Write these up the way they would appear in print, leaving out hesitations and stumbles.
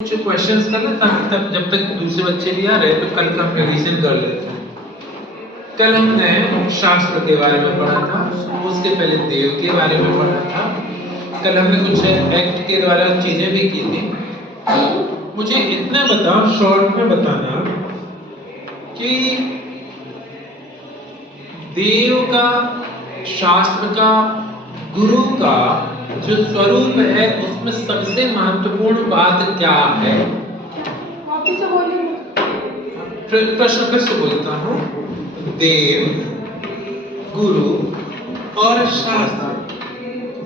कुछ क्वेश्चंस कर ले ताकि तब जब तक दूसरे बच्चे भी आ रहे तो कल का रिवीजन कर लेते हैं। कल हमने शास्त्र के बारे में पढ़ा था, उसके पहले देव के बारे में पढ़ा था। कल हमने कुछ एक्ट के द्वारा चीजें भी की थी। मुझे इतना बताओ, शॉर्ट में बताना कि देव का, शास्त्र का, गुरु का जो स्वरूप है उसमें सबसे महत्वपूर्ण बात क्या है? प्रश्न फिर से बोलता हूँ। देव, गुरु और शास्त्र,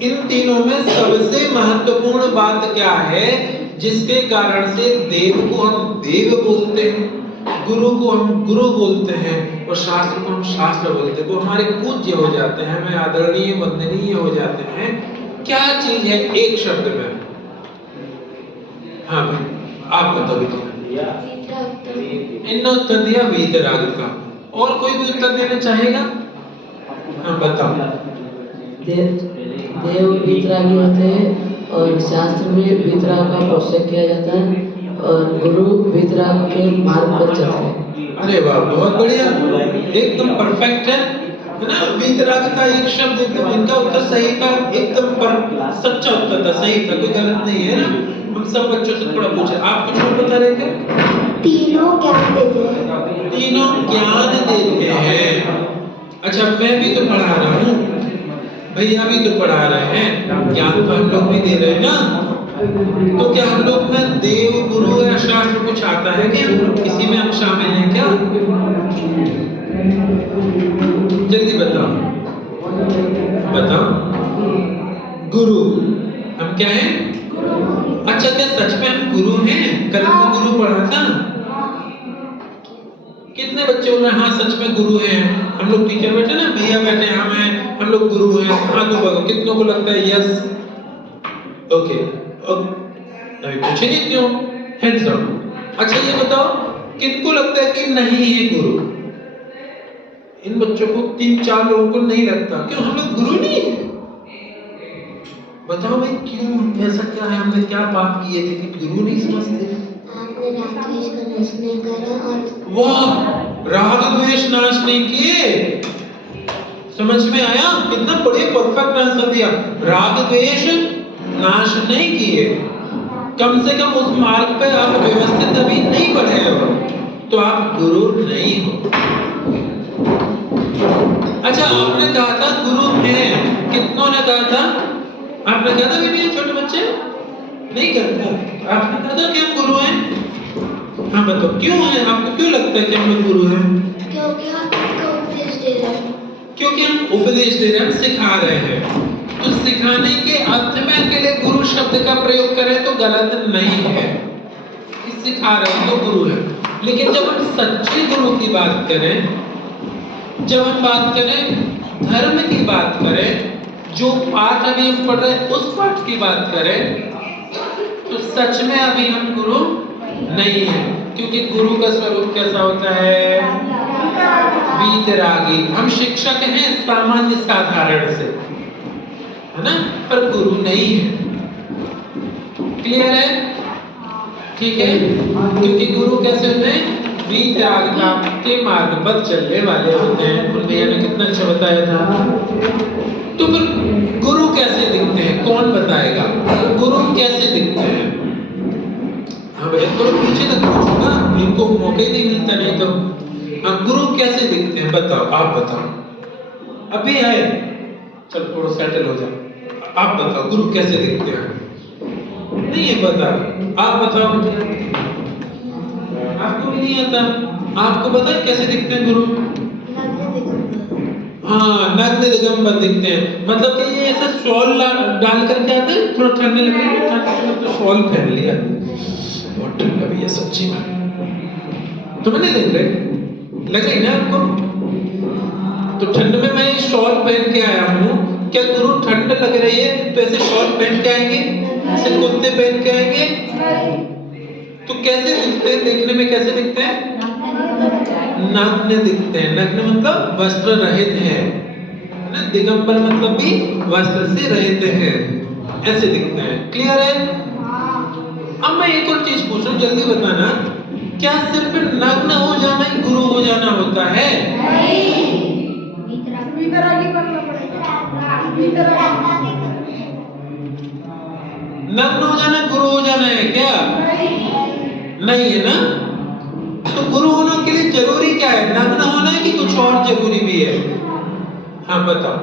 इन तीनों में सबसे महत्वपूर्ण बात क्या है जिसके कारण से देव को हम देव बोलते हैं, गुरु को हम गुरु बोलते हैं और शास्त्र को हम शास्त्र बोलते हैं। वो हमारे पूज्य हो जाते हैं, हमें आदरणीय वंदनीय हो जाते हैं। क्या चीज है एक शब्द में? हाँ भाई आप बताओ। इन्होंने उत्तर दिया वीतराग का। और कोई भी उत्तर देना चाहेगा? हाँ बताओ। देव वीतरागी होते हैं और शास्त्र में वीतराग का पोषण किया जाता है और गुरु वीतराग के मार्ग पर चलते हैं। अरे वाह, बहुत बढ़िया, एकदम परफेक्ट है ना? वीतरागता एक शब्द, एकदम इनका उत्तर सही था, एकदम पर सच्चा उत्तर था, सही था, कोई गलत नहीं है ना? हम सब बच्चों से थोड़ा पूछे। आप कुछ और बता रहे थे? तीनों ज्ञान देते हैं। तीनों ज्ञान देते हैं। अच्छा, मैं भी तो पढ़ा रहा हूँ, भैया भी तो पढ़ा रहे हैं, ज्ञान तो हम लोग भी दे रहे हैं ना? तो क्या हम लोग में देव, गुरु या शास्त्र कुछ आता है क्या? हम लोग किसी में हम शामिल हैं क्या? जल्दी बताओ बताओ। गुरु, हम क्या हैं? अच्छा, क्या सच में हम गुरु हैं? कल हमने गुरु पढ़ा था। कितने बच्चे बोल रहे हैं हाँ सच में गुरु हैं? हम लोग टीचर बैठे ना, भैया बैठे, हम लोग गुरु हैं। हाँ तो बोलो कितनों को लगता है यस? ओके, अभी पूछेंगे क्यों? Hands up. अच्छा ये बताओ, किनको लगता है कि नहीं है गुरु? इन बच्चों को 3-4 लोगों को नहीं लगता। क्यों, हम लोग गुरु नहीं है? बताओ भाई क्यों, ऐसा क्या है? हमने क्या पाप किए थे कि गुरु नहीं समझते? आपने राग द्वेष का नाश नहीं करा और वाह, राग द्वेष नाश नहीं किए। समझ में आया? कितना बड़े परफेक्ट आंसर दिया। राग द्वेष नाश नहीं किए, कम से कम उस मार्ग पे आप व्यवस्थित अभी नहीं बढ़े हो, तो आप गुरु नहीं हो। अच्छा, आपने कहा था गुरु हैं, कितनों ने कहा था? आपने कहा था कि नहीं? छोटे बच्चे नहीं करता, आपने कहा था कि हम गुरु हैं। हाँ बताओ क्यों है? आपको क्यों लगता है कि हम लोग गुरु हैं? क्योंकि हम आपको उपदेश दे रहे हैं। क्योंकि हम उपदेश दे रहे हैं, हम सिखा रहे हैं। तो सिखाने के अर्थ में अकेले गुरु शब्द का प्रयोग करें तो गलत नहीं है, सिखा रहे हैं तो गुरु है। लेकिन जब हम सच्चे गुरु की बात करें, जब हम बात करें धर्म की बात करें, जो पाठ अभी हम पढ़ रहे हैं उस पाठ की बात करें, तो सच में अभी हम गुरु नहीं है। क्योंकि गुरु का स्वरूप कैसा होता है? वीतरागी। हम शिक्षक हैं सामान्य साधारण से, है ना? पर गुरु नहीं है। क्लियर है? ठीक है? क्योंकि गुरु कैसे होते हैं? वीतरागता के मार्ग पर चलने वाले होते हैं। उन भैया ने कितना अच्छा बताया था। तो फिर गुरु कैसे दिखते हैं? कौन बताएगा गुरु कैसे दिखते हैं? हाँ भैया तो पीछे तक पूछो ना, इनको मौका ही नहीं मिलता। नहीं तो हाँ, गुरु कैसे दिखते हैं बताओ, आप बताओ। अभी आए, चल थोड़ा सेटल हो जाओ। आप बताओ गुरु कैसे दिखते हैं? नहीं है पता, आप बताओ मुझे। आपको भी नहीं आता? आपको पता है कैसे दिखते हैं गुरु? हाँ, नग्न दिगंबर दिखते हैं। मतलब कि ये ऐसा शॉल डाल करके आते हैं, थोड़ा ठंडे लगेगा, ठंड तो शॉल पहन लिया, बहुत ठंडा भी है सच्ची में। तुम्हें नहीं लग रही ना आपको? तो ठंड में मैं शॉल पहन के आया हूँ, क्या गुरु ठंड लग रही है तो ऐसे शॉल पहन के आएंगे, ऐसे कुर्ते पहन के आएंगे? तो कैसे दिखते हैं? देखने में कैसे दिखते हैं? नग्न दिखते हैं। नग्न मतलब वस्त्र रहित है ना? दिगंबर मतलब भी वस्त्र से रहित है, ऐसे दिखते हैं। क्लियर है? अब मैं एक और चीज पूछ रहा हूँ, जल्दी बताना, क्या सिर्फ नग्न हो जाना ही गुरु हो जाना होता है? नग्न हो जाना गुरु हो जाना है क्या? नहीं है ना। तो गुरु होने के लिए जरूरी क्या है? नग्न होना है कि कुछ और जरूरी भी है? हाँ बताओ।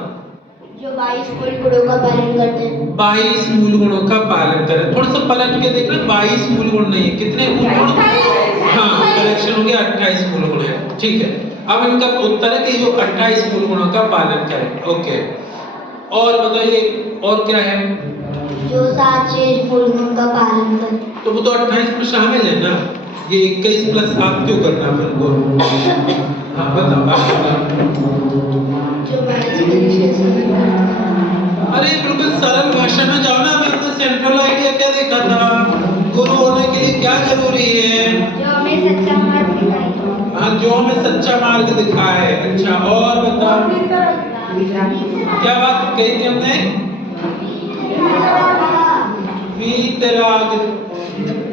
जो 22 मूल गुणों का पालन करते हैं। 22 मूल गुणों का पालन करें। थोड़ा सा पलट के देखना, 22 मूल गुण नहीं है, कितने मूल गुण? हाँ, करेक्शन हो गया, 28 मूल गुण है। ठीक है, अब इनका उत्तर है कि जो 28 मूल गुणों का पालन करें। ओके, और बताइए और क्या है? जो 7 शेष मूल गुण का पालन करें। तो वो तो 28 में शामिल है ना, ये 21 प्लस 7 क्यों करना अपन को? हाँ बताओ, आप बताओ। जो 22 विशेष करते हैं। अरे बिल्कुल सरल भाषा में जाओ ना। मैंने सेंट्रल आइडिया क्या देखा था? गुरु होने के लिए क्या जरूरी है? जो हमें सच्चा मार्ग दिखाए। हाँ, जो हमें सच्चा मार्ग दिखाए। अच्छा, और बताओ क्या बात कही थी हमने?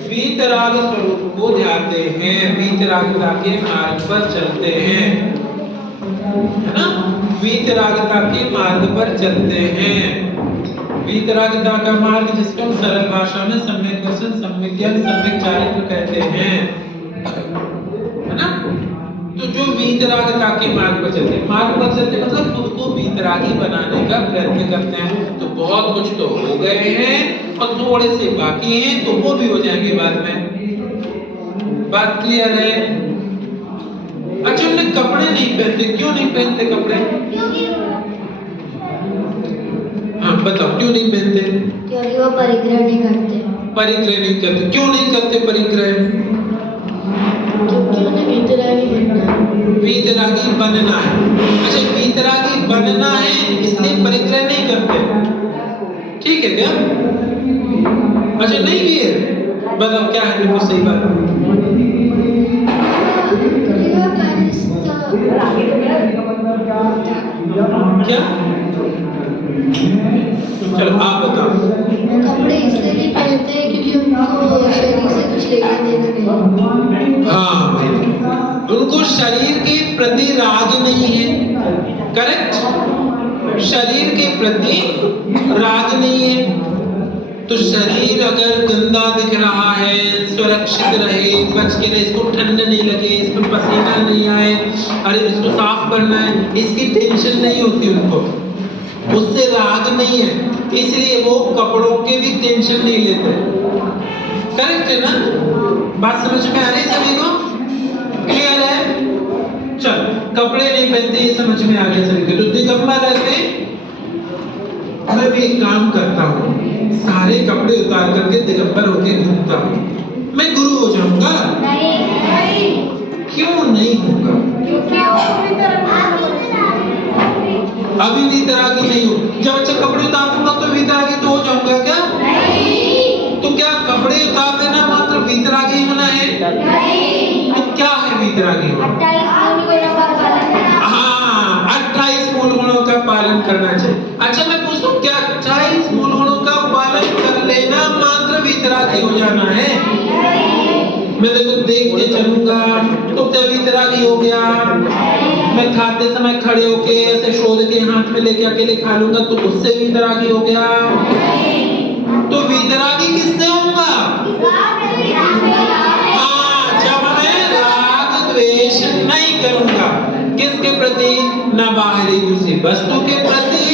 वीतराग स्वरूप को ध्याते हैं, वीतरागता के मार्ग पर चलते हैं, है ना? वीतरागता के मार्ग पर चलते हैं। वीतरागता का मार्ग जिसको हम सरल भाषा में सम्यक दर्शन, सम्यक ज्ञान, सम्यक चारित्र कहते हैं, है ना? तो जो वीतरागता के मार्ग पर चलते हैं, मार्ग पर चलते मतलब खुद को वीतरागी बनाने का प्रयत्न करते हैं। तो बहुत कुछ तो हो गए हैं और थोड़े से बाकी हैं, तो वो भी हो जाएंगे बाद में। बात क्लियर है? अच्छा, उन्हें कपड़े नहीं पहनते, क्यों नहीं पहनते कपड़े? हाँ बताओ, क्यों नहीं पहनते? क्योंकि वो परिग्रह नहीं करते। परिग्रह नहीं करते। क्यों नहीं करते परिग्रह? क्योंकि उन्हें वीतरागी बनना है। वीतरागी बनना है। अच्छा, वीतरागी बनना है इसलिए परिग्रह नहीं करते, ठीक है क्या? अच्छा, नहीं भी है, बताओ क्या है? बिल्कुल सही बात। क्या? चलो आप बताओ। कपड़े इसलिए नहीं पहनते हैं क्योंकि उनको शरीर से कुछ लेना देना नहीं। हाँ भाई, उनको शरीर के प्रति राग नहीं है। करेक्ट, शरीर के प्रति राग नहीं है। तो शरीर अगर गंदा दिख रहा है, सुरक्षित रहे, बच के रहे, इसको ठंड नहीं लगे, इसमें पसीना नहीं आए, अरे इसको साफ करना है, इसकी टेंशन नहीं होती उनको, उससे राग नहीं है, इसलिए वो कपड़ों के भी टेंशन नहीं लेते। करेक्ट है ना? बात समझ में आ रही है सभी को? क्लियर है? चल, कपड़े नहीं पहनते ये समझ में आ गया सभी को। तो दिगंबर रहते, मैं भी एक काम करता हूँ, सारे कपड़े उतार करके दिगंबर होके घूमता हूँ, मैं गुरु हो जाऊंगा? नहीं। क्यों नहीं होगा? अभी वीतरागी नहीं हो। जब अच्छा कपड़े उतार दूंगा तो वीतरागी तो हो जाऊंगा क्या? नहीं। तो क्या कपड़े उतार देना मात्र वीतरागी होना है? नहीं। तो क्या है वीतरागी होना? 28 मूल गुणों का पालन करना चाहिए। अच्छा, मैं पूछता हूँ, क्या 28 मूल गुणों का पालन कर लेना मात्र वीतरागी हो जाना है? मैं देखो देख के चलूंगा तो क्या वीतरागी हो गया? मैं खाते समय खड़े होके ऐसे शोध के हाथ में लेके अकेले खा लूंगा तो उससे वीतरागी हो गया? तो वीतरागी किससे होगा? जब मैं राग द्वेष नहीं करूंगा। किसके प्रति? न बाहरी किसी वस्तु के प्रति,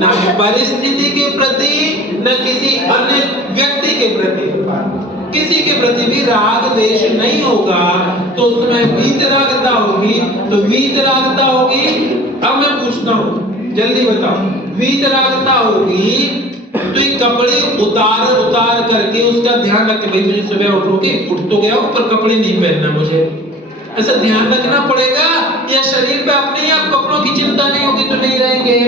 न परिस्थिति के प्रति, न किसी अन्य व्यक्ति के प्रति। किसी के प्रति भी राग द्वेष नहीं होगा तो उसमें वीतरागता होगी। तो वीतरागता होगी, अब मैं पूछता हूँ जल्दी बताओ, वीतरागता होगी तो ये कपड़े उतार करके उसका ध्यान रख के, भाई मुझे सुबह उठोगे, उठ तो गया हूँ पर कपड़े नहीं पहनना मुझे, ऐसा ध्यान रखना पड़ेगा। या शरीर पे अपने ही आप कपड़ों की चिंता नहीं होगी तो नहीं रहेंगे?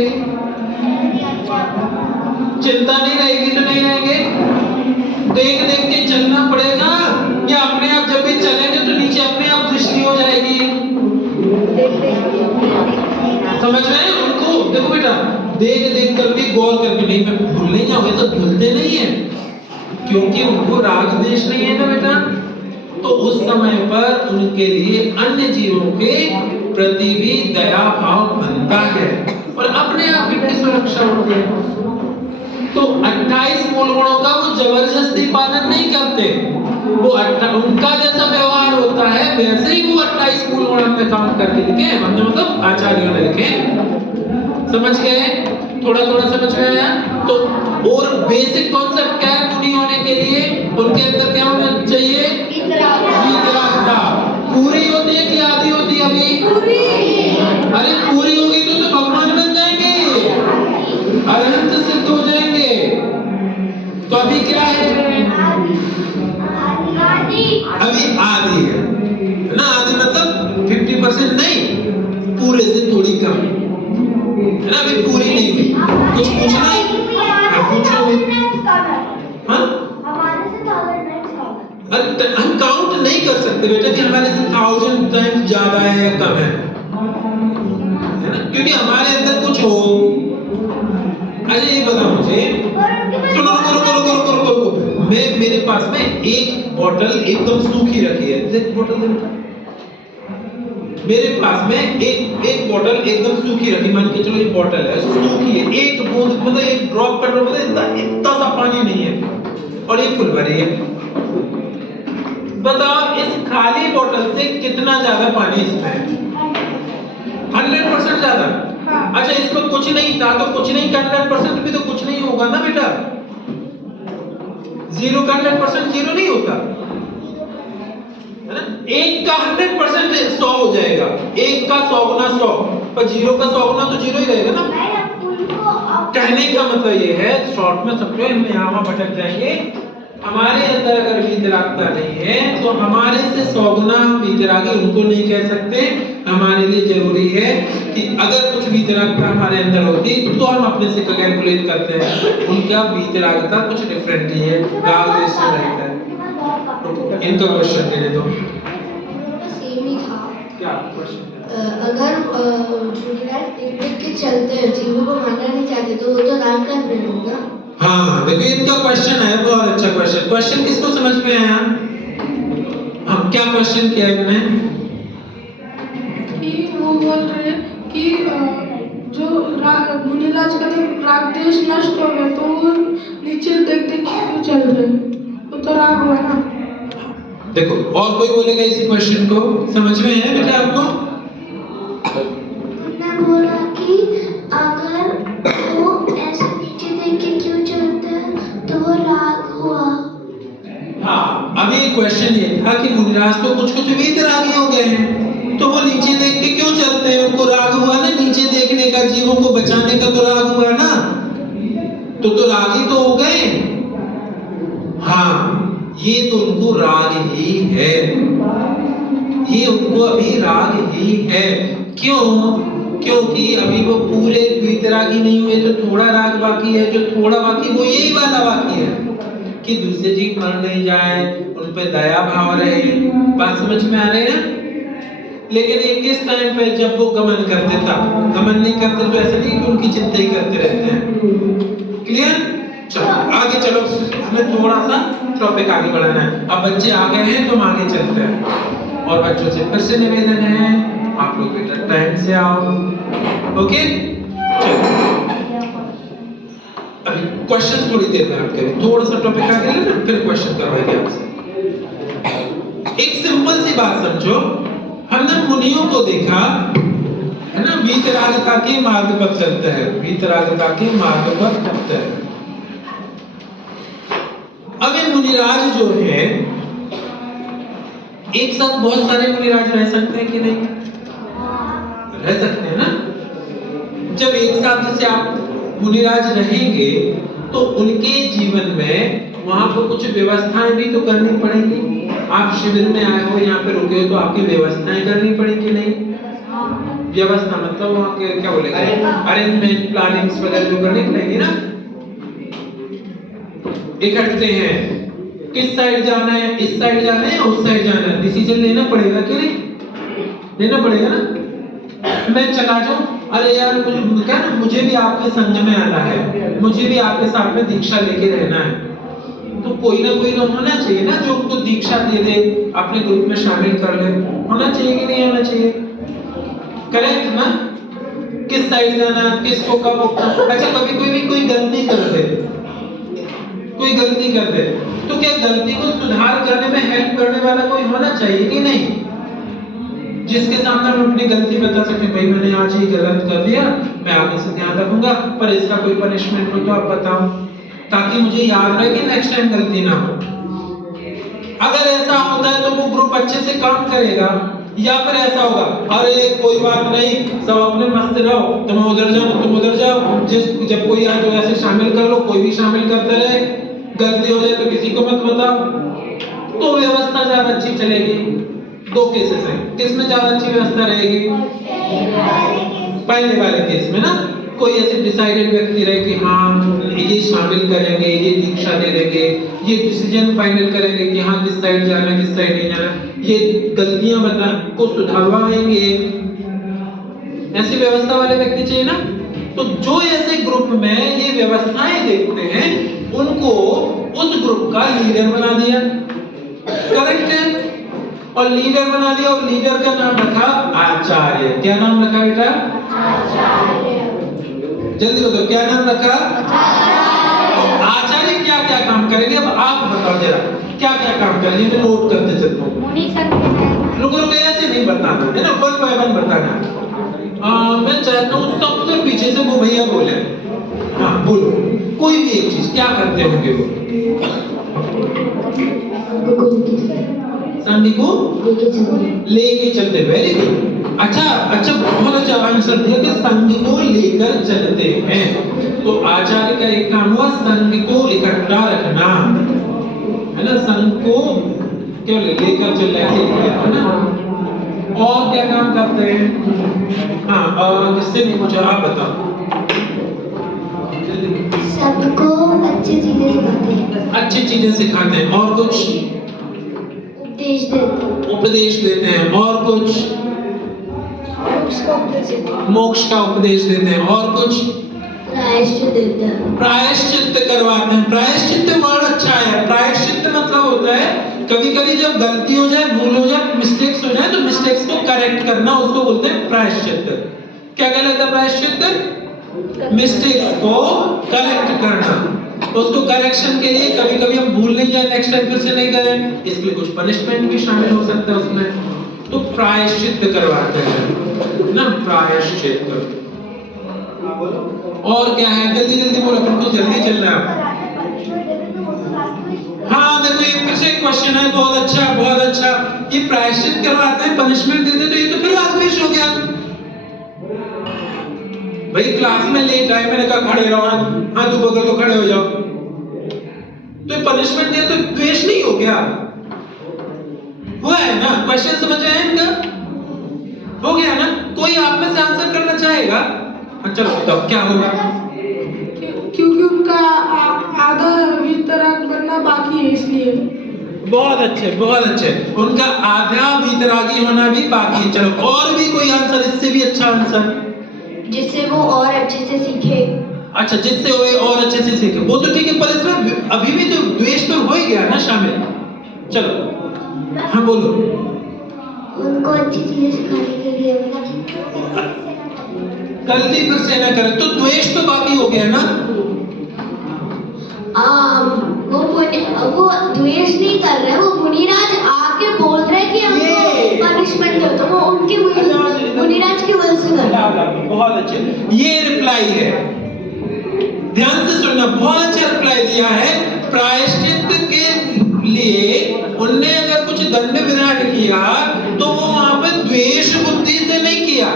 चिंता नहीं रहेगी तो नहीं रहेंगे? देख देख के चलना पड़ेगा या अपने आप जब भी चलेंगे तो नीचे अपने आप दृष्टि हो जाएगी? समझ रहे हैं उनको? देखो बेटा, देख देख करके गौर करके, नहीं मैं भूल नहीं जाऊंगा, तो भूलते नहीं है क्योंकि उनको राग द्वेष नहीं है ना बेटा, तो उस समय पर उनके लिए अन्य जीवों के प्रति भी दया भाव बनता है और अपने आप इनकी सुरक्षा होती है। तो 28 मूल गुणों का वो जबरदस्ती पालन नहीं करते, वो उनका जैसा व्यवहार होता है वैसे ही वो 28 मूल गुण हमने काउंट करके लिखे, मतलब आचार्यों ने लिखे। समझ गए? थोड़ा थोड़ा समझ में आया? तो और बेसिक कॉन्सेप्ट क्या है मुनि होने के लिए? उनके अंदर क्या होना चाहिए? वीतरागता। पूरी होती है कि आधी होती है? अभी पूरी। अरे पूरी होगी तो भगवान बन जाएंगे, अनंत सिद्ध हो जाएंगे। तो अभी क्या है? अभी आधी है ना? आधी मतलब 50% नहीं, पूरे से थोड़ी कम है ना, अभी पूरी नहीं हुई। कुछ पूछना है? हाँ पूछो। हाँ हम काउंट नहीं कर सकते बेटा कि हमारे से 1000 टाइम्स ज्यादा है या कम है ना, क्योंकि हमारे अंदर कुछ हो। अच्छा ये बताओ मुझे, सुनो रुको, मैं मेरे पास में एक बोतल एकदम सूखी रखी है, एक बोतल दे बेटा। मेरे पास में एक बोतल एकदम सूखी रखी, मान के चलो ये बोतल है सूखी है, एक बूंद मतलब एक ड्रॉप कर लो, मतलब इतना सा पानी नहीं है और ये फुल भरी है। बताओ इस खाली बोतल से कितना ज्यादा पानी इसमें है? 100% ज्यादा। अच्छा इसमें कुछ नहीं था तो कुछ नहीं का 100% भी तो कुछ नहीं होगा ना बेटा। जीरो का 100% जीरो नहीं होता है ना। एक का 100% 100 हो जाएगा, एक का 100 गुना 100, पर जीरो का 100 गुना तो जीरो ही रहेगा ना। कहने का मतलब ये है, शॉर्ट में समझो, हम यहाँ भटक जाएंगे। हमारे अंदर अगर वीतरागता नहीं है तो हमारे से 100 गुना वीतरागी उनको नहीं कह सकते। हमारे लिए जरूरी है कि अगर कुछ वीतरागता हमारे अंदर होती तो हम अपने से कैलकुलेट करते हैं, उनका वीतरागता कुछ डिफरेंट ही है, राग द्वेष से रहता है। इनका क्वेश्चन के लिए तो सेम ही था। क्या क्वेश्चन? अगर देख के चलते हैं, जीवों को मारना नहीं चाहते तो वो तो राग कर रहे होंगे। हाँ देखो इनका क्वेश्चन है, बहुत अच्छा क्वेश्चन। क्वेश्चन किसको समझ में आया? हाँ क्या क्वेश्चन किया इन्होंने? कि वो बोल रहे हैं कि जो मुनिराज का जब राग द्वेष नष्ट हो गया तो वो नीचे देख देख क्यों चल रहे हैं? वो तो राग हुआ ना। देखो और कोई बोलेगा इसी क्वेश्चन को? समझ में है बेटा आपको? उन्होंने बोला कि अगर वो ऐसे नीचे देख के क्यों चलते हैं तो वो राग हुआ। हाँ अभी क्वेश्चन ये था कि मुनिराज तो कुछ वीतरागी हो गए हैं, तो वो नीचे देख के क्यों चलते हैं? उनको राग हुआ ना, नीचे देखने का, जीवों को बचाने का तो राग हुआ ना, तो रागी तो हो गए। हाँ ये तो उनको राग ही है, ये उनको अभी राग ही है। क्यों? क्योंकि अभी वो पूरे वीतरागी नहीं हुए, तो थोड़ा राग बाकी है। जो थोड़ा बाकी वो यही वाला बाकी है कि दूसरे जीव मर नहीं जाए, उन पे दया भाव रहे। बात समझ में आ रही है? लेकिन ये किस टाइम पे? जब वो गमन करते तब। गमन नहीं करते तो ऐसा नहीं कि उनकी चिंता ही करते रहते हैं। क्लियर? चलो आगे चलो, हमें थोड़ा सा टॉपिक आगे बढ़ाना है। अब बच्चे आ गए हैं तो हम आगे चलते हैं, और बच्चों से फिर से निवेदन है आप लोग बेटा टाइम से आओ। ओके चलो अभी क्वेश्चन थोड़ी देर में आपके लिए थोड़ा सा टॉपिक आगे लेना, फिर क्वेश्चन करवाएंगे आपसे। एक सिंपल सी बात समझो, हमने मुनियों को देखा है ना, वीतरागता के मार्ग पर चलते हैं, वीतरागता के मार्ग पर चलते हैं। अब ये मुनिराज जो है, एक साथ बहुत सारे मुनिराज रह सकते हैं कि नहीं? रह सकते हैं ना। जब एक साथ जैसे आप मुनिराज रहेंगे तो उनके जीवन में वहां पर कुछ व्यवस्थाएं भी तो करनी पड़ेंगी। आप शिविर में आए हो, यहाँ पे रुके हो, तो आपकी व्यवस्थाएं करनी पड़ेगी नहीं? व्यवस्था मतलब वहाँ के क्या बोलेंगे, अरेंजमेंट प्लानिंग्स वगैरह जो करनी पड़ेगी ना। इकट्ठे हैं, किस साइड जाना है, इस साइड जाना है, उस साइड जाना है, डिसीजन लेना पड़ेगा कि नहीं? लेना पड़ेगा ना। मैं चला जाऊं, अरे यार क्या ना, मुझे भी आपके संग में आना है, मुझे भी आपके साथ में दीक्षा लेके रहना है, तो कोई ना कोई तो होना चाहिए ना जो उनको दीक्षा दे दे, अपने ग्रुप में शामिल कर ले। होना चाहिए कि नहीं होना चाहिए? करेक्ट ना? किस साइड जाना, किसको कब उठना। अच्छा कभी कोई भी कोई गलती कर दे, कोई गलती कर दे, तो क्या गलती को सुधार करने में हेल्प करने वाला कोई होना चाहिए कि नहीं? जिसके सामने हम अपनी गलती बता सके, भाई मैंने आज ये गलत कर दिया, मैं आगे से ध्यान रखूंगा, पर इसका कोई पनिशमेंट हो तो आप बताओ, ताकि मुझे याद रहे कि नेक्स्ट टाइम गलती ना हो। अगर ऐसा होता है तो वो ग्रुप अच्छे से काम करेगा, या फिर ऐसा होगा अरे कोई बात नहीं, सब अपने मस्त रहो, तुम उधर जाओ तुम उधर जाओ, जब कोई आए तो ऐसे शामिल कर लो, कोई भी शामिल करते रहे, गलती हो जाए तो किसी को मत बताओ, तो व्यवस्था ज्यादा अच्छी चलेगी। दो केसेस हैं, किसमें ज्यादा अच्छी व्यवस्था रहेगी? पहले वाले केस में ना, कोई ऐसे डिसाइडेड व्यक्ति रहे कि हाँ ये शामिल करेंगे, ये दीक्षा दे देंगे, ये डिसीजन फाइनल करेंगे कि हाँ किस साइड जाना है किस साइड नहीं जाना, ये गलतियां बता को सुधारवाएंगे, ऐसी व्यवस्था वाले व्यक्ति चाहिए ना। तो जो ऐसे ग्रुप में ये व्यवस्थाएं देखते हैं उनको उस ग्रुप का लीडर बना दिया, करेक्ट है? और लीडर बना दिया, और लीडर का नाम रखा आचार्य। क्या नाम रखा बेटा? आचार्य। जल्दी बताओ क्या नाम रखा? आचार्य। आचार्य क्या क्या काम करेंगे अब आप बताओ जरा, क्या क्या काम करेंगे? मैं नोट करते चलता हूँ, रुको रुको ऐसे नहीं बताना है ना, वन बाय वन बताना। मैं चाहता हूँ सबसे पीछे से वो भैया बोले, हाँ बोलो, कोई भी एक चीज क्या करते होंगे वो? संधि को लेके चलते। वेरी गुड, अच्छा अच्छा, बहुत अच्छा आंसर दिया कि संधि को लेकर चलते हैं। तो आचार्य का एक काम हुआ संघ को इकट्ठा रखना, है ना, संघ को क्यों लेकर चल रहे हैं ना। और क्या काम करते हैं? हाँ किससे नहीं पूछा, आप बताओ। सबको अच्छी चीजें सिखाते हैं। अच्छी चीजें सिखाते हैं, और कुछ? उपदेश देते हैं, और कुछ? मोक्ष का उपदेश देते हैं, और कुछ? प्रायश्चित देते हैं। प्रायश्चित करवाते हैं। प्रायश्चित वर्ड अच्छा है। प्रायश्चित मतलब होता है कभी कभी जब गलती हो जाए, भूल हो जाए, मिस्टेक्स हो जाए, तो मिस्टेक्स को करेक्ट करना, उसको बोलते हैं प्रायश्चित। क्या कहलाता है प्रायश्चित? मिस्टेक्स को करेक्ट करना। उसको करेक्शन के लिए कभी कभी हम भूल नहीं जाए, नेक्स्ट टाइम फिर से नहीं करें, इसके लिए कुछ पनिशमेंट भी शामिल हो सकता है उसमें, तो प्रायश्चित करवाते हैं ना, प्रायश्चित। और क्या है? जल्दी जल्दी बोलो, अपन को जल्दी चलना है। हाँ देखो ये फिर से क्वेश्चन है, बहुत अच्छा बहुत अच्छा। ये प्रायश्चित करवाते हैं, पनिशमेंट देते, तो ये तो फिर आत्मेश हो गया। भाई क्लास में लेट आए, मैंने कहा खड़े रहो, हाथ ऊपर कर तो खड़े हो जाओ, तो पनिशमेंट दिया तो द्वेष नहीं हो गया? हुआ है ना? क्वेश्चन समझ आया इनका? हो गया ना? कोई आप में से आंसर करना चाहेगा? चलो बताओ क्या होगा? क्योंकि उनका आधा वितरण करना बाकी है, इसलिए। बहुत अच्छे बहुत अच्छे, उनका आधा वितरागी होना भी बाकी है। चलो और भी कोई आंसर, इससे भी अच्छा आंसर? जिससे वो और अच्छे से सीखे। अच्छा, जिससे वो और अच्छे से सीखे, वो तो ठीक है, पर इसमें अभी भी तो द्वेष तो हो ही गया ना शामिल। चलो हाँ बोलो। उनको अच्छी चीजें सिखाने के लिए गलती फिर से ना करें, तो द्वेष तो बाकी हो गया ना। वो द्वेष नहीं कर रहे, वो मुनिराज आके बोल रहे कि हमको पनिशमेंट दो, तो वो उनके मुनिराज की वजह से कर रहे। बहुत अच्छे, ये रिप्लाई है, ध्यान से सुनना, बहुत अच्छा रिप्लाई दिया है। प्रायश्चित के लिए उनने अगर कुछ दंड विधान किया तो वो वहां पर द्वेष बुद्धि से नहीं किया।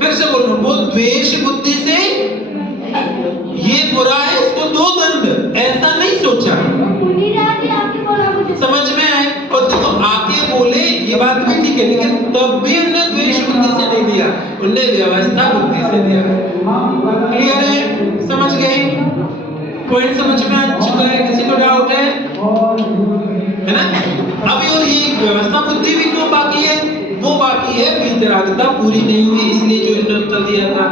फिर से बोलो, वो द्वेष बुद्धि से ये बुरा है, इसको दो दंड, ऐसा नहीं सोचा। समझ में आए? और देखो आके बोले ये बात भी ठीक है, लेकिन तब भी उन्होंने द्वेष बुद्धि से नहीं दिया, उन्होंने व्यवस्था बुद्धि से दिया। क्लियर है? समझ गए? पॉइंट समझ में आ चुका है? किसी को डाउट है ना? अभी और ये व्यवस्था बुद्धि भी क्यों बाकी है? वो बाकी है वीतरागता पूरी नहीं हुई, इसलिए जो इन्होंने उत्तर दिया था।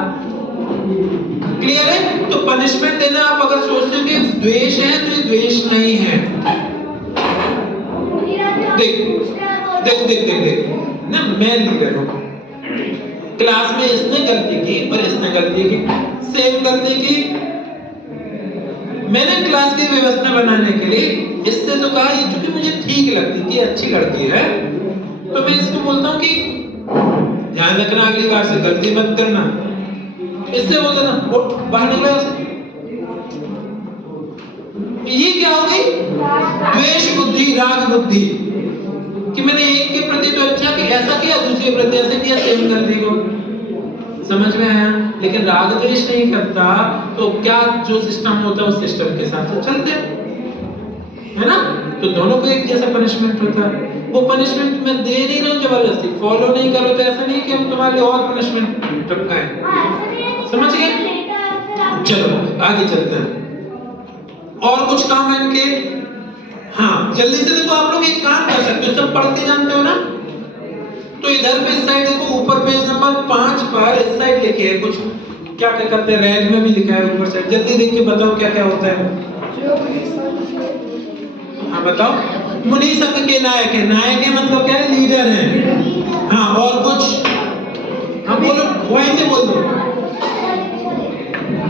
क्लियर है? तो पनिशमेंट देना, आप अगर सोचते हो कि द्वेष है तो ये द्वेष नहीं है। देख देख देख देख देख ना, मैं लीडर हूं, क्लास में इसने गलती की और इसने गलती की, सेम गलती की। मैंने क्लास की व्यवस्था बनाने के लिए इससे तो कहा, ये चूंकि मुझे ठीक लगती कि अच्छी लड़की है, तो मैं इसको बोलता हूँ कि ध्यान रखना अगली बार से गलती मत करना। इससे बोल देना उठ बाहर निकलो ऐसे। ये क्या हो गई? द्वेष बुद्धि, राग बुद्धि, कि मैंने एक के प्रति तो अच्छा कि ऐसा किया, दूसरे के प्रति ऐसे किया, सेम गलती को। समझ में आया? लेकिन राग द्वेष नहीं करता तो क्या जो सिस्टम होता है उस सिस्टम के साथ तो चलते हैं, है ना? तो दोनों को एक जैसा पनिशमेंट होता है। वो पनिशमेंट मैं दे नहीं रहा हूँ जबरदस्ती, फॉलो नहीं करो तो ऐसा नहीं कि हम तुम्हारे और पनिशमेंट टपकाएं। समझ गए? चलो आगे चलते हैं। और कुछ काम है इनके? हाँ जल्दी से देखो, आप लोग एक काम कर सकते हो, सब पढ़ के जानते हो ना? तो इधर पे इस साइड देखो, ऊपर पेज नंबर 5 पर इस साइड लिखे है कुछ, क्या क्या करते हैं, रेड में भी लिखा है ऊपर साइड, जल्दी देख के बताओ क्या क्या होता है। हाँ बताओ। मुनि संघ के नायक है, नायक है मतलब क्या है? लीडर है। हाँ और कुछ? हाँ बोलो, वहीं से बोल दो।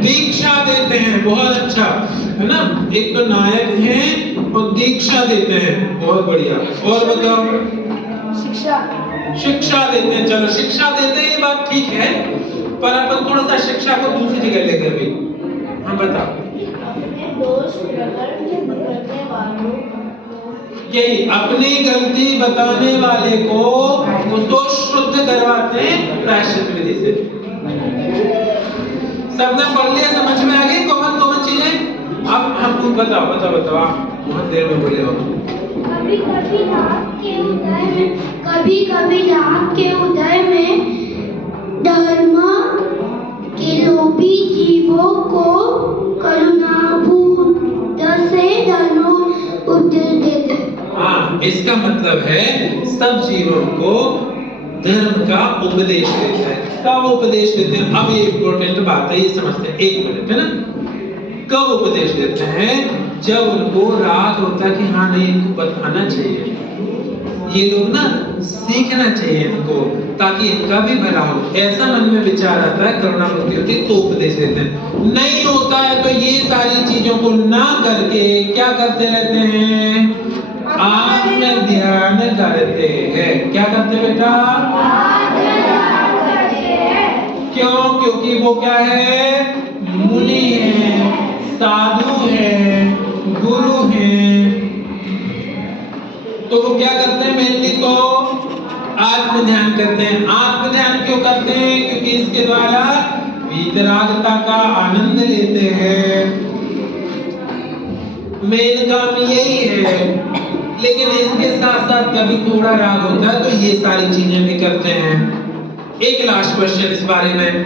दीक्षा देते हैं, बहुत अच्छा है ना? एक तो नायक हैं और दीक्षा देते हैं, बहुत बढ़िया। और बताओ? शिक्षा देते हैं। चलो शिक्षा देते हैं, ये बात ठीक है, पर अपन थोड़ा सा शिक्षा को दूसरी जगह ले गए। हम बताओ। यही अपनी गलती बताने वाले को उसको शुद्ध करवाते हैं प्रायश्चित विधि से। सबने पढ़ लिया, समझ में आ गई कौन कौन चीजें? अब हम बताओ बताओ बताओ, आप बहुत देर में बोले हो। कभी कभी रात के उदय में धर्म के लोभी जीवों को करुणापूर्वक से धर्मोपदेश देते हैं। हाँ इसका मतलब है सब जीवों को धर्म का उपदेश देता है। कब उपदेश देते हैं? अब ये इम्पोर्टेंट बात है, ये समझते हैं, एक मिनट है ना। कब उपदेश देते हैं? जब उनको राग होता है कि हाँ नहीं इनको बताना चाहिए, ये लोग ना सीखना चाहिए इनको, ताकि इनका भी भला हो, ऐसा मन में विचार आता है, करुणा बुद्धि होती है तो उपदेश देते हैं। नहीं होता है तो ये सारी चीजों को ना करके क्या करते रहते हैं? आत्म ध्यान करते हैं। क्या करते बेटा? क्यों? क्योंकि वो क्या है? मुनि है, साधु है, गुरु है। तो वो क्या करते हैं? मेनली तो आत्म ध्यान करते हैं। आत्म ध्यान क्यों करते हैं? क्योंकि इसके द्वारा वीतरागता का आनंद लेते हैं। मेन काम यही है, लेकिन इसके साथ साथ कभी थोड़ा राग होता है तो ये सारी चीजें भी करते हैं। एक लास्ट क्वेश्चन इस बारे में,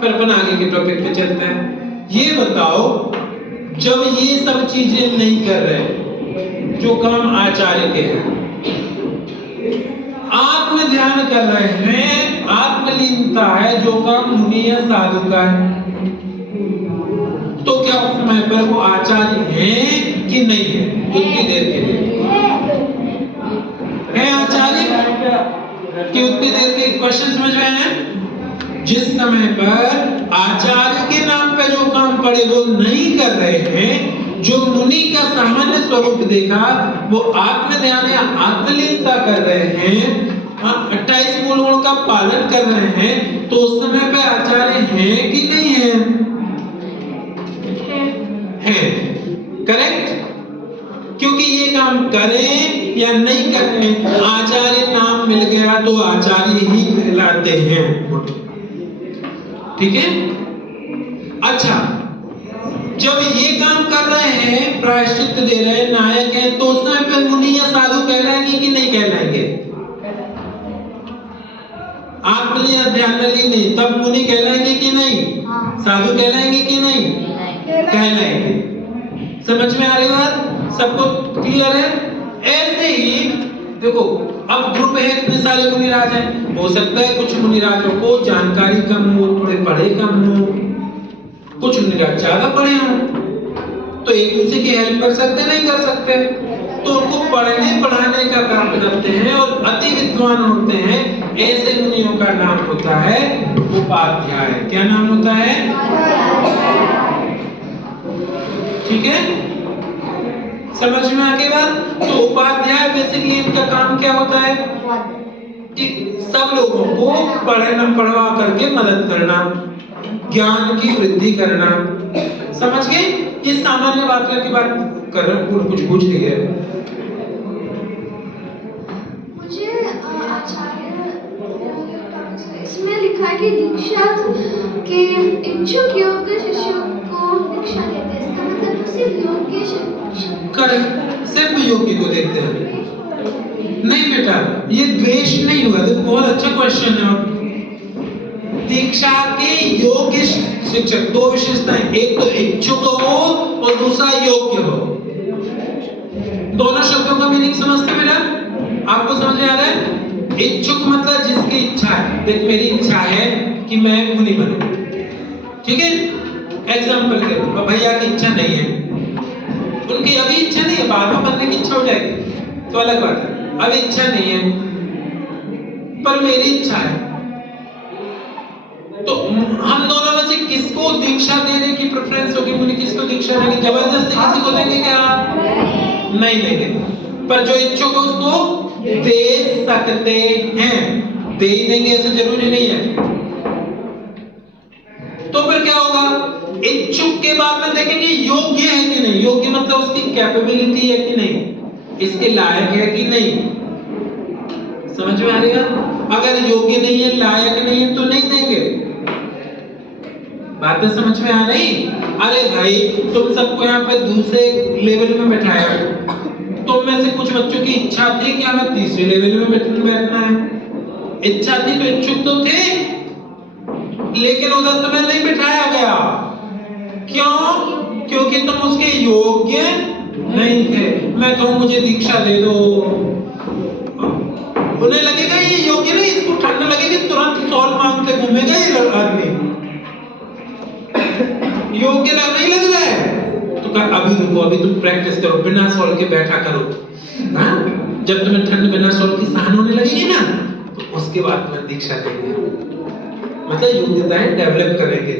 फिर अपन आगे के टॉपिक पे चलते हैं। ये बताओ, जब ये सब चीजें नहीं कर रहे, जो काम आचार्य के हैं, आत्म ध्यान कर रहे हैं, आत्मलीनता है, जो काम मुनि या साधु का है, तो क्या उस समय पर वो आचार्य हैं कि नहीं है? उतनी देर के लिए है आचार्य कि उतनी देर के? क्वेश्चन समझ में आए? जिस समय पर आचार्य के नाम पे जो काम पड़े वो नहीं कर रहे हैं, जो मुनि का सामान्य स्वरूप देखा वो आत्म ध्यान या आत्मलीनता कर रहे हैं, 28 मूल गुण का पालन कर रहे हैं, तो उस समय पे आचार्य हैं कि नहीं है? हैं। करेक्ट? क्योंकि ये काम करें या नहीं करें, आचार्य नाम मिल गया तो आचार्य ही कहलाते हैं। ठीक है? अच्छा, जब ये काम कर रहे हैं, प्रायश्चित दे रहे हैं, नायक हैं, तो उस समय पे मुनि या साधु कहलाएंगे कि नहीं कहलाएंगे? आत्मलीन ध्यानलीन नहीं, तब मुनि कहलाएंगे कि नहीं? साधु कहलाएंगे कि नहीं? कहलाएंगे। समझ में आ रही बात? सबको क्लियर है? ऐसे ही देखो, अब ग्रुप है, इतने सारे मुनिराज हैं, हो सकता है कुछ मुनिराजों को जानकारी कम हो, थोड़े पढ़े कम हो, कुछ मुनिराज ज्यादा पढ़े हों, तो एक दूसरे की हेल्प कर सकते नहीं कर सकते, तो उनको पढ़ने पढ़ाने का काम करते हैं और अति विद्वान होते हैं, ऐसे मुनियों का नाम होता है उपाध्याय। क्या नाम होता है? ठीक है, समझ में आ गई बात? तो उपाध्याय बेसिकली इनका काम क्या होता है कि सब लोगों को पढ़वा करके मदद करना, ज्ञान की वृद्धि करना। समझ गए? ये सामान्य बात की बात कर रहे हैं, कुछ पूछ रही है। मुझे आचार्य इसमें लिखा है कि दीक्षा के इच्छुक योग्य शिष्यों को दीक्षा देते हैं, इसका मतलब सिर्फ योग्य शिष्य? करेक्ट, सिर्फ योग्य को देखते हैं। नहीं बेटा, ये द्वेष नहीं हुआ। तो बहुत अच्छा क्वेश्चन है। दीक्षा के योग्य शिक्षक दो विशेषताएं, एक तो इच्छुक हो और दूसरा योग्य हो। दोनों शब्दों का मीनिंग समझते बेटा? आपको समझ में आ रहा है? इच्छुक मतलब जिसकी इच्छा है। देख, मेरी इच्छा है कि मैं मुनि बनूं, ठीक है, एग्जाम्पल के लिए। भैया की इच्छा नहीं है, उनकी अभी इच्छा नहीं है, बाद में बनने की इच्छा हो जाएगी तो अलग बात है। अभी इच्छा नहीं है पर मेरी इच्छा है, तो हम दोनों में से किसको दीक्षा देने की प्रेफरेंस होगी? मुनि किसको दीक्षा देंगे? जबरदस्ती किसी को देंगे क्या? नहीं देंगे। पर जो इच्छुक है उसको दे सकते हैं, दे ही देंगे ऐसा जरूरी नहीं है। तो फिर क्या होगा? इच्छुक के बाद में देखेंगे योग्य है कि नहीं। योग्य मतलब उसकी कैपेबिलिटी है कि नहीं, इसके लायक है कि नहीं। समझ में आ रही है? अगर योग्य नहीं है, लायक नहीं है तो नहीं देंगे। बातें समझ में आ रही? अरे भाई, तुम सबको यहाँ पे दूसरे लेवल में बैठाया, तुम में से कुछ बच्चों की इच्छा थी कि हमें तीसरे लेवल में बैठना है। इच्छा थी तो इच्छुक तो थे, लेकिन उधर तुम्हें नहीं बिठाया गया। क्यों? क्योंकि तुम उसके योग्य नहीं थे। मैं कहूं मुझे दीक्षा दे दो, उन्हें लगेगा ये योग्य नहीं, इसको ठंड लगेगी, तुरंत सॉल मांगते घूमेगा ये आदमी। योग्य नहीं लग रहा है तो कहा अभी रुको, अभी तुम प्रैक्टिस करो, बिना सॉल के बैठा करो। हाँ, जब तुम्हें ठंड बिना सॉल की सहन होने लगेगी ना, तो उसके बाद तुम्हें दीक्षा देंगे। मतलब योग्यताएं डेवलप करेंगे।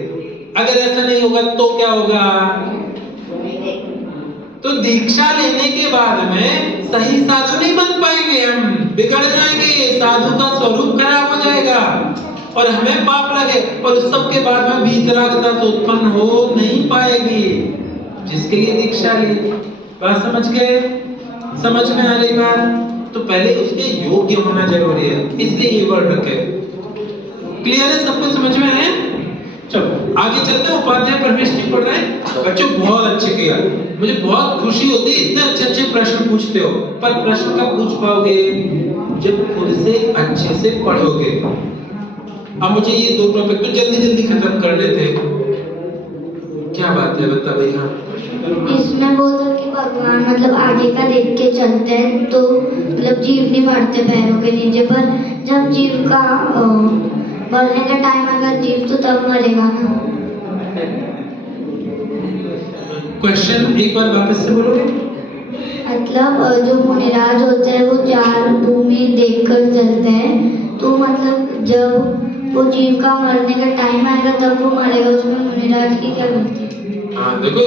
अगर ऐसा नहीं होगा तो क्या होगा? तो दीक्षा लेने के बाद में सही साधु नहीं बन पाएंगे, हम बिगड़ जाएंगे, साधु का स्वरूप खराब हो जाएगा और हमें पाप लगे, और उस सब के बाद में वीतरागता तो उत्पन्न हो नहीं पाएगी जिसके लिए दीक्षा ली। बात समझ गए? समझ में आ रही बात? तो पहले उसके योग्य होना जरूरी है, इसलिए ये वर्ड रखे। क्लियर है? सबको समझ में है? चलो आगे चलते हैं। उपाध्याय परमेश जी पढ़ रहे हैं। बच्चों बहुत अच्छे किया, मुझे बहुत खुशी होती है इतने अच्छे अच्छे प्रश्न पूछते हो। पर प्रश्न कब पूछ पाओगे? जब खुद से अच्छे से पढ़ोगे। अब मुझे ये दो टॉपिक तो जल्दी जल्दी खत्म कर लेते हैं। क्या बात है बता भैया? इसमें बोलते कि भगवान मतलब आगे का देख के चलते हैं, तो मतलब जीव नहीं बढ़ते पैरों के नीचे, पर जब जीव का बढ़ने का टाइम अगर जीव तो तब मरेगा ना। क्वेश्चन एक बार वापस से बोलोगे? मतलब जो मुनिराज होते हैं वो चार भूमि देखकर चलते हैं, तो मतलब जब वो जीव का मरने का टाइम आएगा तब वो मरेगा, उसमें मुनिराज की क्या गलती? हाँ देखो,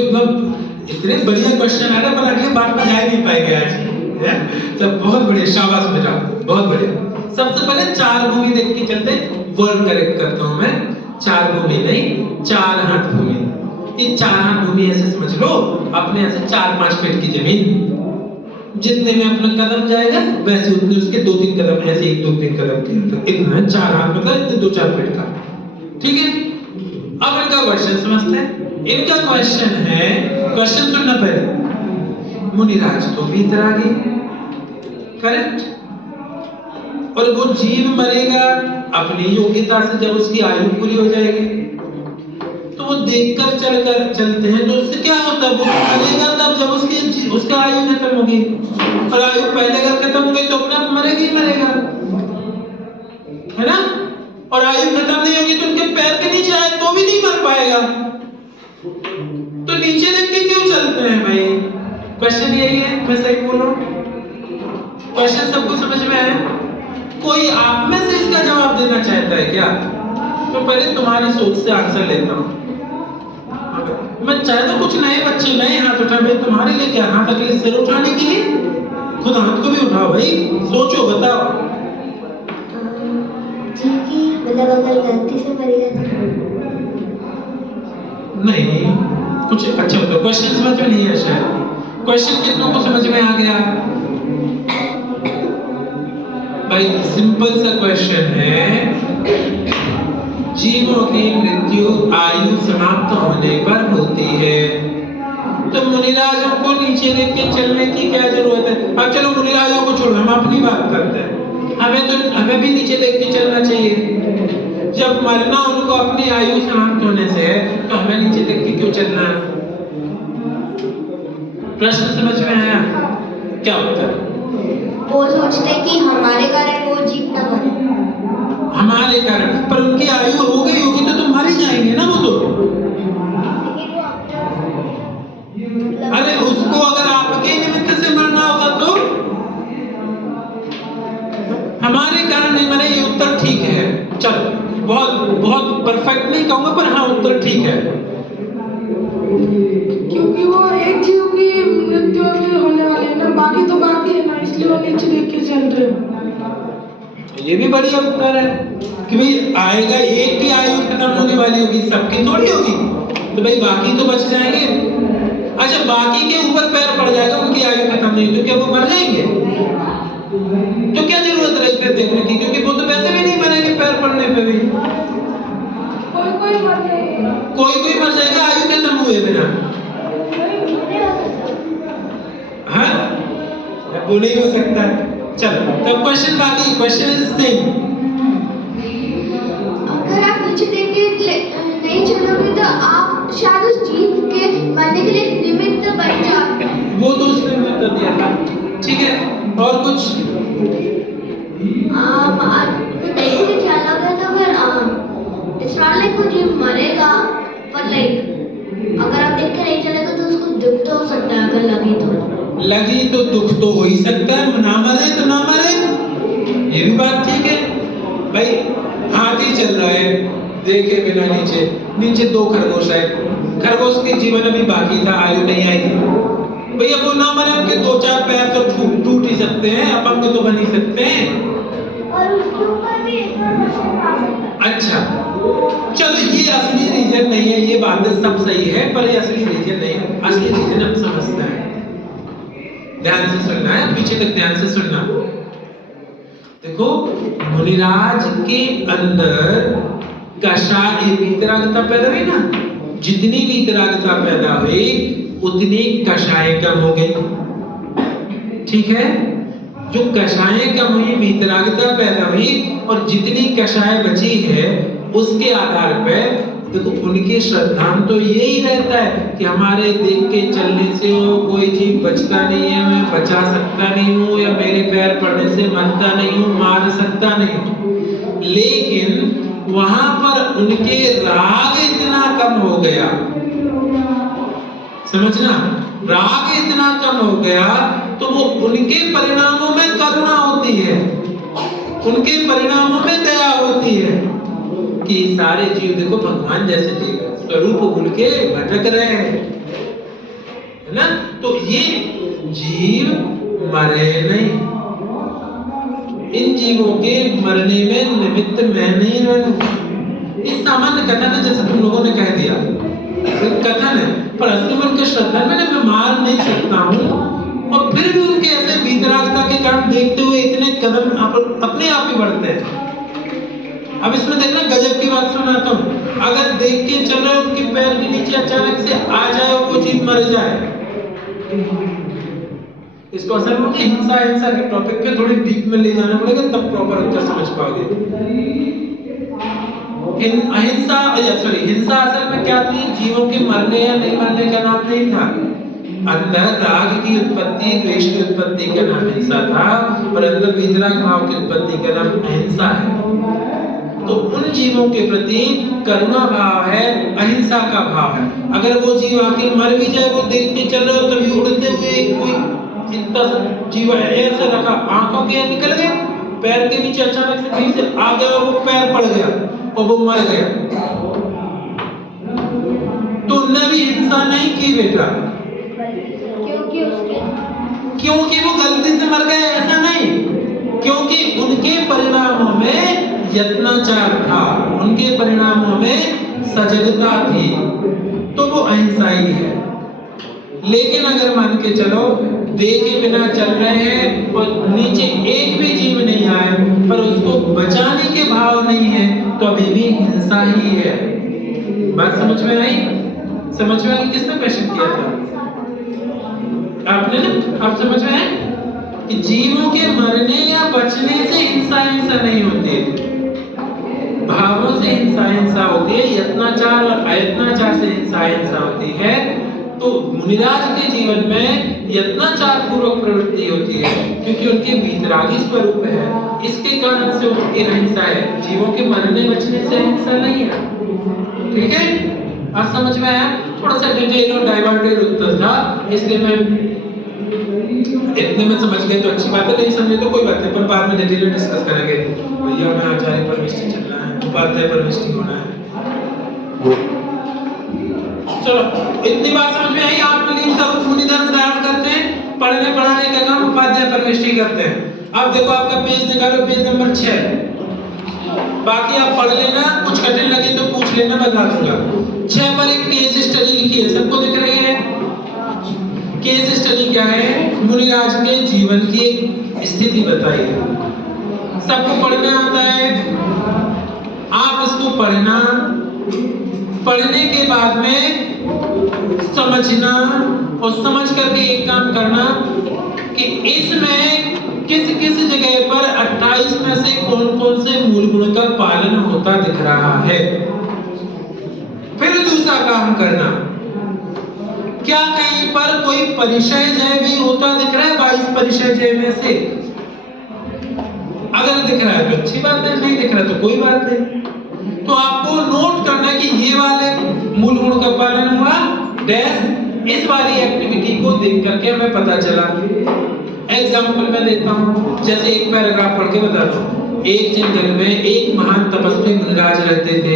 इतने बढ़िया क्वेश्चन आ रहे, पर अगली बात में जा ही नहीं पाएंगे आज। तो बहुत बढ़िया, शाबाश बेटा, बहुत बढ़िया। सबसे पहले चार भूमि देख के चलते, वर्ड करेक्ट करता हूं मैं, चार भूमि नहीं, चार हाथ भूमि। ये चार हाथ भूमि ऐसे समझ लो, अपने ऐसे 4-5 फीट की जमीन, जितने में अपना कदम जाएगा वैसे उतने उसके 2-3 कदम, ऐसे 1-2-3 कदम के अंदर इतना है। चार हाथ मतलब इतने 2-4 फीट का, ठीक है। अब इनका क्वेश्चन समझते हैं। इनका क्वेश्चन है, क्वेश्चन सुनना पहले। मुनिराज तो वीतरागी, करेक्ट, और वो जीव मरेगा अपनी योग्यता से जब उसकी आयु पूरी हो जाएगी, तो वो देखकर चलते हैं, तो उससे क्या होता है? वो मरेगा तब जब उसका आयु खत्म होगी, और आयु पहले अगर खत्म हो गई तो अपने आप मरेगी। नहीं मरेगा, है ना? और आयु खत्म नहीं होगी तो उनके पैर के नीचे आए तो भी नहीं मर पाएगा। तो नीचे देख के क्यों चलते हैं भाई? क्वेश्चन यही है, मैं सही बोल रहा हूँ? क्वेश्चन सबको समझ में आया? कोई आप में से इसका जवाब देना चाहता है क्या? तो पहले तुम्हारी सोच से आंसर लेता हूँ। मैं चाहे तो कुछ नए बच्चे नए हाथ उठा, भाई तुम्हारे लिए क्या हाथ अकेले सिर उठाने के लिए? खुद हाथ को भी उठाओ भाई, सोचो, बताओ। मतलब अगर गलती से मर गया तो नहीं, कुछ अच्छा होता। क्वेश्चन समझ में नहीं है शायद। क्वेश्चन कितनों को समझ में आ गया भाई? सिंपल सा क्वेश्चन है, जीवों की मृत्यु आयु समाप्त होने पर होती है, तो मुनिराजों को नीचे देख के चलने की क्या जरूरत है? अब चलो मुनिराजों को छोड़ो, हम अपनी बात करते हैं। हमें भी नीचे देख के चलना चाहिए। जब मरना उनको अपनी आयु समाप्त होने से है, तो हमें नीचे देख के क्यों चलना है? प्रश्न समझ में आया? क्या होता है? वो सोचते कि हमारे कारण वो जीव न मरे। हमारे कारण, पर उनकी आयु हो गई होगी तो मर ही जाएंगे ना वो तो। अरे उसको अगर आपके निमित्त से मरना होगा तो हमारे कारण नहीं मरे, ये उत्तर ठीक है। चलो, बहुत बहुत परफेक्ट नहीं कहूंगा, पर हाँ उत्तर ठीक है। क्योंकि वो एक जीव की मृत्यु अभी होने वाली है ना, बाकी तो बाकी है ना, इसलिए वो नीचे देख के चल रहे हैं। ये भी बढ़िया उत्तर है कि भाई आएगा, एक की आयु खत्म होने वाली होगी, सबकी थोड़ी होगी, तो भाई बाकी तो बच जाएंगे। अच्छा, बाकी के ऊपर पैर पड़ जाएगा, उनकी आयु खत्म नहीं, तो क्या वो मर जाएंगे? तो क्या जरूरत है फिर देखने की? क्योंकि वो तो वैसे भी नहीं मरेंगे पैर पड़ने पे भी। कोई मर जाएगा, कोई मर जाएगा आयु खत्म हुए बिना। हाँ, वो नहीं हो सकता। चलो, तब क्वेश्चन बाकी, क्वेश्चन इज सेम। अगर आप नीचे देख के नहीं चलोगे तो आप शायद उस जीव के मरने के लिए निमित्त बन जाओगे। वो तो उसने उत्तर दिया था, ठीक है। और कुछ? देख के चलोगे तो फिर इट्स नॉट लाइक वो जीव मरेगा, पर लाइक अगर आप देख के नहीं चलेगा तो उसको दुख तो हो सकता है। अगर लगी तो दुख तो हो ही सकता है, ना मरे तो ना मरे, ये भी बात ठीक है भाई। हाथी चल रहा है देखे बिना नीचे दो खरगोश आए, खरगोश के जीवन अभी बाकी था, आयु नहीं आई थी भैया, वो ना मरे, उनके दो चार पैर तो टूट ही सकते हैं, अपंग तो बन ही सकते हैं। और उसके ऊपर भी अच्छा, चलो ये असली रीजन नहीं है, ये बातें सब सही है, पर ये असली रीजन नहीं है। असली रीजन हम समझते हैं, ध्यान से सुनना है, पीछे तक ध्यान से सुनना। देखो, मुनिराज के अंदर कषाय वीतरागता पैदा हुई ना, जितनी वीतरागता पैदा हुई उतनी कषाय कम हो गई, ठीक है। जो कषाय कम हुई, वीतरागता पैदा हुई, और जितनी कषाय बची है उसके आधार पर देखो, उनके श्रद्धांत तो यही रहता है कि हमारे देख के चलने से कोई जीव बचता नहीं है, मैं बचा सकता नहीं हूँ, या मेरे पैर पड़ने से मरता नहीं हूँ, मार सकता नहीं हूँ। लेकिन वहां पर उनके राग इतना कम हो गया, समझना, राग इतना कम हो गया तो वो उनके परिणामों में करुणा होती है, उनके परिणामों में दया होती है कि सारे जीव देखो भगवान जैसे जीव है, स्वरूप भूल के भटक रहे हैं, है ना। तो ये जीव मरे नहीं, इन जीवों के मरने में निमित्त मैं नहीं रहूं। इस सामान्य कथन है, जैसे तुम लोगों ने कह दिया, कथन है, पर असली में उनके श्रद्धा में मैं मार नहीं सकता हूँ, और फिर भी उनके ऐसे वीतरागता के कारण देखते हुए इतने कदम अपने आप ही बढ़ते हैं। अब इसमें देखना, गजब की बात सुनाता हूँ। अगर देख के चल रहे उनके पैर के नीचे अचानक से आ जाए और वो जीव मर जाए, इसको असल में हिंसा के टॉपिक पे थोड़ी डीप में ले जाना पड़ेगा, तब प्रॉपर उत्तर समझ पाओगे। हिंसा असल में क्या थी? जीवों के मरने या नहीं मरने का नाम नहीं था, अंदर राग की उत्पत्ति, द्वेष की उत्पत्ति का नाम हिंसा था, और अंदर वितराग भाव की उत्पत्ति का नाम अहिंसा है। तो उन जीवों के प्रति करुणा भाव है, अहिंसा का भाव है। अगर वो जीव आखिर मर भी जाए, वो देख के चल रहे हो तभी उड़ते हुए कोई इतना जीव ऐसे रखा, आंखों के निकल गया, पैर के नीचे अचानक से कहीं से आ गया और वो पैर पड़ गया और वो मर गया, तो उनने भी हिंसा नहीं की बेटा, क्योंकि वो गलती से मर गए, ऐसा नहीं, क्योंकि उनके परिणामों में यत्नाचार था, उनके परिणामों में सजगता थी, तो वो अहिंसा ही है। लेकिन अगर मान के चलो देखे बिना चल रहे हैं और नीचे एक भी जीव नहीं आया पर उसको बचाने के भाव नहीं है, तो अभी भी हिंसा ही है। बात समझ में आई? समझ में आई? किसने क्वेश्चन किया था? आपने ना? आप समझ में आए कि जीवों के मरने या बचने से हिंसा नहीं होती है, भावों से हिंसा होती है, यत्नाचार और अयत्नाचार से हिंसा होती है। तो मुनिराज के जीवन में यत्नाचार पूर्वक प्रवृत्ति होती है, क्योंकि उनके वीतरागी स्वरूप है, इसके कारण से उनकी अहिंसा है। जीवों के मरने बचने से हिंसा नहीं है। ठीक है, आप समझ में आया? थोड़ा सा डिटेल और डाइवर्टेड उत्तर था, इसलिए मैं इतने में समझ गए तो अच्छी बात है, नहीं समझे तो कोई बात नहीं, पर बाद में डिटेल में डिस्कस करेंगे। भैया मैं आचार्य परमिष्टि चलना है, उपाध्याय परमिष्टि होना है। चलो इतनी बात समझ में आई? आप मुनि धर्म धारण करते हैं, पढ़ने पढ़ाने का काम उपाध्याय परमिष्टि करते हैं। अब देखो आपका पेज निकालो, पेज नंबर 6। बाकी आप पढ़ लेना, कुछ कठिन लगे तो पूछ लेना, बता दूंगा। 6 पर एक केस स्टडी लिखी है, सबको दिख रही है? केस स्टडी क्या है? मुनिराज के जीवन की एक स्थिति बताई है। सबको पढ़ना आता है, आप इसको पढ़ना, पढ़ने के बाद में समझना और समझ करके एक काम करना कि इसमें किस किस जगह पर 28 में से कौन कौन से मूल गुण का पालन होता दिख रहा है। फिर दूसरा काम करना, क्या कहीं पर कोई परिचय जय भी होता दिख रहा है 22 परिचय जय में से? अगर दिख रहा है तो अच्छी बात है, नहीं दिख रहा तो कोई बात नहीं। तो आपको नोट करना है कि ये वाले मूल गुण का पालन हुआ डैश, इस वाली एक्टिविटी को देख करके हमें पता चला। एग्जाम्पल मैं देता हूँ, जैसे एक पैराग्राफ पढ़ के बताता हूँ। एक जंगल में एक महान तपस्वी मुनिराज रहते थे।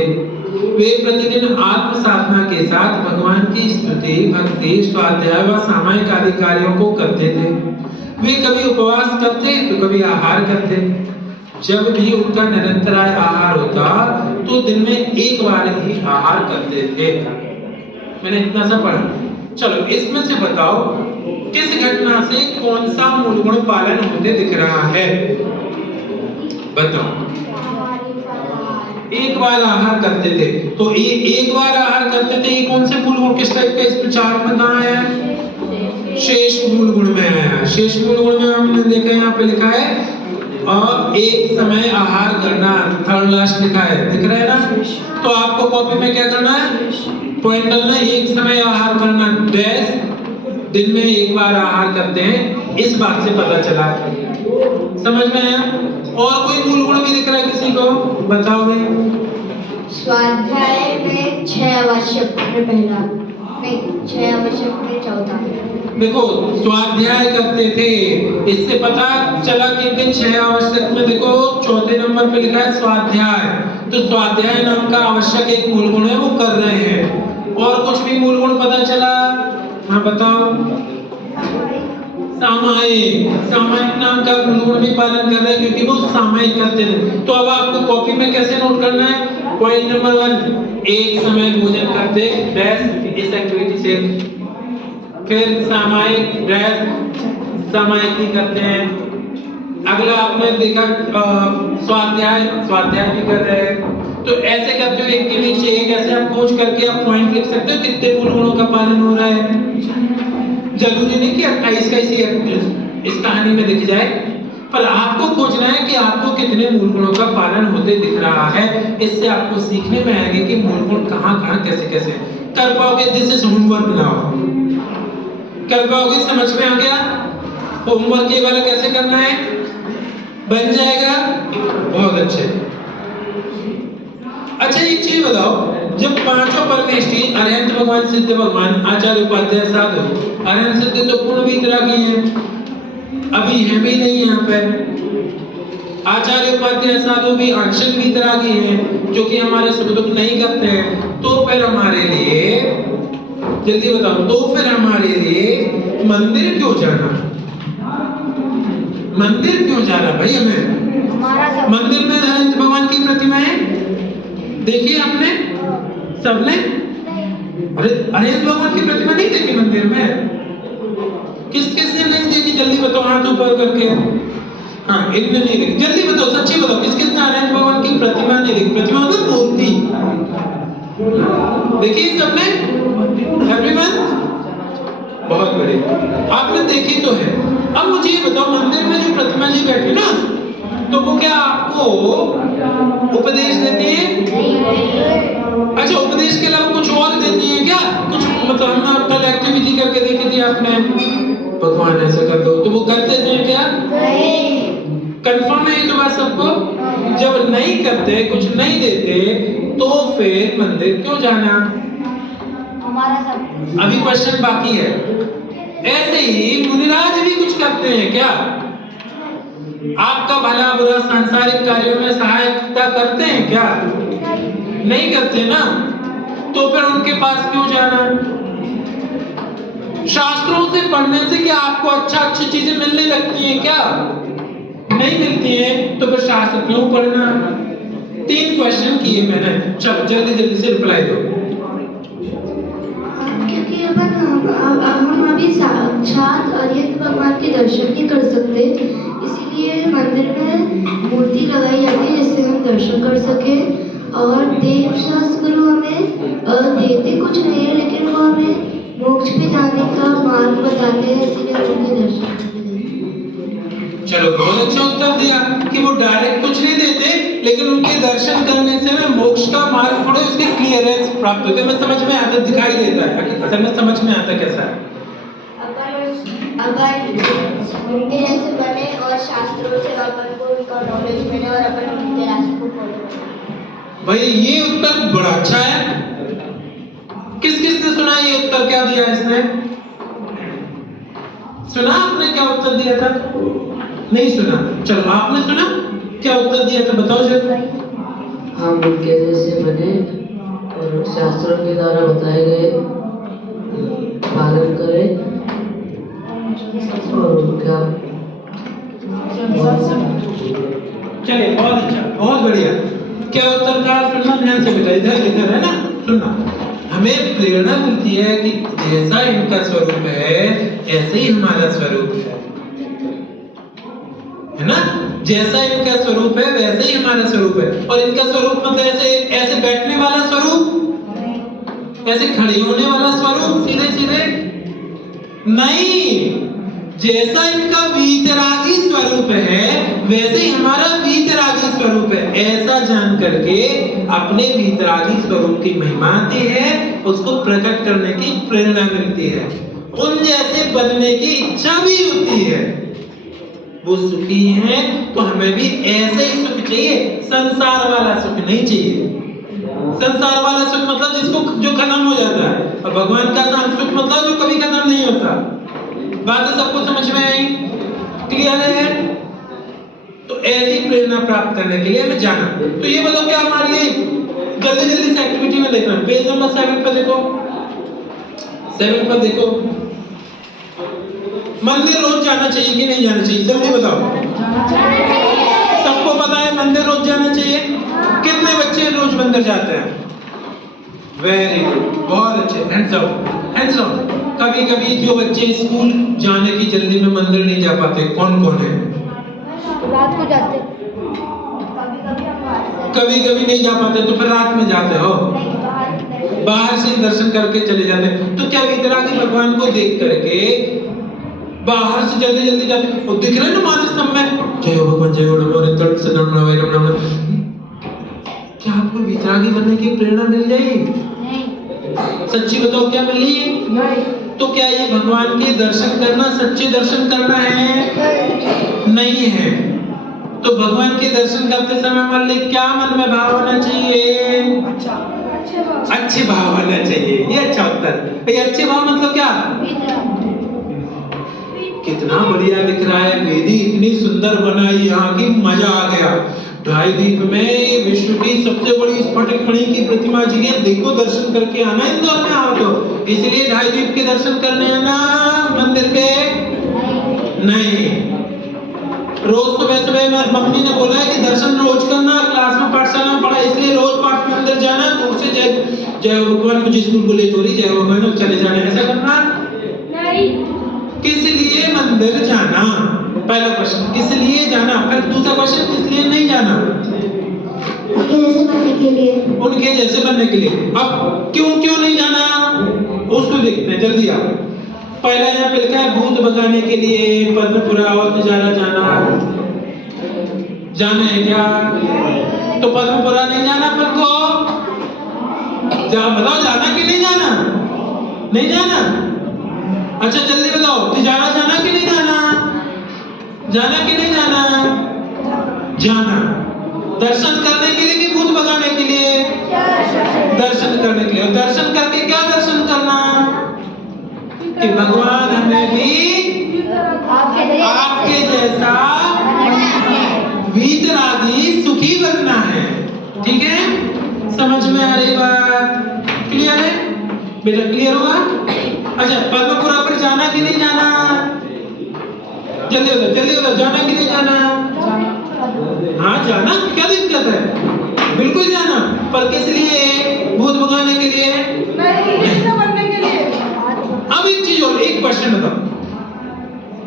वे प्रतिदिन आत्म साधना के साथ भगवान की स्तुति, भक्ति, स्वाध्याय व सामायिक आदि कार्यों को करते थे। वे कभी उपवास करते तो कभी आहार करते। जब भी उनका निरंतराय आहार होता तो दिन में एक बार ही आहार करते थे। मैंने इतना सा पढ़ा। चलो इसमें से बताओ किस घटना से कौन सा मूल गुण पालन होते दिख रहा है? बताओ। एक बार आहार करते थे, तो ये एक बार आहार करते थे, ये कौन से मूल गुण किस टाइप का इसमें चार्ट में कहाँ आया है? शेष मूल गुण में आया है। शेष मूल गुण में हमने देखा यहाँ पे लिखा है और एक समय आहार करना, थर्ड लास्ट लिखा है, दिख रहा है ना? तो आपको कॉपी में क्या करना है? पॉइंट डालना, एक समय आहार करना डैश, दिन में एक बार आहार करते हैं, इस बात से पता चला। समझ में आया? और कोई मूल गुण भी दिख रहा है किसी को? बताओ भाई। स्वाध्याय में 6 आवश्यक में पहला, नहीं 6 आवश्यक में चौथा। देखो स्वाध्याय करते थे, इससे पता चला कि इनके 6 आवश्यक में देखो चौथे नंबर पे लिखा है स्वाध्याय। तो स्वाध्याय नाम का आवश्यक एक मूल गुण है, वो कर रहे हैं। और कुछ भी मूल गुण पता चला? हाँ बताओ। सामायिक, सामायिक नाम का मूल गुण भी पालन कर रहे हैं, क्योंकि वो सामायिक करते हैं। तो अब आपको कॉपी में कैसे नोट करना है? पॉइंट नंबर 1, एक समय भोजन करते डैश इस एक्टिविटी से। फिर सामायिक डैश, सामायिक ही करते हैं। अगला आपने देखा स्वाध्याय, स्वाध्याय भी कर रहे हैं। तो ऐसे करते हो एक के नीचे एक, ऐसे आप खोज करके आप पॉइंट लिख सकते हो कितने मूल गुणों का पालन हो रहा है। जरूरी नहीं कि 28 का इस कहानी में दिख जाए, पर आपको खोजना है कि आपको कितने मूल गुणों का पालन होते दिख रहा है। इससे आपको सीखने में आएगा कि मूल गुण कहाँ कहाँ कैसे कैसे कर पाओगे। This is homework now. कर पाओगे? समझ में आ गया? होमवर्क ये वाला कैसे करना है? बन जाएगा? बहुत अच्छे। अच्छा एक चीज बताओ, जब पांचों परमेष्ठी अरिहंत भगवान, सिद्ध भगवान, आचार्य उपाध्याय साधु, अरिहंत सिद्ध तो पूर्ण वीतरागी हैं, अभी है भी नहीं यहाँ पे। आचार्य उपाध्याय साधु भी आंशिक वीतरागी हैं, जो कि हमारे सुख दुख नहीं करते हैं। तो फिर हमारे लिए, जल्दी बताओ, तो फिर हमारे लिए मंदिर क्यों जाना? मंदिर क्यों जाना भाई? हमें मंदिर में अरिहंत भगवान की प्रतिमाएं देखिए आपने, सबने? अरे अरिहंत भगवान की प्रतिमा नहीं देखी मंदिर में? किस किस ने नहीं देखी? जल्दी बताओ हाथ ऊपर करके। हाँ, इनने नहीं देखी। जल्दी बताओ, सच्ची बताओ, किस किस ने अरिहंत भगवान की प्रतिमा नहीं देखी? प्रतिमा मतलब मूर्ति देखिए सबने? एवरीवन? बहुत बढ़िया, आपने देखी तो है। अब मुझे ये बताओ, मंदिर में जो प्रतिमा जी बैठी ना, तो वो क्या आपको उपदेश देती है? अच्छा, उपदेश के अलावा कुछ और देती है क्या? कुछ मतलब हमने कल एक्टिविटी करके देखी थी आपने, भगवान ऐसा कर दो, तो वो कर देते हैं क्या? कंफर्म है ये तो बात सबको? जब नहीं करते, कुछ नहीं देते, तो फिर मंदिर क्यों जाना? अभी क्वेश्चन बाकी है। ऐसे ही मुनिराज भी कुछ करते हैं क्या? आपका भला बुरा सांसारिक कार्यों में सहायता करते हैं क्या? नहीं करते ना, तो फिर उनके पास क्यों जाना? शास्त्रों से पढ़ने से क्या आपको अच्छी चीजें मिलने लगती हैं क्या? नहीं मिलती हैं, तो फिर शास्त्र क्यों पढ़ना? 3 क्वेश्चन किए मैंने, चलो जल्दी जल्दी से रिप्लाई दो। क्योंकि हम अभी साक्षात अरिहंत भगवान के दर्शन नहीं कर सकते, इसीलिए मंदिर में मूर्ति लगाई जाती है जिससे हम दर्शन कर सके। और देव शास्त्र गुरु हमें देते कुछ नहीं है, लेकिन वो हमें मोक्ष पे जाने का मार्ग बताते हैं, इसीलिए उनके दर्शन करते हैं। चलो बहुत अच्छा उत्तर दिया कि वो डायरेक्ट कुछ नहीं देते, लेकिन उनके दर्शन करने से हमें मोक्ष का मार्ग थोड़े उसके क्लियरेंस प्राप्त होते हैं। मैं समझ में आता, दिखाई देता है, असल में समझ में आता कैसा है। अगर उनके जैसे बने और शास्त्रों से अपन को उनका नॉलेज मिले और अपन उनके रास्ते को फॉलो करें। भाई ये उत्तर बड़ा अच्छा है। किस किस ने सुना ये उत्तर? क्या दिया इसने? सुना आपने क्या उत्तर दिया था? नहीं सुना? चलो आपने सुना क्या उत्तर दिया था, बताओ जरा। हम उनके जैसे बने और शास्त्रों के द्वारा बताए गए पालन करें और उनका चलिए बहुत अच्छा, बहुत बढ़िया। क्या उत्तर था? सुनना ध्यान से बेटा, इधर इधर है ना, सुनना। हमें प्रेरणा मिलती है कि जैसा इनका स्वरूप है ऐसे ही हमारा स्वरूप है ना? जैसा इनका स्वरूप है वैसे ही हमारा स्वरूप है। और इनका स्वरूप मतलब ऐसे ऐसे बैठने वाला स्वरूप, ऐसे खड़े होने वाला स्वरूप, सीधे सीधे नहीं। जैसा इनका वीतरागी स्वरूप है वैसे ही हमारा वीतरागी स्वरूप है। ऐसा जान करके अपने वीतरागी स्वरूप की महिमा आती है, उसको प्रकट करने की प्रेरणा मिलती है, उन जैसे बनने की इच्छा भी होती है। वो सुखी हैं तो हमें भी ऐसे ही सुख चाहिए, संसार वाला सुख नहीं चाहिए। संसार वाला सुख मतलब जिसको जो खत्म हो जाता है, और भगवान का सुख मतलब जो कभी खत्म नहीं होता। बात सबको समझ में आई? क्लियर है? तो ऐसी प्रेरणा प्राप्त करने के लिए हमें जाना। तो ये बताओ क्या हमारे लिए जल्दी जल्दी से एक्टिविटी में देखना। पेज नंबर 7 पर देखो, 7 पर देखो। मंदिर रोज जाना चाहिए कि नहीं जाना चाहिए? जल्दी बताओ। सबको पता है मंदिर रोज जाना चाहिए? कितने बच्चे रोज मंदिर जाते हैं? वेरी गुड, बहुत अच्छे। Hands up, hands up. कभी कभी जो बच्चे स्कूल जाने की जल्दी में मंदिर नहीं जा पाते, कौन कौन है? रात को जाते, कभी कभी नहीं जा पाते, तो फिर रात में जाते हो? बाहर से दर्शन करके चले जाते हैं। तो क्या वीतरागी भगवान को देख करके बाहर से जल्दी जल्दी जाते? वो दिख रहे ना मानस स्तंभ में, जय हो भगवान, जय हो नमो तड़ से नमो नमो। क्या आपको वीतरागी बनने की प्रेरणा मिल जाएगी? नहीं। सच्ची बताओ, क्या मिली? नहीं। तो क्या ये भगवान के दर्शन करना सच्चे दर्शन करना है? नहीं है। तो भगवान के दर्शन करते समय हमारे लिए क्या मन में भाव होना चाहिए? अच्छे भाव होना चाहिए। ये अच्छा उत्तर। ये अच्छे भाव मतलब क्या? कितना बढ़िया दिख रहा है, वेदी इतनी सुंदर बनाई, यहाँ की मजा आ गया। ढाई दीप में विश्व की सबसे बड़ी स्फटिक मणि की प्रतिमा जी के देखो, दर्शन करके आना इंदौर में आओ तो। इसलिए ढाई दीप के दर्शन करने आना मंदिर के नहीं। रोज सुबह सुबह मम्मी ने बोला है कि दर्शन रोज करना, क्लास में पाठशाला में पढ़ा, इसलिए रोज पाठ मंदिर जाना, दूर से जय भगवान मुझे स्कूल को ले चोरी, जय भगवान चले जाने, ऐसा करना नहीं। किस लिए मंदिर जाना? पहला प्रश्न, किस लिए जाना? फिर दूसरा क्वेश्चन, किस लिए नहीं जाना? उनके जैसे बनने के लिए। उनके जैसे बनने के लिए। अब क्यों नहीं जाना उसको देखते हैं, जल्दी आओ। पहला यहाँ पे लिखा है भूत भगाने के लिए पद्मपुरा और नजारा जाना है क्या? तो पद्मपुरा नहीं जाना, फिर को बताओ जाना कि नहीं जाना? नहीं जाना। अच्छा जल्दी बताओ, तिजारा जाना कि नहीं जाना? जाना कि नहीं जाना? जाना। दर्शन करने के लिए कि भूत भगाने के लिए? दर्शन करने के लिए। और दर्शन करके क्या दर्शन करना? कि भगवान हमें भी आपके जैसा वीतरागी सुखी बनना है। ठीक है, समझ में आ रही बात? क्लियर है बेटा? क्लियर हुआ? अच्छा पद्मपुरा पर जाना कि नहीं जाना? जल्दी बताओ, जाना कि नहीं जाना? हाँ जाना, क्या दिक्कत है? बिल्कुल जाना। पर किस लिए? भूत भगाने के लिए नहीं, बनने के लिए। अब एक चीज और, एक क्वेश्चन बताओ,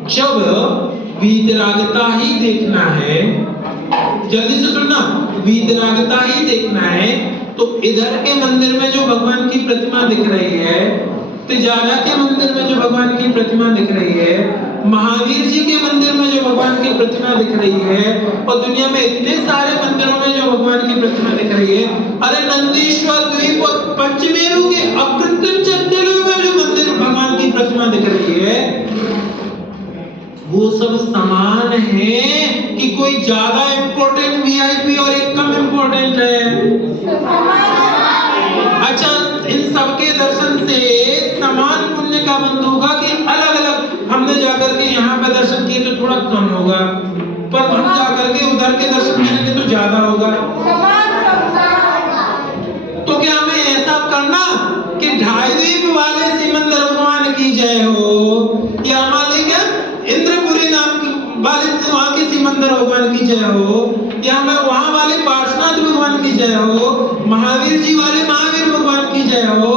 जब वीतरागता ही देखना है, जल्दी से सुनना, वीतरागता ही देखना है, तो इधर के मंदिर में जो भगवान की प्रतिमा दिख रही है, तिजारा के मंदिर में जो भगवान की प्रतिमा दिख रही है, महावीर जी के मंदिर में जो भगवान की प्रतिमा दिख रही है, और दुनिया में इतने सारे मंदिरों में जो भगवान की प्रतिमा दिख रही है, अरे नंदीश्वर द्वीप और पंचमेरु के अकृत्रिम चंदेलों में जो मंदिर भगवान की प्रतिमा दिख रही है, वो सब समान है कि कोई ज्यादा इंपॉर्टेंट वीआईपी और एक कम इंपॉर्टेंट है? अच्छा इन सबके दर्शन से समान पुण्य का बंध होगा कि अलग अलग? हमने जाकर के यहाँ पे दर्शन किए तो थोड़ा कम होगा, पर हम जाकर के उधर के दर्शन करेंगे तो ज्यादा होगा। तो क्या हमें ऐसा करना कि ढाई द्वीप वाले सिमंदर भगवान की जय हो, या हमारे क्या इंद्रपुरी नाम की वाले वहाँ के सिमंदर भगवान की जय हो, या हमें वहाँ वाले पार्श्वनाथ भगवान की जय हो, महावीर जी वाले महावीर भगवान की जय हो,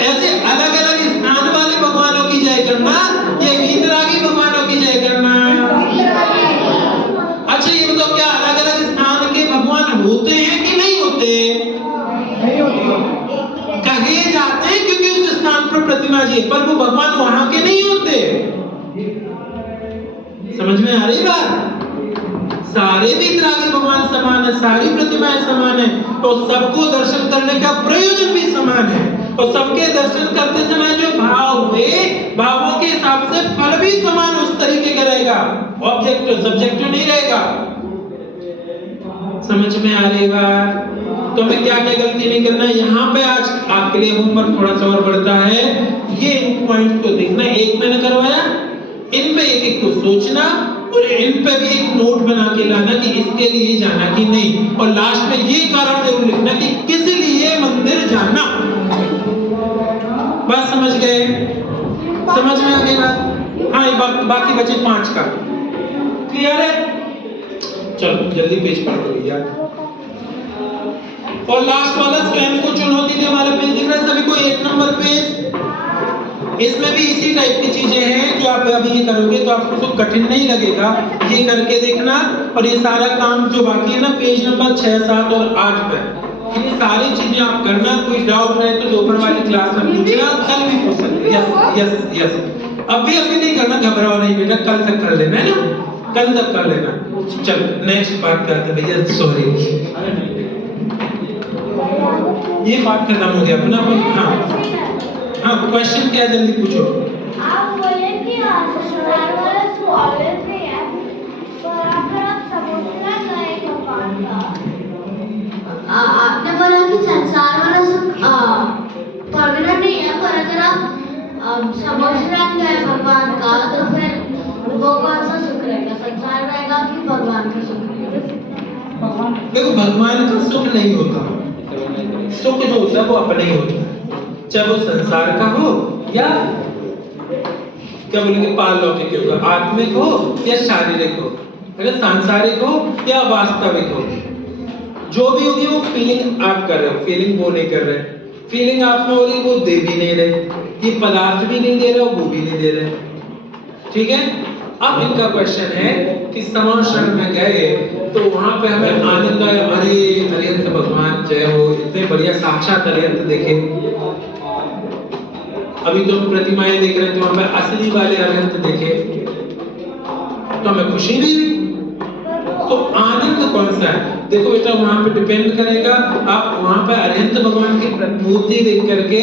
ऐसे अलग अलग स्थान वाले भगवानों की जय करना, ये वीतरागी भगवानों की जय करना? अच्छा ये बताओ, क्या अलग अलग स्थान के भगवान होते हैं कि नहीं होते? कहे जाते हैं क्योंकि उस स्थान पर प्रतिमा जी है, पर वो भगवान वहां के नहीं होते। समझ में आ रही बात? सारे वीतरागी भगवान समान है, सारी प्रतिमाएं समान है, तो सबको दर्शन करने का प्रयोजन भी समान है, और सबके दर्शन करते समय जो भाव हुए, भावों के हिसाब से फल भी समान उस तरीके का रहेगा, ऑब्जेक्टिव सब्जेक्टिव नहीं रहेगा। समझ में आ रही बात? तो हमें क्या क्या गलती नहीं करना है। यहाँ पे आज आपके लिए होमवर्क थोड़ा सा और बढ़ता है, ये इन पॉइंट को देखना, एक मैंने करवाया, इन पे एक एक को सोचना, और इन पे भी एक नोट बना के लाना कि इसके लिए जाना कि नहीं, और लास्ट में ये कारण जरूर लिखना कि किस लिए मंदिर जाना। बात समझ गए? समझ में आ गई बात? हाँ, ये बाकी बचे 5 का क्लियर है? चलो जल्दी पेज पढ़ लो भैया। और लास्ट वाला स्वयं को चुनौती दे वाला पेज दिख रहा है सभी को, 1 नंबर पेज। इसमें भी इसी टाइप की चीजें हैं जो आप अभी ये करोगे तो आपको तो कठिन नहीं लगेगा, ये करके देखना। और ये सारा काम जो बाकी है ना, पेज नंबर 6, 7 और 8 पे, ये सारी चीजें आप करना। कोई डाउट रहे तो दोपहर वाली क्लास में पूछना, कल भी पूछ सकते हैं। यस यस यस, अभी नहीं करना, घबराओ नहीं बेटा, कल तक कर लेना है ना, कल तक कर लेना। चलो नेक्स्ट बात करते हैं भैया, सॉरी ये बात खत्म हो गया अपना। हाँ हाँ क्वेश्चन क्या है जल्दी पूछो। आप बोले कि संसार वाला ऑलवेज नहीं है, पर अगर आप समुद्र गए भगवान का, आपने बोला कि संसार वाला सुख परमानेंट नहीं है, पर अगर आप समुद्र गए भगवान का तो फिर वो कौन सा सुख रहेगा, संसार रहेगा कि भगवान का सुख रहेगा? देखो भगवान का सुख नहीं होता, सुख जो होता है वो अपने ही होता है, चाहे वो संसार का हो या क्या बोलेंगे पारलौकिक होगा, आत्मिक हो या शारीरिक हो, अगर सांसारिक हो या वास्तविक हो, जो भी होगी वो फीलिंग आप कर रहे हो, फीलिंग वो नहीं कर रहे, फीलिंग आप में हो रही वो दे भी नहीं रहे, ये पदार्थ भी नहीं दे रहे वो भी नहीं दे रहे, ठीक है। अब इनका क्वेश्चन है कि समाशरण में गए तो वहां पे हमें आनंद आया, अरे अरिहंत भगवान जय हो, इतने बढ़िया साक्षात अरिहंत देखे। अभी तो हम प्रतिमाएं देख रहे थे, वहां पे असली वाले अरिहंत देखे तो हमें खुशी भी हुई। तो आनंद कौन सा है? देखो बेटा वहां पे डिपेंड करेगा, आप वहां पे अरिहंत भगवान की मूर्ति देख करके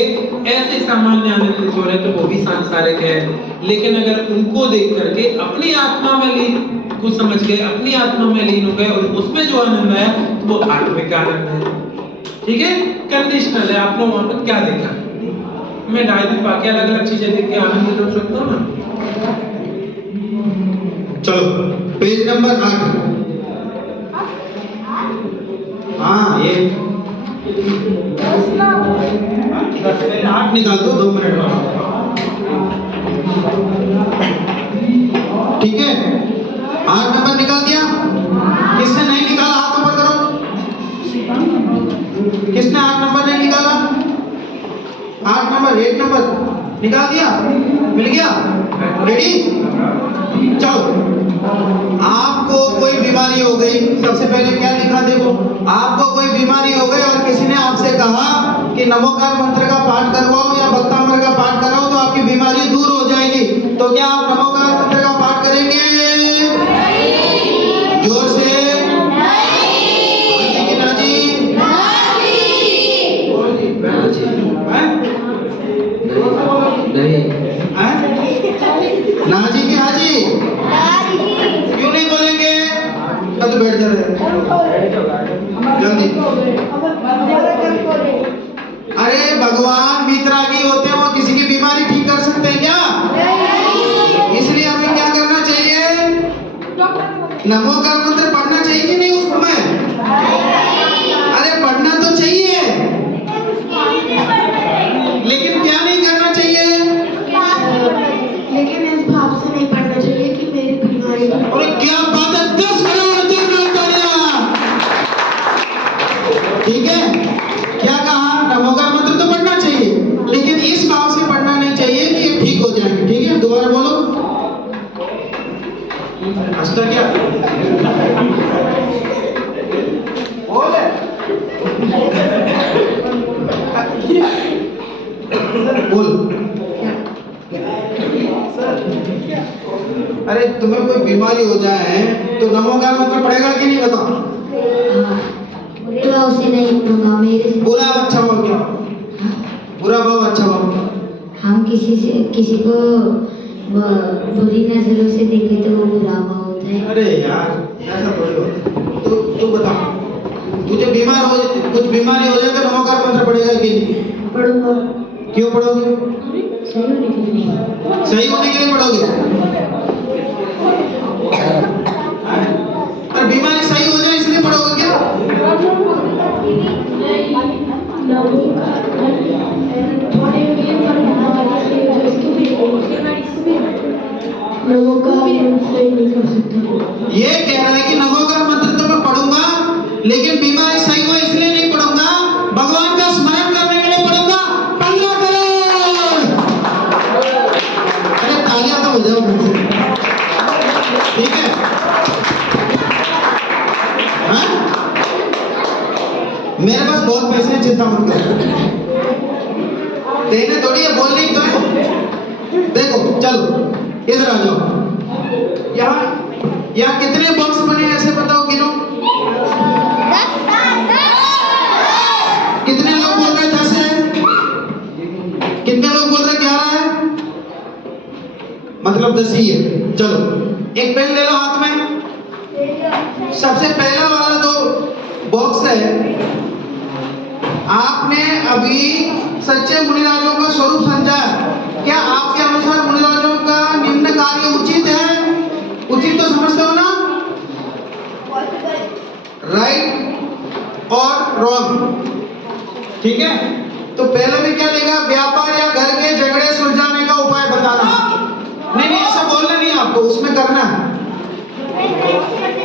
ऐसे सामान्य आनंदित हो रहे तो वो भी सांसारिक है, लेकिन अगर उनको देख करके अपनी आत्मा में लीन कुछ समझ गए, अपनी आत्मा में लीन हो गए और उसमें जो आनंद आया तो वो आत्मिक आनंद है, ठीक है। कंडीशनल है, आप लोग वहां पर क्या देखा, मैं डायरी बाकी अलग अलग चीजें देख के आनंदित हो सकता हूँ ना। चलो पेज नंबर 8। हाँ ये 8 निकाल दो, 2 मिनट में, ठीक है। 8 नंबर निकाल दिया, किसने नहीं निकाला हाथ ऊपर करो, किसने 8 नंबर नहीं निकाला, 8 नंबर 1 नंबर निकाल दिया, मिल गया, रेडी। चलो आपको कोई बीमारी हो गई, सबसे पहले क्या लिखा देखो, आपको कोई बीमारी हो गई और किसी ने आपसे कहा कि नमोकार मंत्र का पाठ करवाओ या भक्तामृत का पाठ कराओ तो आपकी बीमारी दूर हो जाएगी, तो क्या आप नमोकार मंत्र का पाठ करेंगे? जोर से कि ना जी? ना जी की हाजी? क्यों नहीं बोलेंगे? तो बैठ जा जल्दी। अरे भगवान वीतरागी होते हैं, वो किसी की बीमारी ठीक कर सकते हैं क्या? इसलिए हमें क्या करना चाहिए? नमोकार मंत्र पढ़ना चाहिए कि नहीं उस समय? अरे पढ़ना तो चाहिए, लेकिन क्या नहीं करना चाहिए? लेकिन इस भाव से नहीं पढ़ना चाहिए कि मेरी बीमारी। अरे क्या बात है, 10 करोड़ ठीक है। क्या कहा? नमोकार मंत्र तो पढ़ना चाहिए, लेकिन इस भाव से पढ़ना नहीं चाहिए कि ये ठीक हो जाएंगे, ठीक है। दोबारा बोलो, हंसता क्या? बोल। अरे तुम्हें कोई बीमारी हो जाए तो नमोकार मंत्र पढ़ेगा कि नहीं बताओ? बुरा उसे नहीं पढ़ूंगा, मेरे से बुरा अच्छा भाव क्या? बुरा भाव अच्छा भाव? हम किसी को बुरी नजरों से देखे तो वो बुरा भाव होता है। अरे यार ऐसा थोड़ी होता। तू बता, तुझे बीमार हो, कुछ बीमारी हो जाए तो नमोकार मंत्र पढ़ेगा कि नहीं? पढ़ूंगा। क्यों पढ़ोगे? सही होने के लिए। सही होने के लिए पढ़ोगे? और बीमारी सही हो जाए इसलिए पढ़ोगे क्या? ये कह रहा है कि नमोकार मंत्र तो मैं पढ़ूंगा, लेकिन बीमारी सही हो इसलिए नहीं पढ़ूंगा, भगवान का स्मरण करने के लिए पढ़ूंगा। 15 करोड़। अरे तालियां तो बजाओ फिर से, ठीक है? हाँ? मेरे पास बहुत पैसे हैं, चिंता मत करो, देने थोड़ी है, बोलने ही तो है। देखो चलो इधर आ जाओ, यहाँ कितने बॉक्स बने हैं ऐसे बताओ, गिनो। कितने लोग बोल रहे 10 है? कितने लोग मतलब 10 ही है। चलो एक पेन ले लो हाथ में। सबसे पहला वाला जो बॉक्स है, आपने अभी सच्चे मुनिराजों का स्वरूप समझा। क्या आपके अनुसार मुनिराजों का निम्न कार्य उचित है? उचित तो समझते हो ना? राइट और रॉन्ग, ठीक है। तो पहले भी क्या लेगा, व्यापार या घर के झगड़े सुलझाने का उपाय बताना। नहीं नहीं ऐसा बोलना नहीं आपको, उसमें करना है,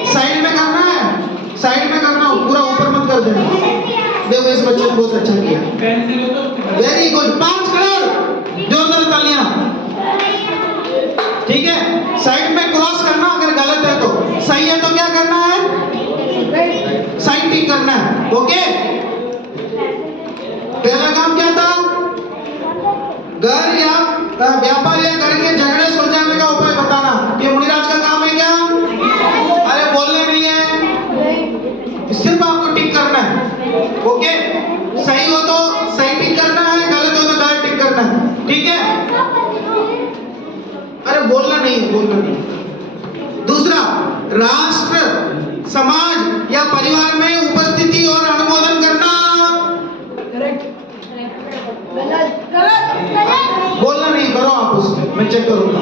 साइड में करना है, साइड में करना, पूरा ऊपर मत कर देना। देखो इस बच्चे ने बहुत अच्छा किया, वेरी गुड, 5 करोड़ जोरदार तालियां। ठीक है, साइड में क्रॉस करना, अगर गलत है तो, सही है तो क्या करना है, साइड टिक करना है। ओके, पहला काम क्या था, घर या व्यापार या घर के झगड़े सुलझाने का उपाय बताना। ये मुनिराज का काम है क्या? अरे बोलने नहीं है, सिर्फ आपको टिक करना है। ओके, सही हो तो सही टिक करना है, गलत हो तो गलत टिक करना है, ठीक है। अरे बोलना नहीं है, बोलना नहीं। दूसरा, राष्ट्र, समाज या परिवार में उपस्थिति और अनुमोदन करना। बोलना नहीं, करो आप उसमें, मैं चेक करूंगा।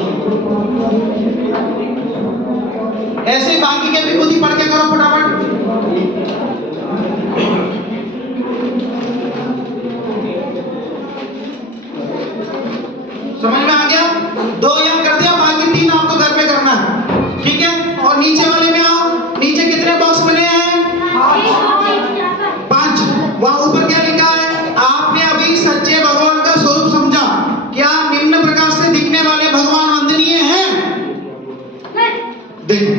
ऐसे बाकी के भी खुद ही पढ़ के करो फटाफट। समझ में आ गया? 2 यहाँ कर दिया, बाकी 3 आपको घर पे करना है, ठीक है। और नीचे वाले में आओ, नीचे कितने बॉक्स बने हैं? 5। वहां ऊपर क्या लिखा है? आपने अभी सच्चे भगवान का स्वरूप समझा। क्या निम्न प्रकार से दिखने वाले भगवान वंदनीय हैं? देखो,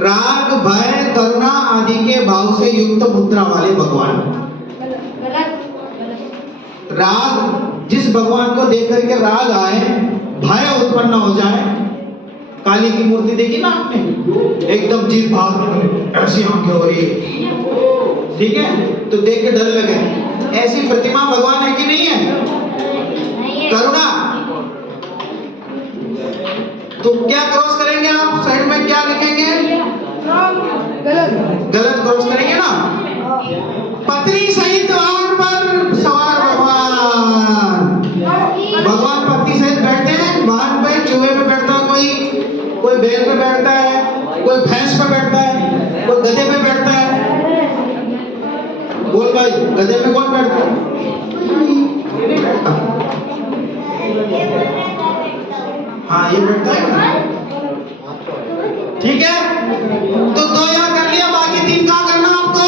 राग, भय, करुणा आदि के भाव से युक्त मुद्रा वाले भगवान। राग, जिस भगवान को देख करके राग आए, भय उत्पन्न हो जाए। काली की मूर्ति देखी ना आपने, एकदम जीभ भाग, ऐसी आंखें हो रही है, ठीक है, तो देख के डर लगे। ऐसी प्रतिमा भगवान है कि नहीं है? करुणा, तो क्या क्रॉस करेंगे आप? साइड में क्या लिखेंगे? गलत क्रॉस करेंगे ना। पत्नी सहित वाहन पर सवार भगवान। भगवान पत्नी सहित बैठते हैं वाहन पे, चूहे पे बैठता है, कोई बैल पे बैठता है, कोई भैंस पे बैठता है, कोई गधे पे बैठता है। बोल भाई, गधे पे कौन बैठता है? हाँ ये बैठता है, ठीक है। तो 2 यहाँ कर लिया, बाकी 3 कहाँ करना आपको?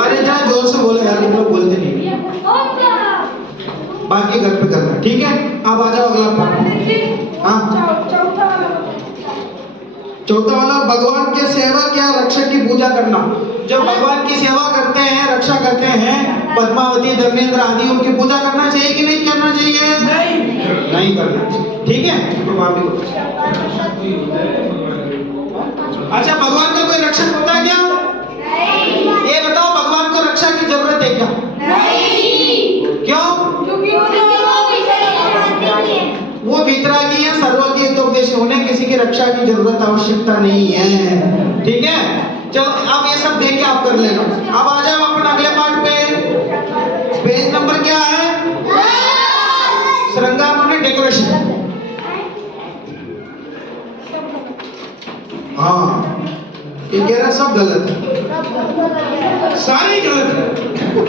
अरे जरा जोर से बोलो यार, लोग बोलते नहीं। बाकी घर पे करना, ठीक है। अब आ जाओ अगला पार्ट। हाँ, चौथा वाला, भगवान के सेवक या रक्षक की पूजा करना। जब भगवान की सेवा करते हैं, रक्षा करते हैं, पद्मावती, धर्मेंद्र आदि, उनकी पूजा करना चाहिए कि नहीं करना चाहिए? नहीं करना चाहिए, ठीक है। तो भाभी, अच्छा भगवान का कोई रक्षक होता है क्या? ये बताओ, भगवान को रक्षा की जरूरत है क्या? क्यों? वो वितरागी है, सर्वज्ञ, तो उपदेश, उन्हें किसी की रक्षा की जरूरत, आवश्यकता नहीं है, ठीक है। चलो अब ये सब देख के आप कर लेना। अब आ जाओ अपन अगले पार्ट पे। पेज नंबर क्या है? श्रृंगार माने डेकोरेशन। हाँ, ये कह रहा सब गलत है, सारे गलत है,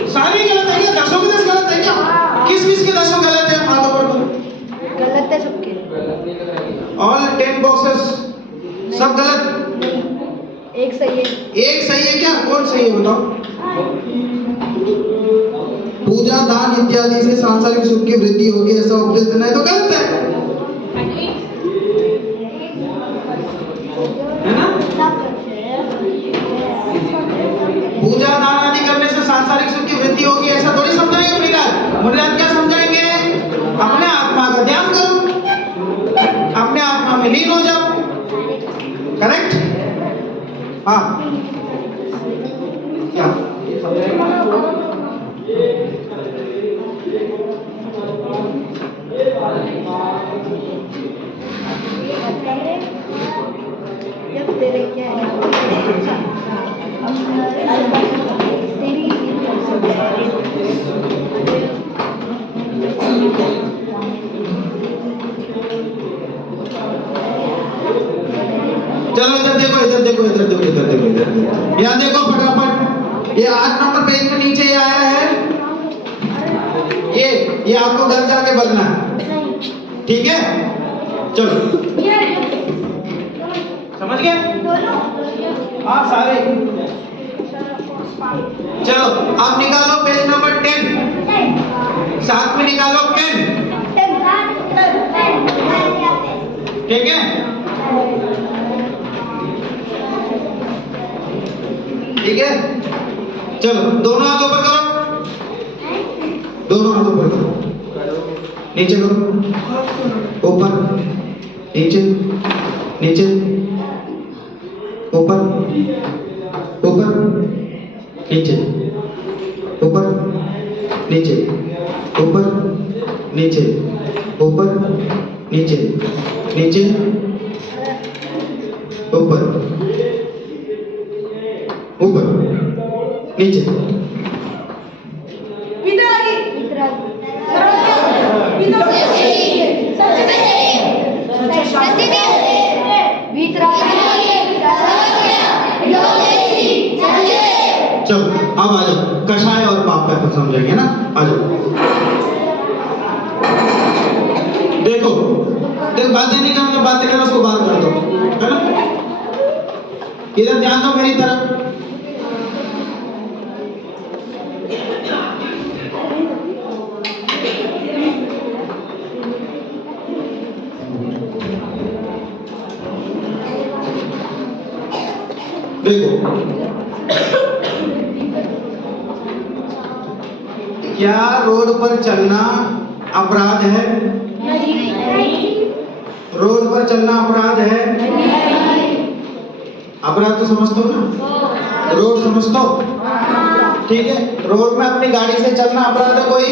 सारे गलत है क्या? 10 के 10 गलत है क्या? किस किस के 10 गलत है? हाथों पर गलत है सबके। ऑल 10 बॉक्सेस सब गलत, एक सही है। एक सही है क्या? कौन सही है बताओ? पूजा, दान इत्यादि से सांसारिक सुख की वृद्धि होगी, ऐसा उपदेश देना है तो गलत है ना? पूजा, दान आदि करने से सांसारिक सुख की वृद्धि होगी, ऐसा थोड़ी समझाएंगे मुनिराज। मुनिराज क्या समझाएंगे? अपने आत्मा का ध्यान करो, अपने आत्मा में लीन हो जाओ, करेक्ट? हाँ, क्या देखो, इधर देखो, इधर देखो, इधर देखो, इधर देखो, यहाँ देखो फटाफट। ये 8 नंबर पेज में नीचे ये आया है, ये आपको घर जाके भरना है, ठीक है? चलो, समझ गए? हाँ सारे। चलो आप निकालो पेज नंबर 10, साथ में निकालो पेन, ठीक है? ठीक है, चलो दोनों हाथ ऊपर करो, दोनों हाथ ऊपर करो, नीचे करो, ऊपर, नीचे, नीचे, ऊपर, ऊपर, नीचे, ऊपर, नीचे, ऊपर, नीचे, ऊपर, नीचे, नीचे, ऊपर, ऊपर, नीचे। चलो अब आ जाओ, कषाय और पाप का समझेंगे ना, आ जाओ। देखो देखो, बातें नहीं करना, बातें करना उसको बाहर कर दो, है ना? इधर ध्यान दो मेरी तरफ। देखो, क्या रोड पर चलना अपराध है? रोड पर चलना अपराध है? अपराध तो समझते हो ना, रोड समझते हो, ठीक है? रोड में अपनी गाड़ी से चलना अपराध है कोई?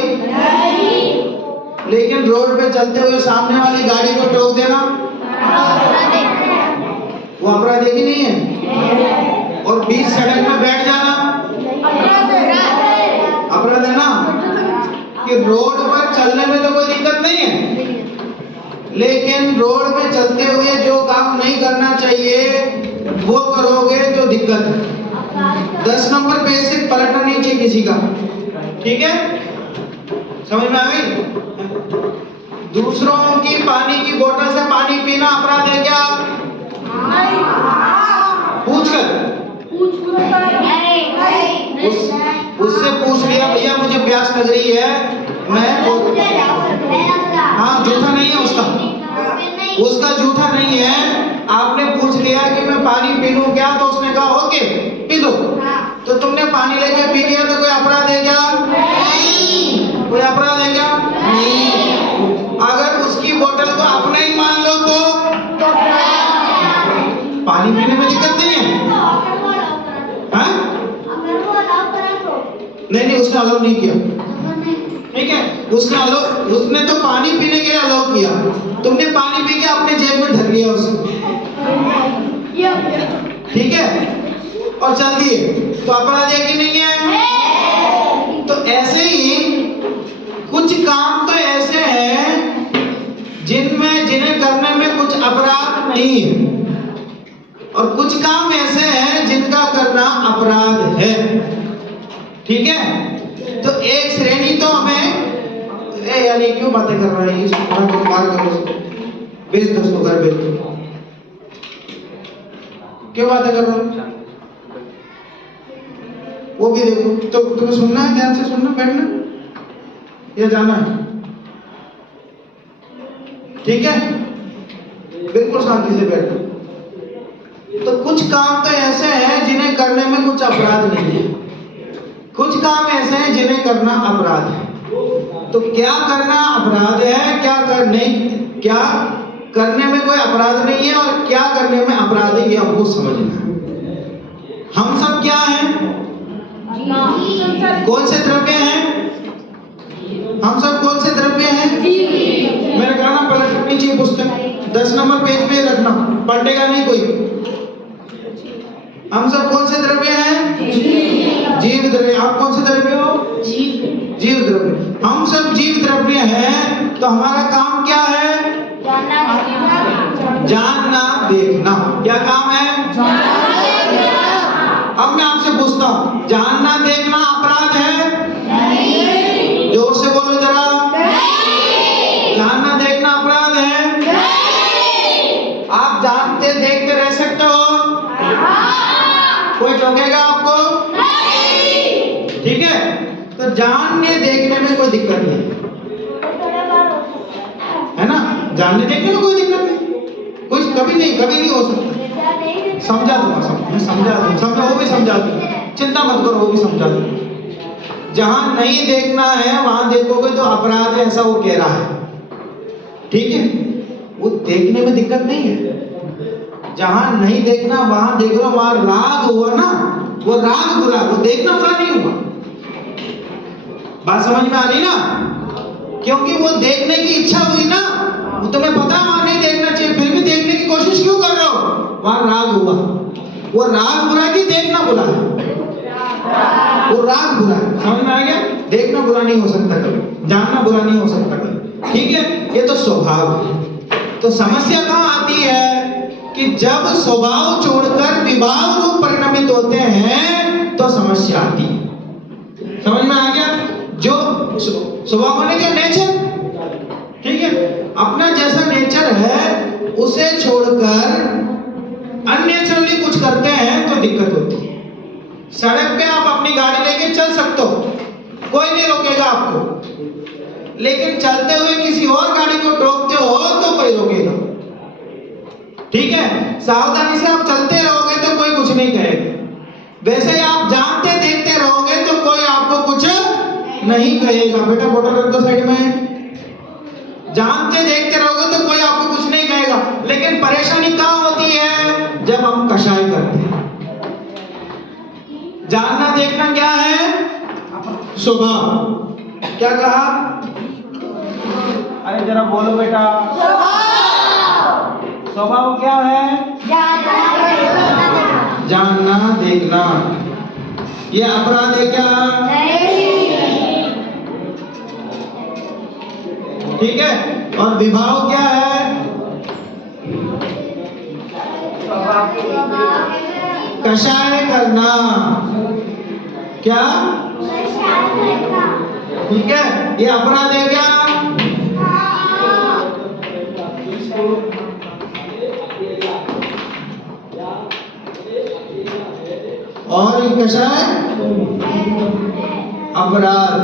लेकिन रोड पे चलते हुए सामने वाली गाड़ी को टोक देना वो अपराध है कि नहीं है? और बीच सड़क में बैठ जाना अपराध है ना? कि रोड पर चलने में तो कोई दिक्कत नहीं है, लेकिन रोड में चलते हुए जो काम नहीं करना चाहिए वो करोगे तो दिक्कत है। 10 नंबर पेज से पलटना नहीं चाहिए किसी का, ठीक है? समझ में आ गई? दूसरों की पानी की बोतल से पानी पीना अपराध है क्या? पूछकर उससे पूछ लिया, भैया मुझे प्यास लग रही है, मैं हाँ झूठा नहीं है उसका, उसका झूठा नहीं है। आपने पूछ लिया कि मैं पानी पी लूं क्या, तो उसने कहा ओके पी लो, तो तुमने पानी लेके पी लिया, तो कोई अपराध है क्या? नहीं। कोई अपराध है क्या? नहीं। अगर उसकी बोतल को अपना ही मान लो तो पानी पीने में दिक्कत नहीं है, हाँ? नहीं उसने अलाउ नहीं किया, ठीक है? उसने तो पानी पीने के लिए अलाउ किया, तुमने पानी पी के अपने जेब में धर लिया उसे, ठीक है? और चल दिए, तो अपराध है कि नहीं है? तो ऐसे ही कुछ काम तो ऐसे हैं जिन्हें करने में कुछ अपराध नहीं है, और कुछ काम ऐसे हैं जिनका करना अपराध है, ठीक है? तो एक श्रेणी तो हमें यानी क्यों बातें कर रहा है, इसको बाहर करो, बेच दो उसको, घर बेच दो, क्यों बातें कर रहा हूँ? वो भी देखो, तो तुम्हें सुनना है, ध्यान से सुनना, बैठना या जाना है, ठीक है? बिल्कुल शांति से बैठो। तो कुछ काम तो ऐसे हैं जिन्हें करने में कुछ अपराध नहीं है, कुछ काम ऐसे हैं जिन्हें करना अपराध है। तो क्या करना अपराध है, क्या करने में कोई अपराध नहीं है, और क्या करने में अपराध है, ये हमको समझना है। हम सब क्या हैं? कौन से द्रव्य हैं? हम सब कौन से द्रव्य हैं? मैंने कहा ना पलटनी चाहिए पुस्तक, 10 नंबर पेज पे रखना, पलटेगा नहीं कोई। हम सब कौन से द्रव्य हैं? जीव द्रव्य। आप कौन से द्रव्य हो? जीव द्रव्य। हम सब जीव द्रव्य हैं, तो हमारा काम क्या है? जानना देखना। क्या काम है? रोकेगा आपको? ठीक है, तो जानने देखने में कोई दिक्कत नहीं है ना, जानने देखने में कोई दिक्कत नहीं, कुछ कभी नहीं हो सकता। समझा दूंगा, मैं समझा दूंगा, वो भी समझा दूंगा, चिंता मत करो, वो भी समझा दूंगा। जहां नहीं देखना है वहां देखोगे तो अपराध है, ऐसा वो कह रहा है। ठीक है, वो देखने में दिक्कत नहीं है, जहां नहीं देखना वहां देख रहे हो, वहां राग हुआ ना, वो राग बुरा, वो देखना बुरा नहीं हुआ। बात समझ में आ रही ना? क्योंकि वो देखने की इच्छा हुई ना, वो तुम्हें पता वहां नहीं देखना चाहिए, फिर भी देखने की कोशिश क्यों कर रहे हो? वहां राग हुआ, वो राग बुरा कि देखना बुरा है? वो राग बुरा है। समझ में आ गया? देखना बुरा नहीं हो सकता कभी, जानना बुरा नहीं हो सकता कभी। ठीक है, ये तो स्वभाव है। तो समस्या कहां आती है कि जब स्वभाव छोड़कर विभाव रूप परिणमित होते हैं तो समस्या आती है। समझ में आ गया? जो स्वभाव माने क्या? नेचर। ठीक है, अपना जैसा नेचर है उसे छोड़कर अननेचुरली कुछ करते हैं तो दिक्कत होती है। सड़क पे आप अपनी गाड़ी लेके चल सकते हो, कोई नहीं रोकेगा आपको, लेकिन चलते हुए किसी और गाड़ी को टोकते हो तो कोई रोकेगा। ठीक है, सावधानी से आप चलते रहोगे तो कोई कुछ नहीं कहेगा। वैसे ही आप जानते देखते रहोगे तो कोई आपको कुछ नहीं कहेगा। बेटा बोतल रख दो साइड में। जानते देखते रहोगे तो कोई आपको कुछ नहीं कहेगा, लेकिन परेशानी कहां होती है? जब हम कषाय करते हैं। जानना देखना क्या है? स्वभाव। क्या कहा? अरे जरा बोलो बेटा। स्वभाव क्या है? जानना देखना। ये अपराध है क्या? ठीक है, और विभाव क्या है? कषाय करना। क्या? ठीक है, ये अपराध है क्या? और ये कषाय अपराध।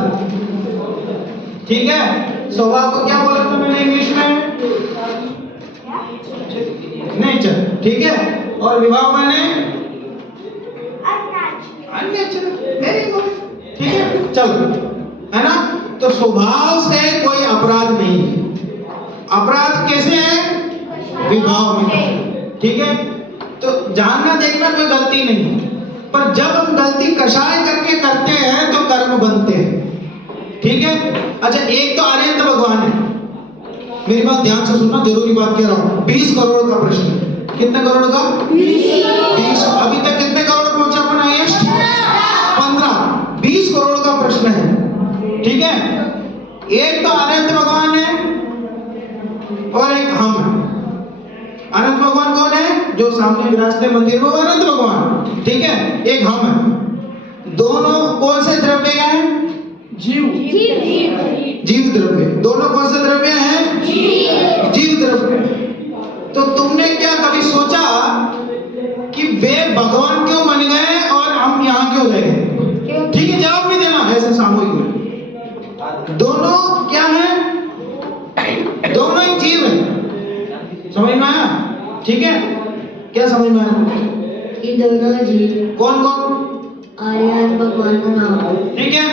ठीक है, स्वभाव को क्या बोला था मैंने इंग्लिश में? नेचर। ठीक है, और विभाव माने अननेचुरल। Very good. ठीक है, चलो, है ना? तो स्वभाव से कोई अपराध नहीं है। अपराध कैसे है? विभाव में। ठीक है, तो जानना देखना कोई गलती नहीं है, पर जब हम गलती कषाय करके करते हैं तो कर्म बनते हैं। ठीक है, अच्छा, एक तो आर्यंत भगवान है, मेरी बात ध्यान से सुनना, जरूरी बात कह रहा हूं। 20 करोड़ का प्रश्न है। कितने करोड़ का? 20। अभी तक कितने करोड़ पहुंचा अपन? हाईएस्ट 15। 20 करोड़ का प्रश्न है। ठीक है, एक तो अनंत भगवान है और एक हम है। अनंत भगवान कौन है? जो सामने विराजते मंदिर में, वो अनंत भगवान। ठीक है, एक हम है। दोनों कौन से द्रव्य हैं? जीव द्रव्य। दोनों कौन से द्रव्य हैं? जीव द्रव्य। तो तुमने क्या कभी सोचा कि वे भगवान क्यों बन गए और हम यहाँ क्यों रह गए? ठीक है, जवाब नहीं देना ऐसे सामूहिक में। दोनों क्या है? दोनों ही जीव है। समझ में आया? ठीक है, क्या समझ में आया? ये दोनों जीव। कौन कौन? आर्यन भगवान का नाम। ठीक है,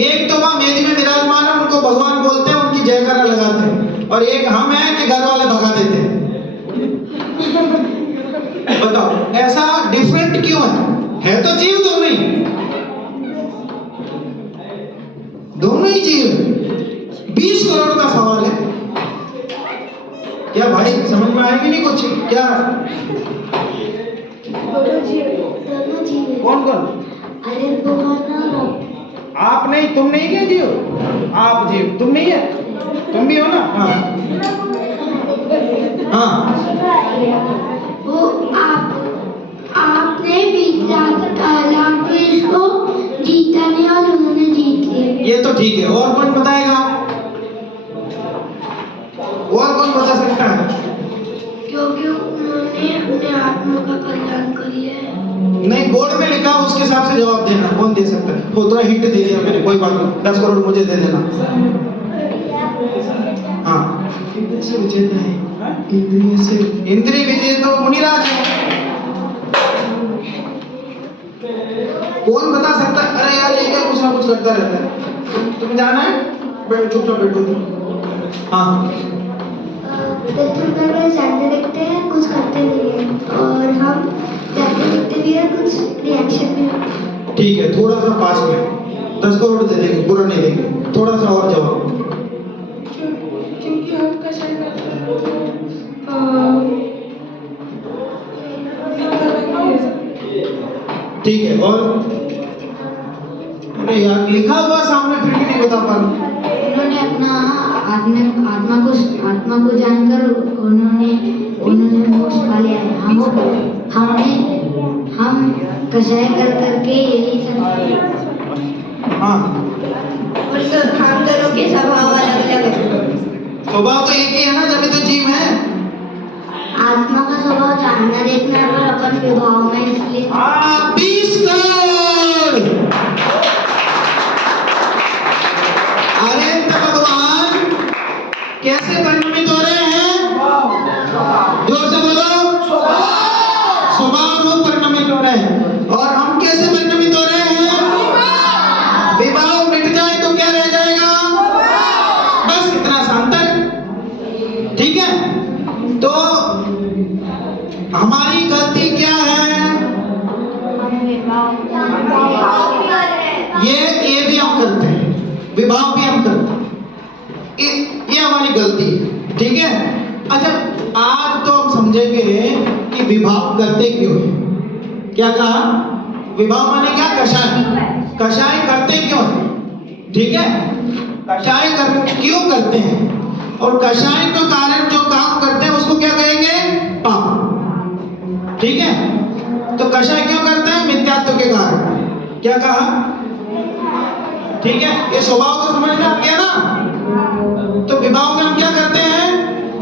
एक तो वहां वेदी में विराजमान है, उनको भगवान बोलते हैं, उनकी जयकारा लगाते हैं, और एक हम है कि घर वाले भगा देते हैं। बताओ ऐसा डिफरेंट क्यों है तो जीव दोनों ही, दोनों ही जीव। 20 करोड़ का सवाल है। क्या भाई समझ में आएगी नहीं कुछ? क्या दोनों जीव। कौन कौन? आर्यन भगवान ना। आप नहीं, तुम नहीं क्या जीव? आप जीव, तुम नहीं है, तुम भी हो ना? हाँ हाँ। वो आपने इसको जीता नहीं और उन्होंने जीत लिया। ये तो ठीक है, और कौन बताएगा? और कौन बता सकता है? क्योंकि उन्होंने अपने आत्मा का कल्याण कर लिया है। नहीं, बोर्ड में लिखा उसके हिसाब से जवाब देना, कौन दे सकता है? वो थोड़ा हिंट दे दिया मैंने, कोई बात नहीं, 10 करोड़ मुझे दे देना। हाँ, इंद्रिय से विजेता है, इंद्रिय से इंद्रिय विजय तो मुनिराज है। कौन बता सकता है? अरे यार ये क्या कुछ ना कुछ करता रहता है, तुम्हें जाना है? बैठो, चुपचाप बैठो। हाँ, जाते देखते हैं, कुछ करते नहीं है, और हम जाते देखते भी है, कुछ रिएक्शन भी। ठीक है, थोड़ा सा पास में 10 करोड़ दे देंगे, पूरा नहीं देंगे, थोड़ा सा और जवाब। क्योंकि हम कशाय करते हैं ठीक है, और अरे यार लिखा हुआ सामने फिर भी नहीं बता पा रहा। उन्होंने अपना आत्मा को जानकर उन्होंने मोक्ष पा लिया है। हम कषाय कर करके यही सब। हाँ, हम दोनों के स्वभाव अलग अलग है। स्वभाव तो एक ही है ना, जब तो जीव है। आत्मा का स्वभाव जानना देखना है, पर अपन विभाव में इसलिए 20 करोड़। अरे भगवान कैसे परिणमित हो रहे हैं? जोर से बोलो, स्वभाव रूप परिणमित हो रहे हैं। और हम कैसे परिणमित हो रहे हैं? विभाव मिट जाए तो क्या रह जाएगा? बस इतना सा अंतर। ठीक है, तो हमारी गलती क्या है? ये भी हम करते हैं, विभाव भी हम करते हैं, ये हमारी गलती है। ठीक है, अच्छा आज तो हम समझेंगे कि विभाव करते क्यों है। क्या कहा? विभाव माने क्या? कषाय। कषाय करते क्यों है? ठीक है, कषाय क्यों करते हैं, और कषाय के कारण जो काम करते हैं उसको क्या कहेंगे? पाप। ठीक है, तो कषाय क्यों करते हैं? मिथ्यात्व के कारण। क्या कहा? ठीक है, ये स्वभाव तो समझ में आ गया ना। तो विभाव में हम क्या करते हैं?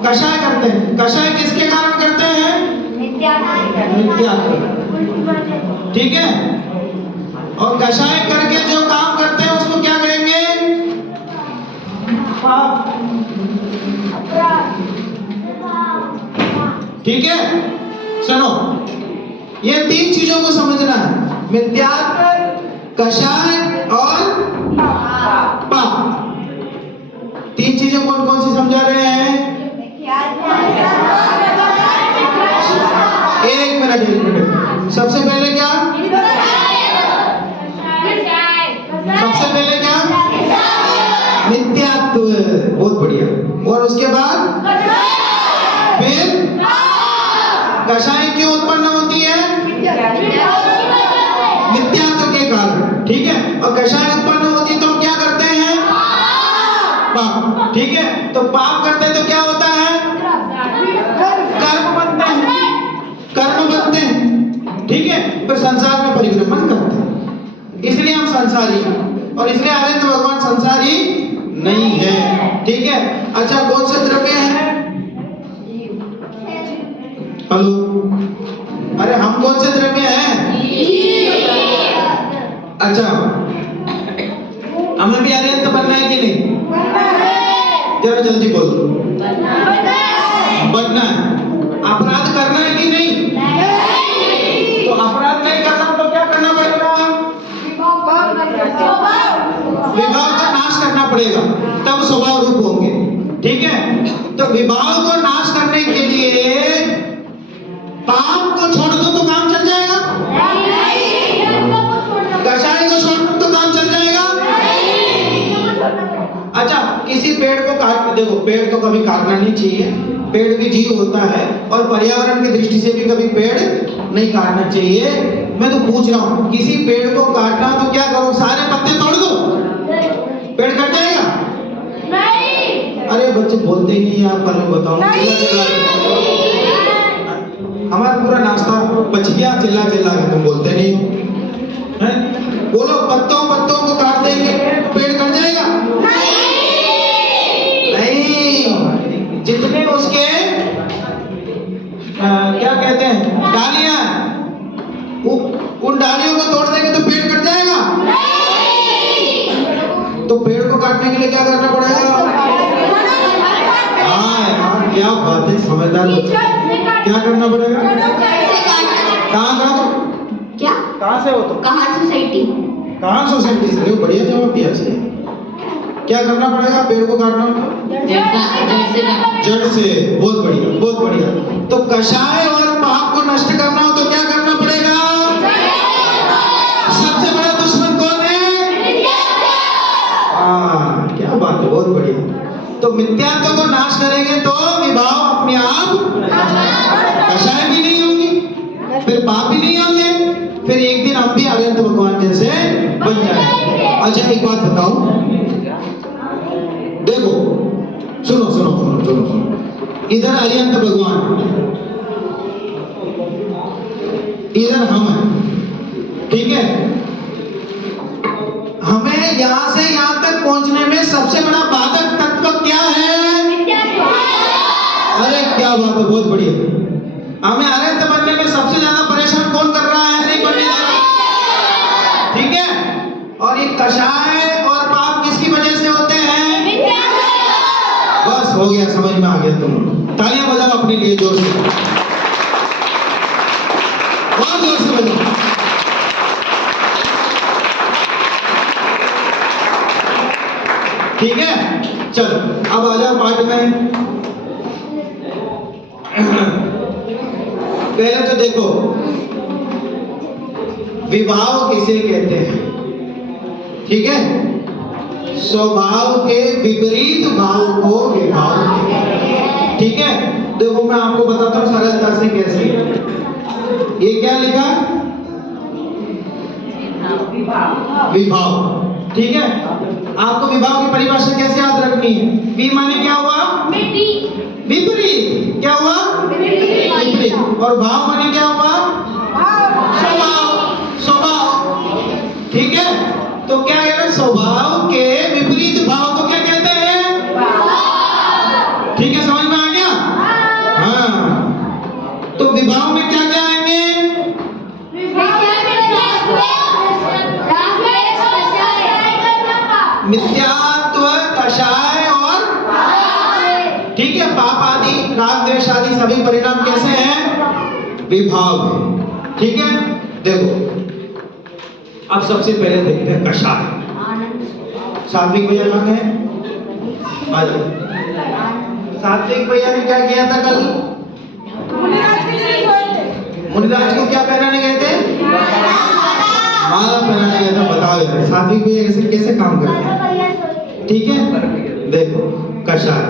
कषाय करते हैं। कषाय किसके कारण करते हैं? मिथ्यात्व। ठीक है, और कषाय करके जो काम करते हैं उसको क्या कहेंगे? पाप। ठीक है, सुनो, ये 3 चीजों को समझना है, मिथ्यात्व, कषाय और पाप। 3 चीजें कौन कौन सी समझा रहे हैं? एक मिनट। सबसे पहले क्या? सबसे पहले क्या? मिथ्यात्व। बहुत बढ़िया। और उसके बाद फिर कषाय क्यों उत्पन्न होती है? मिथ्यात्व के कारण। ठीक है, और कषाय उत्पन्न होती है तो हम क्या करते हैं? पाप। ठीक है, तो पाप करते हैं तो क्या होता है? कर्म बनते हैं, कर्म बनते हैं। ठीक है, फिर संसार में परिभ्रमण करते हैं, इसलिए हम संसारी हैं, और इसलिए आनंद भगवान संसारी नहीं है। ठीक है, अच्छा कौन से द्रव्य है? हेलो, अरे हम कौन से द्रव्य हैं? अच्छा, हमें भी अरिहंत बनना है कि नहीं? जरा जल्दी बोलो। बनना है। अपराध करना है कि नहीं? तो अपराध नहीं करना तो क्या करना पड़ेगा? विभाव का नाश करना पड़ेगा, तब स्वभाव रूप होंगे। ठीक है, तो विभाव को नाश करने के लिए पाप को छोड़ दो तो काम चल जाएगा? कषाय को छोड़ दो तो काम चल जाएगा? अच्छा, किसी पेड़ को काट, देखो पेड़ तो कभी काटना नहीं चाहिए, पेड़ भी जीव होता है, और पर्यावरण की दृष्टि से भी कभी पेड़ नहीं काटना चाहिए। मैं तो पूछ रहा हूँ, किसी पेड़ को काटना तो क्या करो? सारे पत्ते तोड़ दो, पेड़ कट जाएगा? नहीं। अरे बच्चे बोलते ही नहीं यार, कल मैं बताऊं। हमारा पूरा नाश्ता बच गया, चिल्ला चिल्ला के, तुम बोलते नहीं हैं? बोलो, पत्तों को काट देंगे तो पेड़ कट जाएगा? नहीं, जितने उसके क्या कहते हैं, डालियां, उन डालियों को तोड़ देंगे समझदार बच्चे। क्या करना पड़ेगा? कहाँ का? क्या? कहाँ से हो तुम? कहाँ सोसाइटी? कहाँ सोसाइटी से? देखो बढ़िया जवाब दिया से। क्या करना पड़ेगा? पेड़ को काटना होगा? जड़ से। बहुत बढ़िया, बहुत बढ़िया। तो कषाय और पाप को नष्ट करना हो तो क्या करना पड़ेगा? सबसे बड़ा दुश्मन कौन है? क्या बात है, बहुत बढ़िया। तो मिथ्यात्व को नाश करेंगे तो विभाव अपने आप, कषाय भी नहीं होंगी, फिर पाप भी नहीं होंगे, फिर एक दिन हम भी आर्यंत भगवान जैसे बन जाएंगे। अच्छा एक बात बताओ, देखो सुनो सुनो सुनो सुनो सुनो, इधर आर्यंत भगवान, इधर हम हैं, ठीक है? हमें यहां से यहां तक पहुंचने में सबसे बड़ा बाधक तत्व क्या है? अरे क्या बात है, बहुत बढ़िया। हमें आर्यंत बनने में सबसे ज्यादा परेशान कौन कर रहा है? नहीं बनने जा रहा, ठीक है? और ये कषाय और पाप किसकी वजह से होते हैं? बस हो गया, समझ में आ गया तुम। तालियां बजाओ अपने लिए जोर से, बहुत जोर से बजाओ। ठीक है, चलो अब आ जाओ पाठ में। पहले तो देखो विभाव किसे कहते हैं, ठीक है? स्वभाव के विपरीत भाव को विभाव कहते हैं, ठीक है? देखो मैं आपको बताता हूं सरलता से कैसे। ये क्या लिखा? विभाव, ठीक है? आपको विभाव की परिभाषा कैसे याद रखनी है? वि माने क्या हुआ? विपरीत। क्या हुआ? विपरीत। और भाव माने क्या हुआ? स्वभाव। स्वभाव, ठीक है? तो क्या कहते हैं? स्वभाव के विपरीत भाव को क्या कहते हैं? ठीक है, समझ में आ गया? हाँ, तो विभाव में क्या क्या आएंगे? मिथ्यात्व, कषाय और, ठीक है, पाप आदि, राग द्वेष आदि सभी परिणाम कैसे हैं? विभाव है, ठीक है? देखो अब सबसे पहले देखते हैं कषाय। सात्विक भैया कहाँ गए? आ जाओ। सात्विक भैया ने क्या किया था कल? मुनिराज को क्या पहनाने गए थे? माला पहनाने गए थे। बताओ यार सात्विक भैया कैसे कैसे काम करते हैं, ठीक है? देखो कषाय,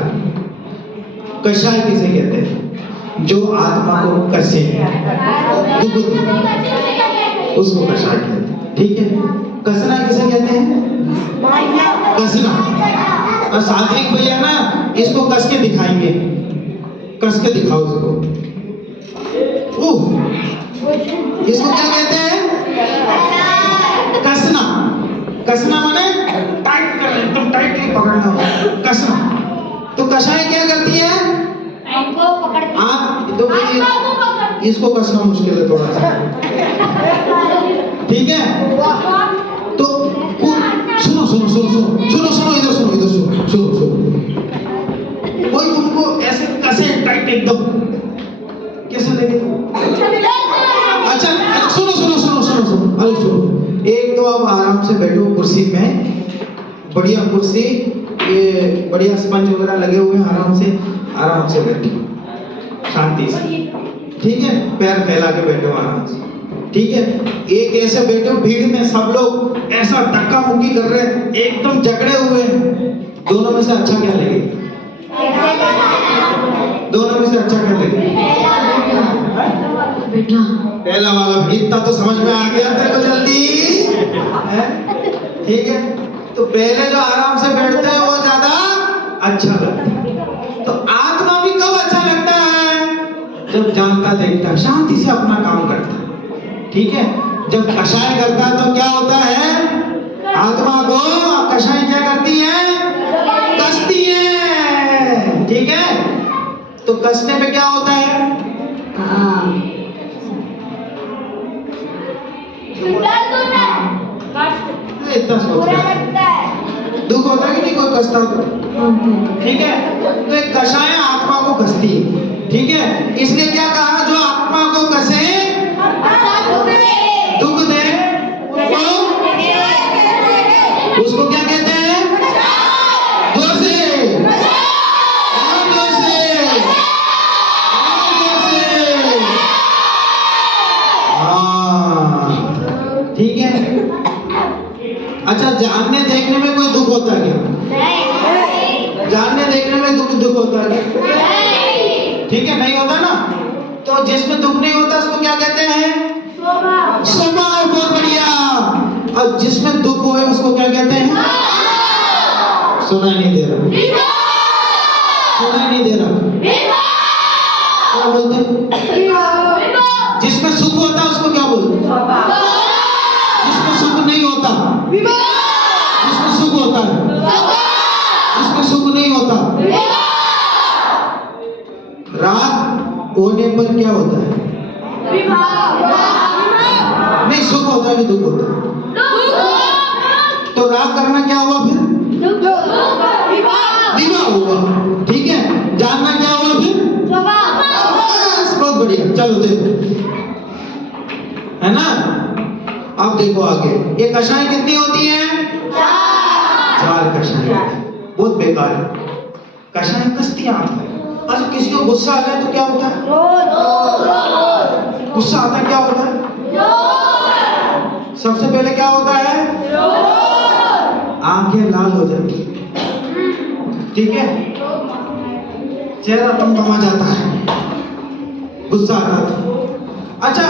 कषाय किसे कहते हैं? जो आत्मा को कसे, उसको कषाय कहते हैं, ठीक है? कसना किसे कहते हैं? कसना। और सात्विक भैया ना इसको कस के दिखाएंगे, कस के दिखाओ इसको। इसको क्या कहते हैं? कसना। कसना माने टाइट करना, एकदम टाइटली पकड़ना, कसना। तो कषाय क्या करती है? आप तो इसको कसना मुश्किल है थोड़ा सा, ठीक है? तो सुनो सुनो सुनो सुनो सुनो सुनो, इधर सुनो, इधर सुनो, सुनो सुनो। कोई तुमको ऐसे कसे टाइट एकदम, कैसे लगे? अच्छा सुनो सुनो सुनो सुनो सुनो, अरे सुनो, एक तो आप आराम से बैठो कुर्सी में, बढ़िया कुर्सी, ये बढ़िया स्पंज वगैरह लगे हुए हैं, आराम से बैठो शांति से, ठीक है? पैर फैला के बैठो आराम से, ठीक है? एक ऐसे बैठो भीड़ में, सब लोग ऐसा धक्का मुक्की कर रहे हैं, एकदम जकड़े हुए हैं। दोनों में से अच्छा क्या लगेगा? दोनों में से अच्छा क्या लगेगा? पहला वाला। इतना तो समझ में आ गया तेरे को जल्दी, ठीक है? तो पहले जो आराम से बैठते हैं वो ज्यादा अच्छा लगता है। तो आत्मा भी कब अच्छा लगता है? जब जानता देखता, शांति से अपना काम करता, ठीक है? जब कषाय करता है तो क्या होता है? आत्मा को कषाय क्या करती है? कसती है, ठीक है? तो कसने पे क्या होता है? इतना सोच रहा है, दुख होता है कि नहीं कोई कसता हो तो, ठीक है? तो एक कषाय आत्मा को कसती है, ठीक है, इसलिए क्या कहा, जो आत्मा को कसे दुख दे उसको क्या कहते हैं? जोर से, और जोर से, और जोर से। हाँ, ठीक है। अच्छा, जानने देखने में कोई दुख होता है क्या? जानने देखने में दुख होता है क्या? ठीक है, नहीं होता ना। तो जिसमें दुख नहीं होता उसको क्या कहते हैं? स्वभाव। बहुत बढ़िया। और जिसमें दुख होए उसको क्या कहते हैं? सुनाई नहीं दे रहा, सुनाई नहीं दे रहा, क्या बोलते हैं? जिसमें सुख होता है उसको क्या बोलते हैं? जिसमें सुख नहीं होता, जिसमें सुख होता है, जिसमें सुख नहीं होता। राग होने पर क्या होता है? नहीं, सुख होता है कि दुख होता है? तो राग करना क्या हुआ फिर? विवाह हुआ। ठीक है, जानना क्या हुआ फिर? बहुत बढ़िया। चलो देखो, है ना। अब देखो आगे, ये कषाय कितनी होती है? 4 कषाय। बहुत बेकार है कषाय, कस्ती आता है। अच्छा, किसी को गुस्सा आ जाए तो क्या होता है? गुस्सा आता है, क्या होता है? सबसे पहले क्या होता है? आंखें लाल हो जाती है, ठीक है, चेहरा तमतमा जाता है, गुस्सा आता है। अच्छा,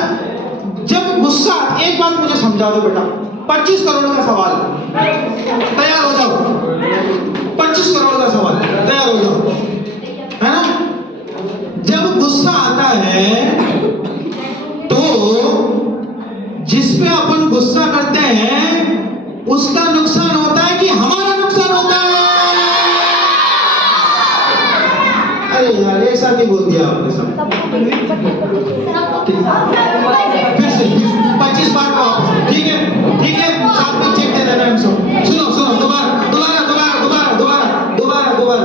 जब गुस्सा, एक बात मुझे समझा दो बेटा, 25 करोड़ का सवाल, तैयार हो जाओ। 25 करोड़ का सवाल, तैयार हो जाओ, है ना। जब गुस्सा आता है तो जिस पे अपन गुस्सा करते हैं उसका नुकसान होता है कि हमारा नुकसान होता है? अरे यार, एक साथ ही बोल दिया आपने सब। फिर से 25 बार का, ठीक है, ठीक है, साथ में चेक दे देना हम सब। सुनो सुनो, दोबारा दोबारा दोबारा दोबारा दोबारा दोबारा दोबारा।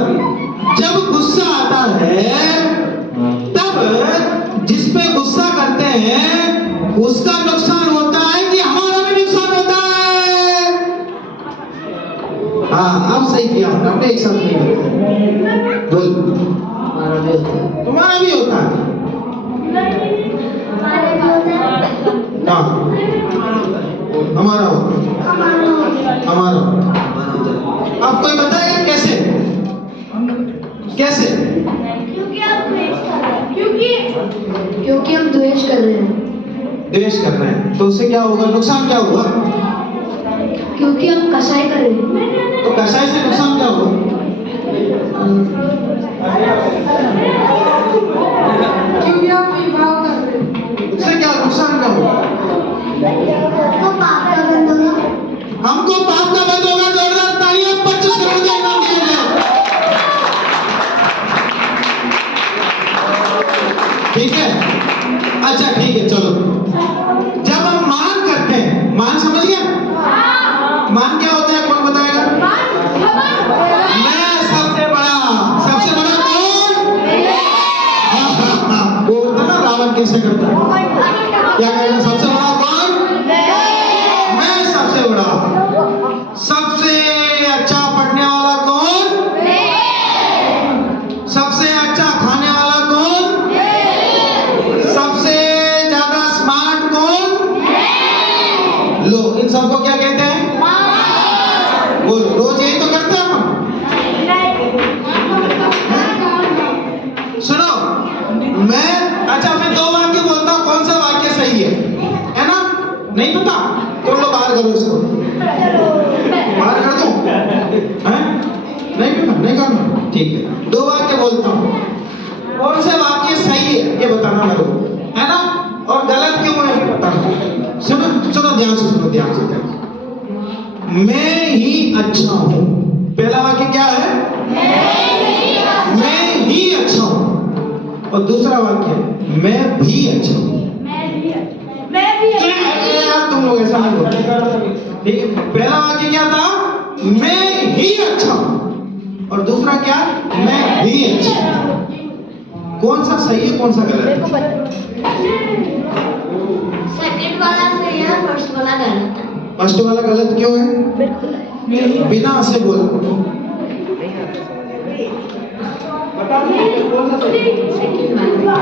जब गुस्सा आता है तब जिस पे गुस्सा करते हैं उसका नुकसान होता है कि हमारा भी नुकसान होता है? हाँ, अब सही किया आपने, एक साथ नहीं बोल। हमारा भी होता है। तुम्हारा भी होता है? हाँ, हमारा होता है, हमारा। आप कोई बताएगा कैसे? कैसे? क्योंकि हम द्वेष कर रहे हैं। द्वेष कर रहे हैं तो उससे क्या होगा? नुकसान क्या होगा? क्योंकि हम कसाई कर रहे हैं। तो कसाई से नुकसान क्या होगा? क्योंकि हम विवाह कर रहे हैं। उससे क्या नुकसान क्या होगा? तो पाप का बंद होगा। हमको पाप का बंद होगा। जोरदार तालियां, 25 करोड़ का इनाम दिया जाए। ठीक है, अच्छा ठीक है, चलो। जब हम मान करते हैं, मान समझ गया? मान क्या होता है, कौन बताएगा? मैं सबसे बड़ा। सबसे बड़ा कौन? वो होता ना, रावण कैसे करता है, क्या कहना, सबसे बड़ा कौन? मैं सबसे बड़ा। सबसे अच्छा पढ़ने वाला कौन? सबसे अच्छा खाने वाला कौन? सबसे ज्यादा स्मार्ट कौन? लो, इन सबको क्या कहते हैं? बोलो, रोज यही तो करते हैं हम। सुनो, मैं, अच्छा मैं 2 वाक्य बोलता हूँ, कौन सा वाक्य सही है ना? नहीं पता? तो लो, बाहर करो इसको, बाहर कर दो, हैं? नहीं पता, नहीं करना, ठीक है। 2 वाक्य बोलता हूँ, कौन से वाक्य सही है ये बताना मेरे को, है ना? और गलत क्यों है ये बताना। सुनो सुनो, ध्यान से सुनो, ध्यान से। मैं ही अच्छा हूँ। पहला वाक्य क्या है? मैं ही अच्छा हूँ। और दूसरा वाक्य, मैं भी अच्छा हूँ। तुम लोग ऐसा नहीं बोलते, ठीक है? पहला वाक्य क्या था? मैं ही अच्छा हूँ। और दूसरा क्या? मैं भी अच्छा हूँ। कौन सा सही है कौन सा गलत है? सेकंड वाला सही है, फर्स्ट वाला गलत है। फर्स्ट वाला गलत क्यों है? बिना से बोल।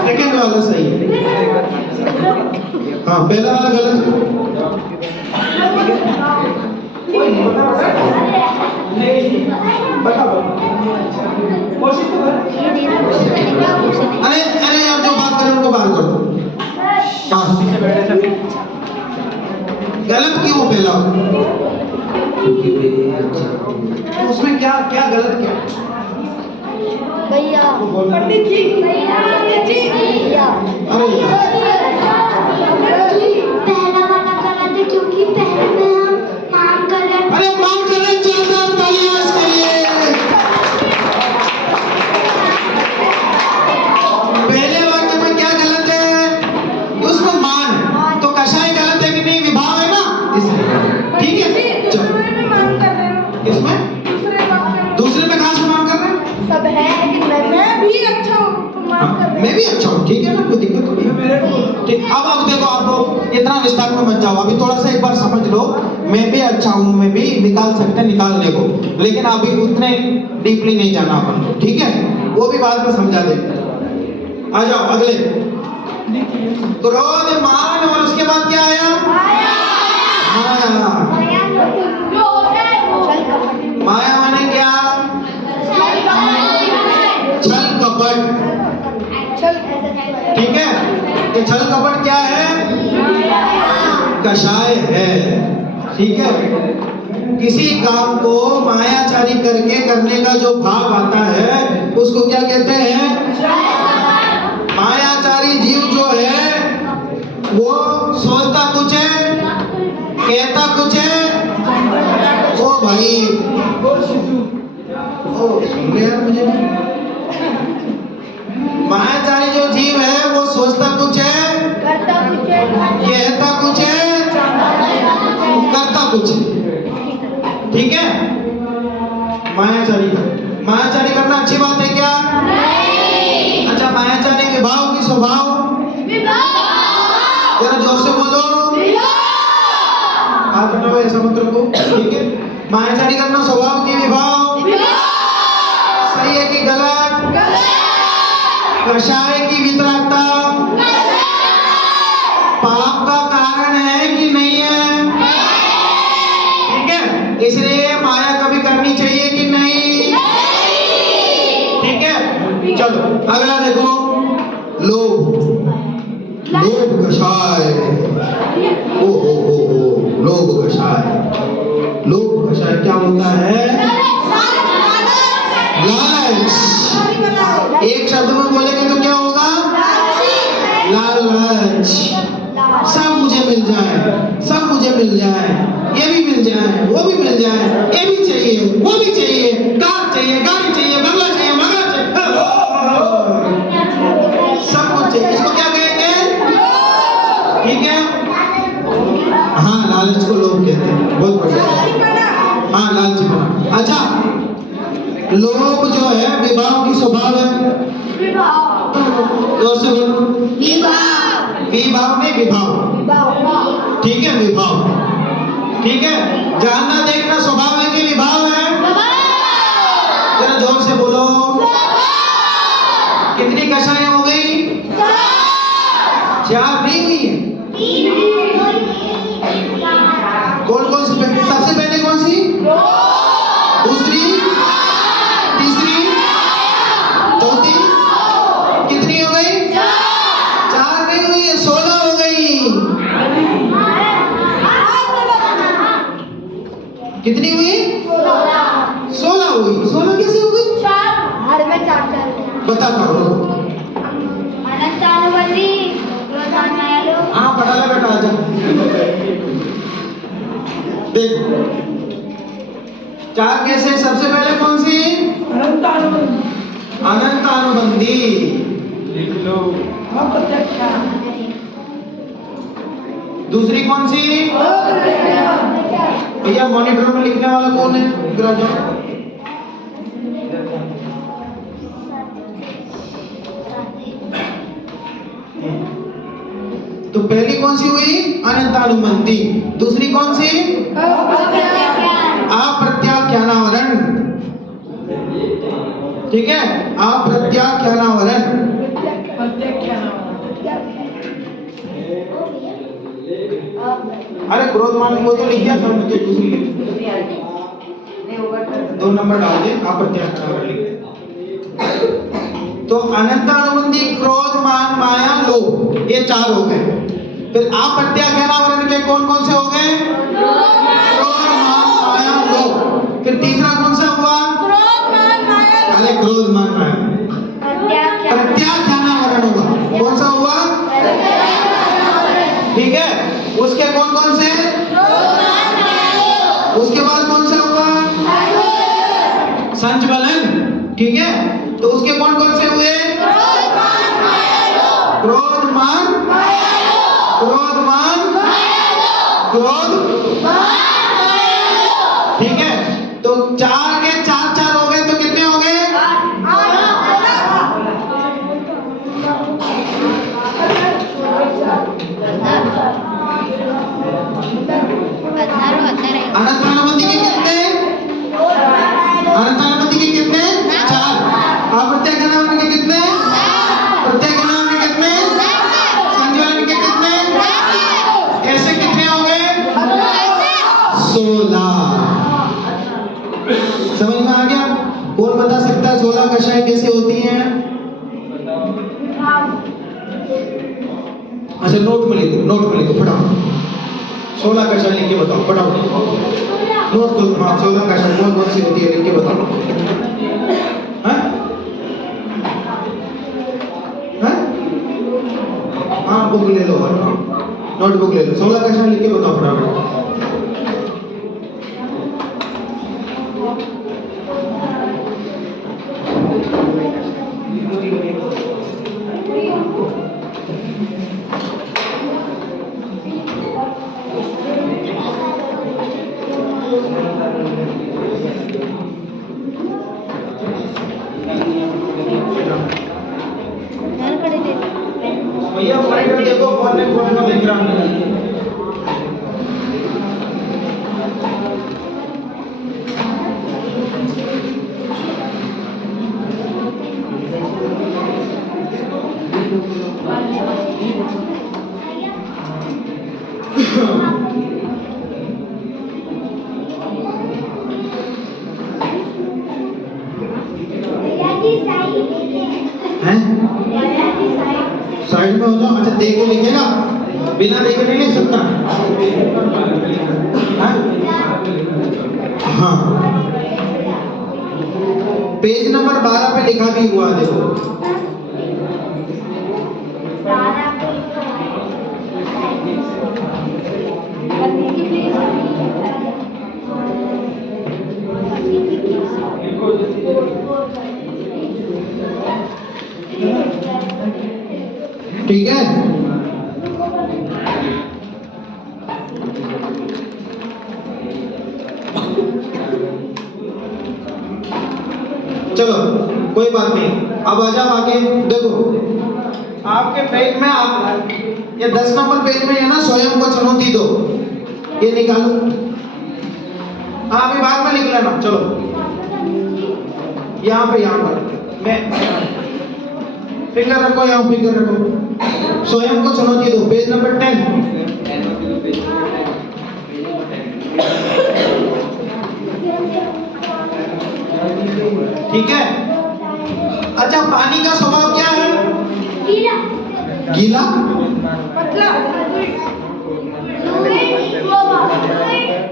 सेकंड वाला सही है। हाँ, पहला वाला गलत है। अरे अरे यार, जो बात करें उनको बात करो। गलत क्यों पहला? तो उसमें क्या क्या गलत क्या? भैया पंडित जी भैया अरे यार, पहला वाला गलत है क्योंकि पहले में हम मान कर रहे हैं। अरे मान कर रहे जोरदार तालियां इसके लिए। पहले वाक्य में क्या गलत है? उसमें मान है, तो कषाय गलत है कि नहीं? विभाव है ना, इसलिए ठीक है। चलो, इसमें दूसरे में कहाँ से मान कर रहे हैं? सब है कि मैं भी अच्छा हूँ तो मान कर मैं भी अच्छा हूँ, ठीक है ना, कोई दिक्कत नहीं है। ठीक, अब देखो, आप लोग इतना विस्तार में मत जाओ, अभी थोड़ा सा एक बार समझ लो। मैं भी अच्छा हूँ, मैं भी निकाल सकते हैं निकालने को, लेकिन अभी उतने डीपली नहीं जाना अपन को, ठीक है? वो भी बाद में समझा देंगे। आ जाओ अगले। क्रोध, मान और उसके बाद क्या आया? माया। माया माने क्या? छल कपट, ठीक है? ये छल कपट क्या है? कषाय है, ठीक है? किसी काम को मायाचारी करके करने का जो भाव आता है उसको क्या कहते हैं? मायाचारी जीव जो है वो सोचता कुछ है, कहता कुछ है। ओ भाई, ओ सुन रहे हैं मुझे? मायाचारी जो जीव है वो सोचता कुछ है, कहता कुछ है, करता कुछ है, ठीक है? मायाचारी करना अच्छी बात है क्या? नहीं। अच्छा, मायाचारी विभाव की स्वभाव? जरा जोर से बोलो। हाथ उठाओ, ऐसा मत रखो, ठीक है? मायाचारी करना स्वभाव की विभाव? सही है कि गलत? कषाय की वितरागता पाप का कारण है कि नहीं है? ठीक है, इसलिए माया कभी करनी चाहिए कि नहीं? ठीक है, चलो अगला देखो। लोभ, लोभ कषाय। ओ लोभ कषाय। लोभ कषाय क्या होता है? लालच। एक शब्द में बोलेंगे तो क्या होगा? लालच। सब मुझे मिल जाए, सब मुझे मिल जाए, ये भी मिल जाए, वो भी मिल जाए, ये भी चाहिए, वो भी चाहिए, कार चाहिए, गाड़ी चाहिए, बंगला चाहिए, मकान चाहिए, सब कुछ चाहिए। इसको क्या कहेंगे? ठीक है, हाँ, लालच को लोभ कहते हैं। बहुत बढ़िया, हाँ, लालचीपना। अच्छा, लोभ जो है विभाव की स्वभाव है। जोर से बोलो। विभाव नहीं, विभाव, ठीक है? विभाव, ठीक है? जानना देखना स्वभाव है कि विभाव है? जरा जोर से बोलो। कितनी कषायें हो गई? 4 नहीं हुई है? कौन कौन सी? सबसे पहले कौन सी? दूसरी, तीसरी, चौथी, कितनी हो गई? 4 नहीं हुई है, 16 हो गई। कितनी हुई? 16 हुई। 16 कैसे हो गई? बता पाओ। हाँ, पढ़ा ले बेटा, आजा। देख, 4 कैसे? सबसे पहले कौन सी? अनंत अनुबंधी। दूसरी कौन सी? भैया मॉनिटर में लिखने वाला कौन है? इधर आ जाओ। कौन सी हुई? अनंतानुबंधी। दूसरी कौन सी? अप्रत्याख्यानावरण। ठीक है, अप्रत्याख्यानावरण। अरे क्रोधमान वो तो लिख दिया था, मुझे दूसरी लिख 2 नंबर डाल दे, अप्रत्याख्यानावरण लिख दे। तो अनंतानुबंधी, क्रोध, मान, माया, लोभ, ये 4 हो गए। फिर अप्रत्याख्यानावरण के कौन कौन से हो गए? क्रोध, मान, माया, लोभ। फिर तीसरा कौन सा हुआ? अरे क्रोध, मान, माया। प्रत्याख्यानावरण होगा। कौन सा हुआ? ठीक है, उसके कौन कौन से? उसके बाद कौन सा हुआ? संचलन। ठीक है, तो उसके कौन कौन से हुए? क्रोध, मान, क्रोध, मान, क्रोध। ठीक है, तो 4 के 4 हो गए, तो कितने हो गए? 16 अनंतानुबंधी के कितने? अनंतानुबंधी के कितने? 4। अप्रत्याख्यानावरण के कितने? प्रत्याख्यानावरण के कितने? संचलन के कितने? ऐसे कितने हो गए? 16। समझ में आ गया? कौन बता सकता है 16 कषाय कैसे होती हैं? अच्छा, नोट में लिखो फटाफट। 16 कषाय लिख के बताओ फटाफट। नोट को, हाँ 16 कषाय कौन कौन सी होती है लिख के बताओ। हैं? हैं? हाँ बुक ले लो, नोटबुक ले लो। 16 कषाय लिख के बताओ फटाफट। भैया मॉनिटर देखो, फोन में देख रहा हूँ। साइड में हो जाओ। अच्छा देखो, लिखेगा बिना देखे नहीं लिख सकता। हाँ, पेज नंबर 12 पे लिखा भी हुआ देखो। ठीक है, चलो कोई बात नहीं। अब आ जाओ आगे। देखो आपके पेज में ये 10 नंबर पेज में है ना, स्वयं को चुनौती दो, ये निकालो। हाँ अभी बाद में लिख लेना। चलो यहाँ पर मैं फिंगर रखो, यहाँ फिंगर रखो। स्वयं को चुनौती दो, पेज नंबर 10। ठीक है। अच्छा, पानी का स्वभाव क्या है? गीला,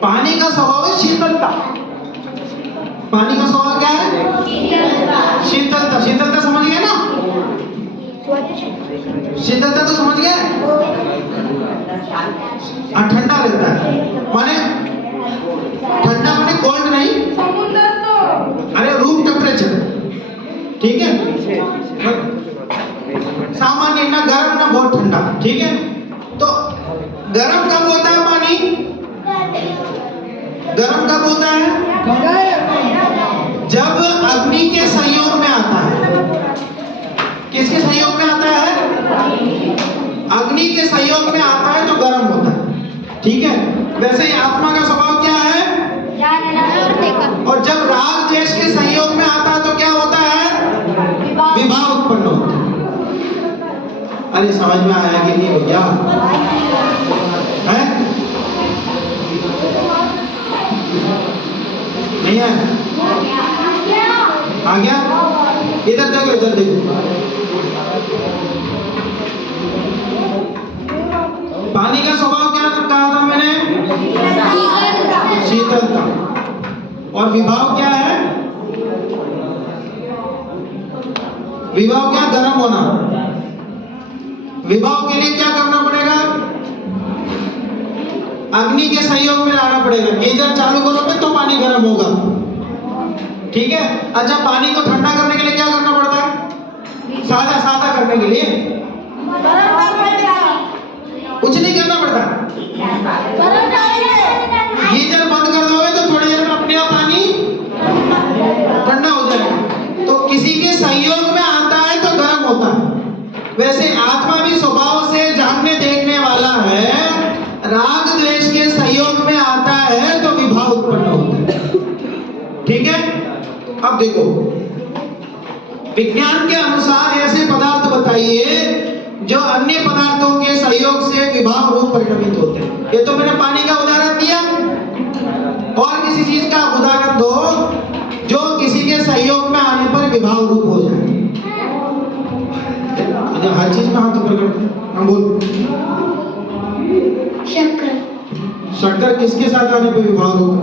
पानी का स्वभाव है शीतलता। पानी का स्वभाव क्या है? शीतलता। शीतलता समझ गए ना? शीतलता तो समझ गए। ठंडा रहता है, माने ठंडा माने कोल्ड नहीं, अरे रूम टेम्परेचर। ठीक है, सामान्य ना गर्म ना बहुत ठंडा। ठीक है, तो गर्म कब होता है पानी? गर्म कब होता है? जब अग्नि के संयोग में आता है। किसके संयोग में आता है? अग्नि के संयोग में आता है तो ठीक है, वैसे ही आत्मा का स्वभाव क्या है? और जब राग द्वेष के संयोग में आता है तो क्या होता है? विभाव उत्पन्न होता है। अरे समझ में आया कि नहीं भैया? है नहीं आया? आ गया? इधर देखो, इधर देखो। पानी का स्वभाव क्या कहा था मैंने? शीतलता। और विभाव क्या है? विभाव क्या? गर्म होना। विभाव के लिए क्या करना पड़ेगा? अग्नि के संयोग में लाना पड़ेगा। गीजर चालू करोगे तो पानी गर्म होगा, ठीक है। अच्छा, पानी को ठंडा करने के लिए क्या करना पड़ता है? सादा सादा करने के लिए कुछ नहीं करना पड़ता। गीजर बंद कर दोगे तो थोड़ी देर में अपने आप पानी ठंडा हो जाएगा। तो किसी के संयोग में आता है तो गर्म होता है। वैसे आत्मा भी स्वभाव से जानने देखने वाला है। राग द्वेष के संयोग में आता है तो विभाव उत्पन्न होता है, ठीक है। अब देखो, विज्ञान के अनुसार ऐसे पदार्थ बताइए जो अन्य पदार्थों के सहयोग से विभाव रूप परिणमित होते हैं। ये तो मैंने पानी का उदाहरण दिया, और किसी चीज का उदाहरण दो जो किसी के सहयोग में आने पर विभाव रूप हो जाए। हर चीज में हाथ ऊपर करते हैं, हम बोल। शक्कर। शक्कर किसके साथ आने पर विभाव रूप?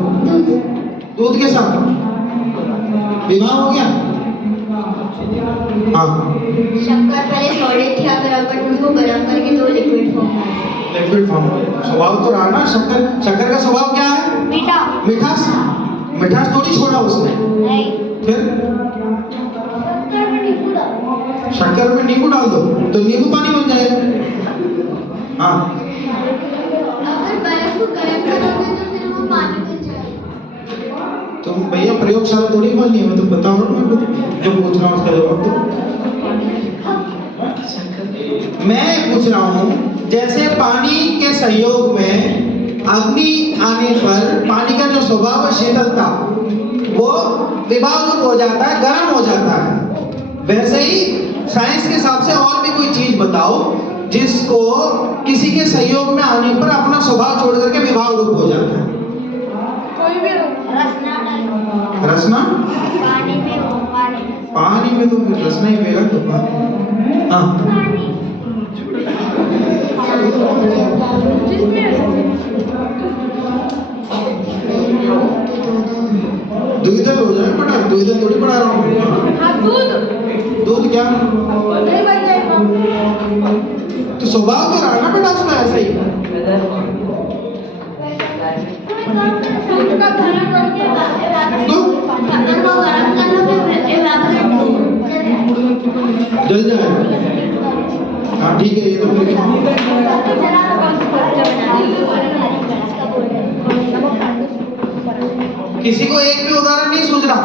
दूध के साथ विभाव हो गया। हाँ, शक्कर पहले सॉलिड थी, अगर अपन उसको गर्म करके तो लिक्विड फॉर्म में लिक्विड फॉर्म हो गया। स्वभाव तो रहा ना शक्कर। शक्कर का स्वभाव क्या है? मीठा। मिठास। मिठास थोड़ी छोड़ा उसने, नहीं, फिर शक्कर में नींबू डाल दो तो नींबू पानी बन जाएगा। हाँ, अगर बर्फ को गर्म करोगे तो फिर वो पानी बन जाएगा। तुम भैया प्रयोगशाला थोड़ी बोलनी है, मैं तो बताओ ना, जो पूछ रहा हूँ उसका जवाब दो। मैं पूछ रहा हूँ, जैसे पानी के संयोग में अग्नि आने पर पानी का जो स्वभाव है शीतलता, वो विभाव रूप हो जाता है, गर्म हो जाता है। वैसे ही साइंस के हिसाब से और भी कोई चीज बताओ जिसको किसी के संयोग में आने पर अपना स्वभाव छोड़ करके विभाव रूप हो जाता है। कोई भी रसना? पानी में पानी में तो फिर रसना ही होगा तो। हाँ, दूध हो जाए बेटा, दूध थोड़ी पढ़ा रहा हूँ। दूध क्या? तो स्वभाव तो रहा ना बेटा उसका ऐसा ही। जल जाएगा। हाँ ठीक है, ये तो फिर किसी को एक भी उदाहरण नहीं सूझ रहा?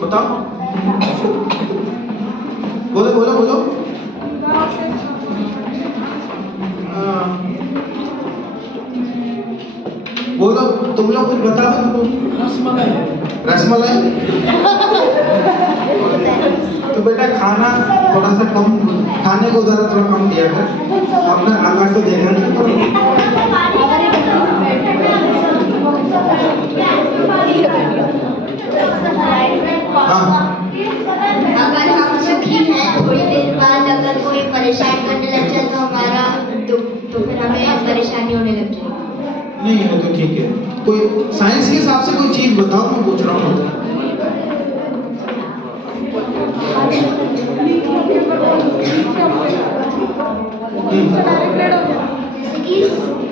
बताओ, बोलो बोलो बोलो। बोलो, तुम लोग कुछ बता दो। रसमलाई। तो बेटा खाना थोड़ा सा कम, खाने को उदाहरण थोड़ा कम दिया कर, अपना आवाज तो देखा नहीं। अगर हम सुखी हैं, थोड़ी देर बाद अगर कोई परेशान करने लग जाए तो हमारा दुख, तो फिर हमें परेशानी होने लग जाएगी। नहीं वो तो ठीक है, कोई साइंस के हिसाब से कोई चीज बताओ, मैं पूछ रहा हूँ।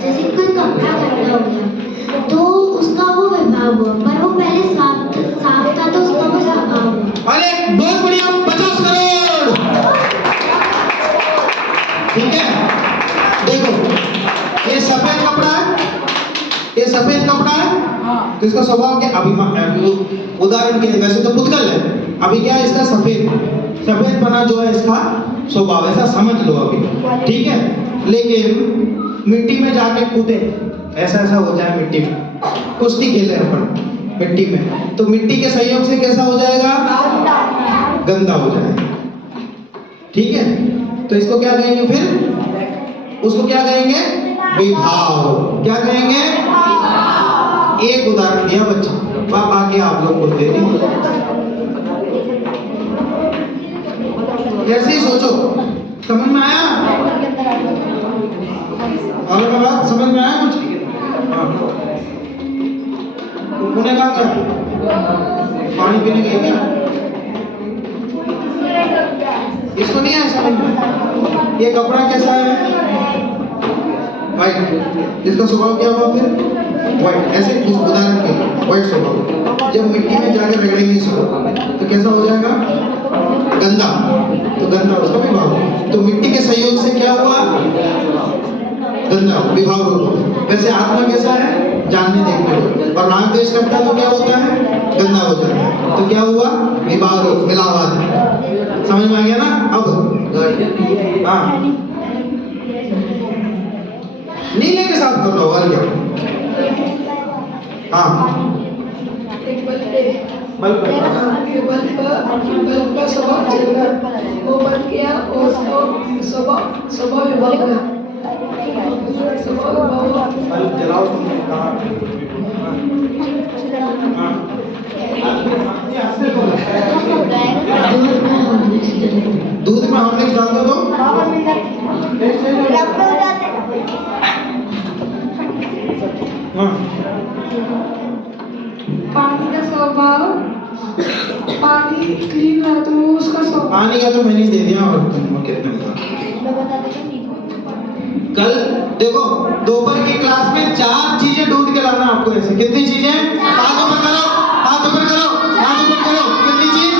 जैसे कोई कपड़ा गंदा हो गया तो उसका वो विभाव हुआ, पर वो पहले साफ था तो उसका वो स्वभाव हुआ। अरे बहुत बढ़िया, 50 करोड़। ठीक है, देखो ये सफेद कपड़ा है, ये सफेद कपड़ा है, तो इसका स्वभाव क्या? अभी उदाहरण के लिए वैसे तो पुतगल है, अभी क्या है इसका सफेद, सफेद बना जो है इसका स्वभाव, ऐसा समझ लो अभी, ठीक है। लेकिन मिट्टी में जाके कूदे, ऐसा ऐसा हो जाए, मिट्टी में कुश्ती खेले अपन मिट्टी में, तो मिट्टी के सहयोग से कैसा हो जाएगा? गंदा हो जाएगा, ठीक है। तो इसको क्या कहेंगे फिर? उसको क्या कहेंगे? विभाव। क्या कहेंगे? एक उदाहरण दिया बच्चा, बाकी आप लोग बोल देते, ऐसे ही सोचो। समझ में आया? और बात समझ में आया कुछ? हाँ। उन्होंने कहा क्या? पानी पीने गए क्या? इसको नहीं आया समझ में? ये कपड़ा कैसा है? व्हाइट। इसका स्वभाव क्या हुआ फिर? व्हाइट। ऐसे इस उदाहरण के व्हाइट स्वभाव, जब मिट्टी में जाकर रगड़ेंगे इसको तो कैसा हो जाएगा? गंदा। तो गंदा उसका विभाव। तो मिट्टी के सहयोग से क्या हुआ? गंदा, विभाव रूप। वैसे आत्मा कैसा है? जानने देखने को। और राग द्वेष करता है तो क्या होता है? गंदा हो जाता है। तो क्या हुआ? विभाव रूप, मिलावट। समझ में आ गया ना? अब हाँ, नीले के साथ कर लो और क्या? हाँ, बल्ब का स्वभाव चल रहा है, वो बंद किया और स्वभाव विभाग है। स्वभाव विभाग बल्ब जलाओ, तुमने कहा। दूध में हॉर्लिक्स डाल दो तो हाँ। पानी का स्वभाव, पानी क्लीन है तो वो उसका स्वभाव। पानी का तो मैंने दे दिया, और तुम कितने कल देखो दोपहर की क्लास में 4 चीजें ढूंढ के लाना आपको। ऐसे कितनी चीजें? हाथ ऊपर करो, हाथ ऊपर करो, हाथ ऊपर करो। कितनी चीज?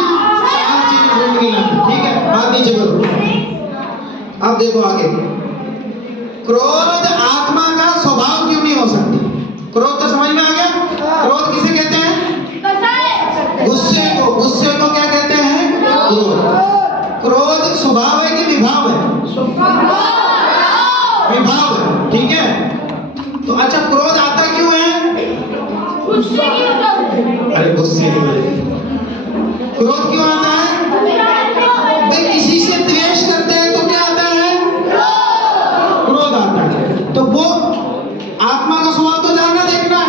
4 चीजें ढूंढ के लाना, ठीक है। हाथ नीचे करो। अब देखो आगे, क्रोध आत्मा का स्वभाव क्यों नहीं हो सकता? क्रोध तो समझ में आ गया? क्रोध किसे कहते हैं? गुस्से को। गुस्से को क्या कहते हैं? क्रोध। क्रोध स्वभाव है कि विभाव है? विभाव है, ठीक है। तो अच्छा, क्रोध आता क्यों है? अरे गुस्से की वजह से। क्रोध क्यों आता है? भाई किसी से द्वेष करते हैं तो क्या आता है? क्रोध आता है। तो वो आत्मा का स्वभाव तो जानना देखना है।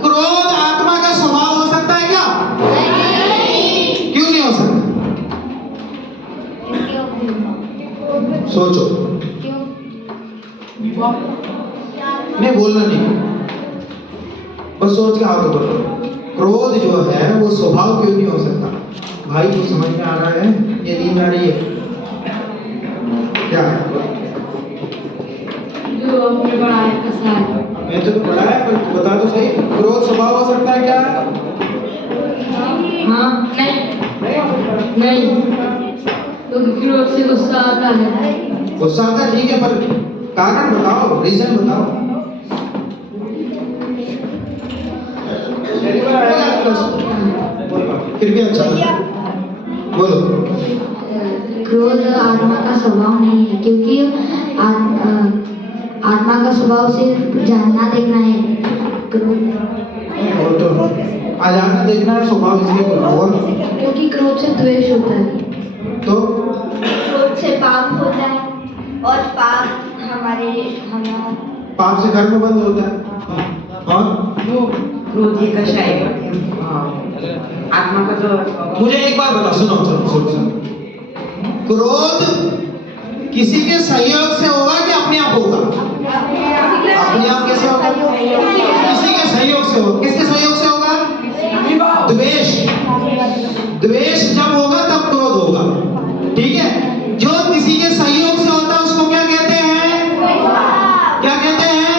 क्रोध आत्मा का स्वभाव हो सकता है क्या? नहीं। क्यों नहीं हो सकता? सोचो। नहीं बोलना नहीं, बस सोच के हाथ ऊपर करो। क्रोध जो है वो स्वभाव क्यों नहीं हो सकता? भाई को समझ में आ रहा है? ये नींद आ रही है क्या है? जो आपने पढ़ाया कैसा है? मैं तो पढ़ा है, पर बता तो सही, क्रोध स्वभाव हो सकता है क्या? हाँ, नहीं, तो क्रोध से गुस्सा आता है। गुस्सा आता है, ठीक है, पर कारण बताओ, रीजन बताओ। फिर भी अच्छा बोलो। क्रोध आत्मा का स्वभाव नहीं है, क्योंकि आत्मा का स्वभाव सिर्फ जानना देखना है। तो आ जानना देखना है स्वभाव, इसलिए बोल रहा हूँ। क्योंकि क्रोध से द्वेष होता है, तो क्रोध से पाप होता है और पाप हमारा पाप से कर्म बंद होता है। और क्रोध ये कषाय आत्मा का जो मुझे एक बात बताओ, सुनो। क्रोध किसी के सहयोग से होगा कि अपने आप होगा? अपने आप कैसे होगा? किसी के सहयोग से होगा। किसके सहयोग से होगा? द्वेष। द्वेष जब होगा तब क्रोध होगा, ठीक है। जो किसी के सहयोग से होता है उसको क्या कहते हैं? क्या कहते हैं?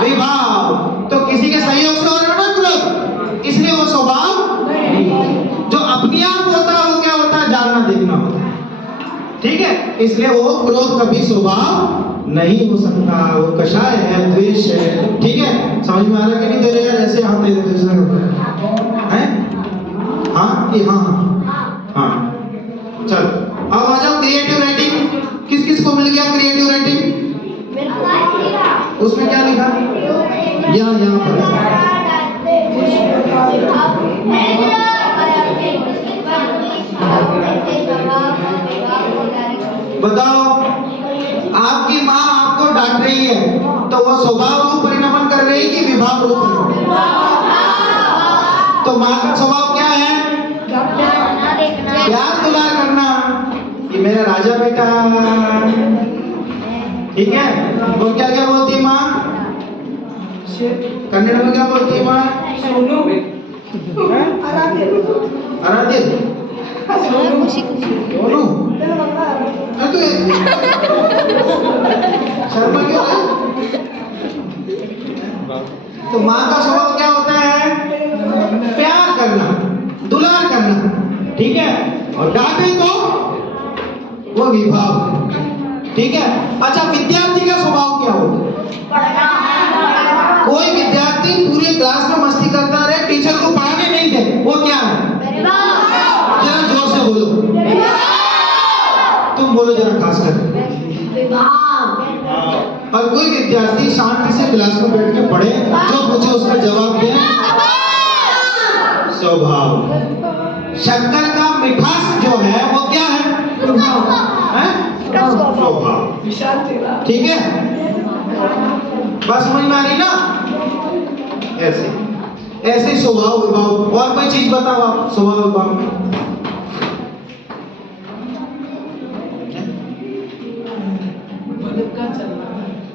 विभाव। तो किसी के सहयोग से हो रहा है ना क्रोध, इसलिए वो स्वभाव। जो अपने आप होता है वो क्या होता है? जानना देखना होता है, ठीक है। इसलिए वो क्रोध कभी स्वभाव नहीं हो सकता, वो कषाय है, द्वेष है, ठीक है। समझ में आ रहा है कि नहीं? तेरे यार ऐसे हाथ दे देते हैं, हाँ कि हाँ, हाँ। चलो अब आ जाओ क्रिएटिव राइटिंग। आपकी माँ आपको डांट रही है तो वो स्वभाव रूप परिणमन कर रही है कि विभाव रूप परिणमन? तो माँ का स्वभाव क्या है? प्यार दुलार करना कि मेरा राजा बेटा, ठीक है। और क्या क्या बोलती है माँ? कन्नड़ में क्या बोलती है माँ? आराध्य सोनू। तो शर्मा क्यों है? तो माँ का स्वभाव क्या होता है? प्यार करना, दुलार करना, ठीक है। और डांटे तो वो विभाव, ठीक है। अच्छा, विद्यार्थी का स्वभाव क्या होता है? कोई विद्यार्थी पूरे क्लास में मस्ती करता रहे, टीचर को पढ़ाने नहीं दे, वो क्या है? जरा जोर से बोलो, तुम बोलो जरा खास कर। और कोई विद्यार्थी शांति से क्लास में बैठ के पढ़े, जो पूछे उसका जवाब दे, स्वभाव। शक्कर का मिठास जो है वो क्या है? स्वभाव, ठीक है। बस समझ में आ रही ना? ऐसे ऐसे स्वभाव विभाव। और कोई चीज बताओ आप स्वभाव विभाव में?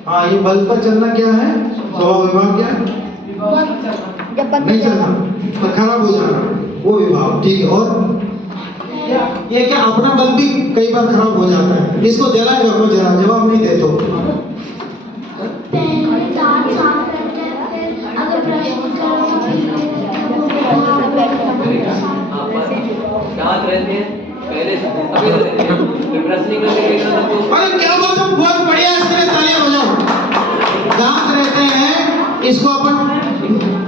हाँ, ये बल्ब पर चलना क्या है? स्वभाव विभाव क्या है? नहीं चलना, तो खराब हो जाना, वो विभाव, ठीक है। और ये क्या, अपना बल्ब भी कई बार खराब हो जाता है, इसको जलाए रखो जरा, जवाब नहीं दे तो। दांत रहते हैं पहले से अभी रहते हैं, फिर ब्रश नहीं करके अरे क्या बात है, बहुत बढ़िया, इसके लिए तालियां बजाओ। दांत रहते हैं, इसको अपन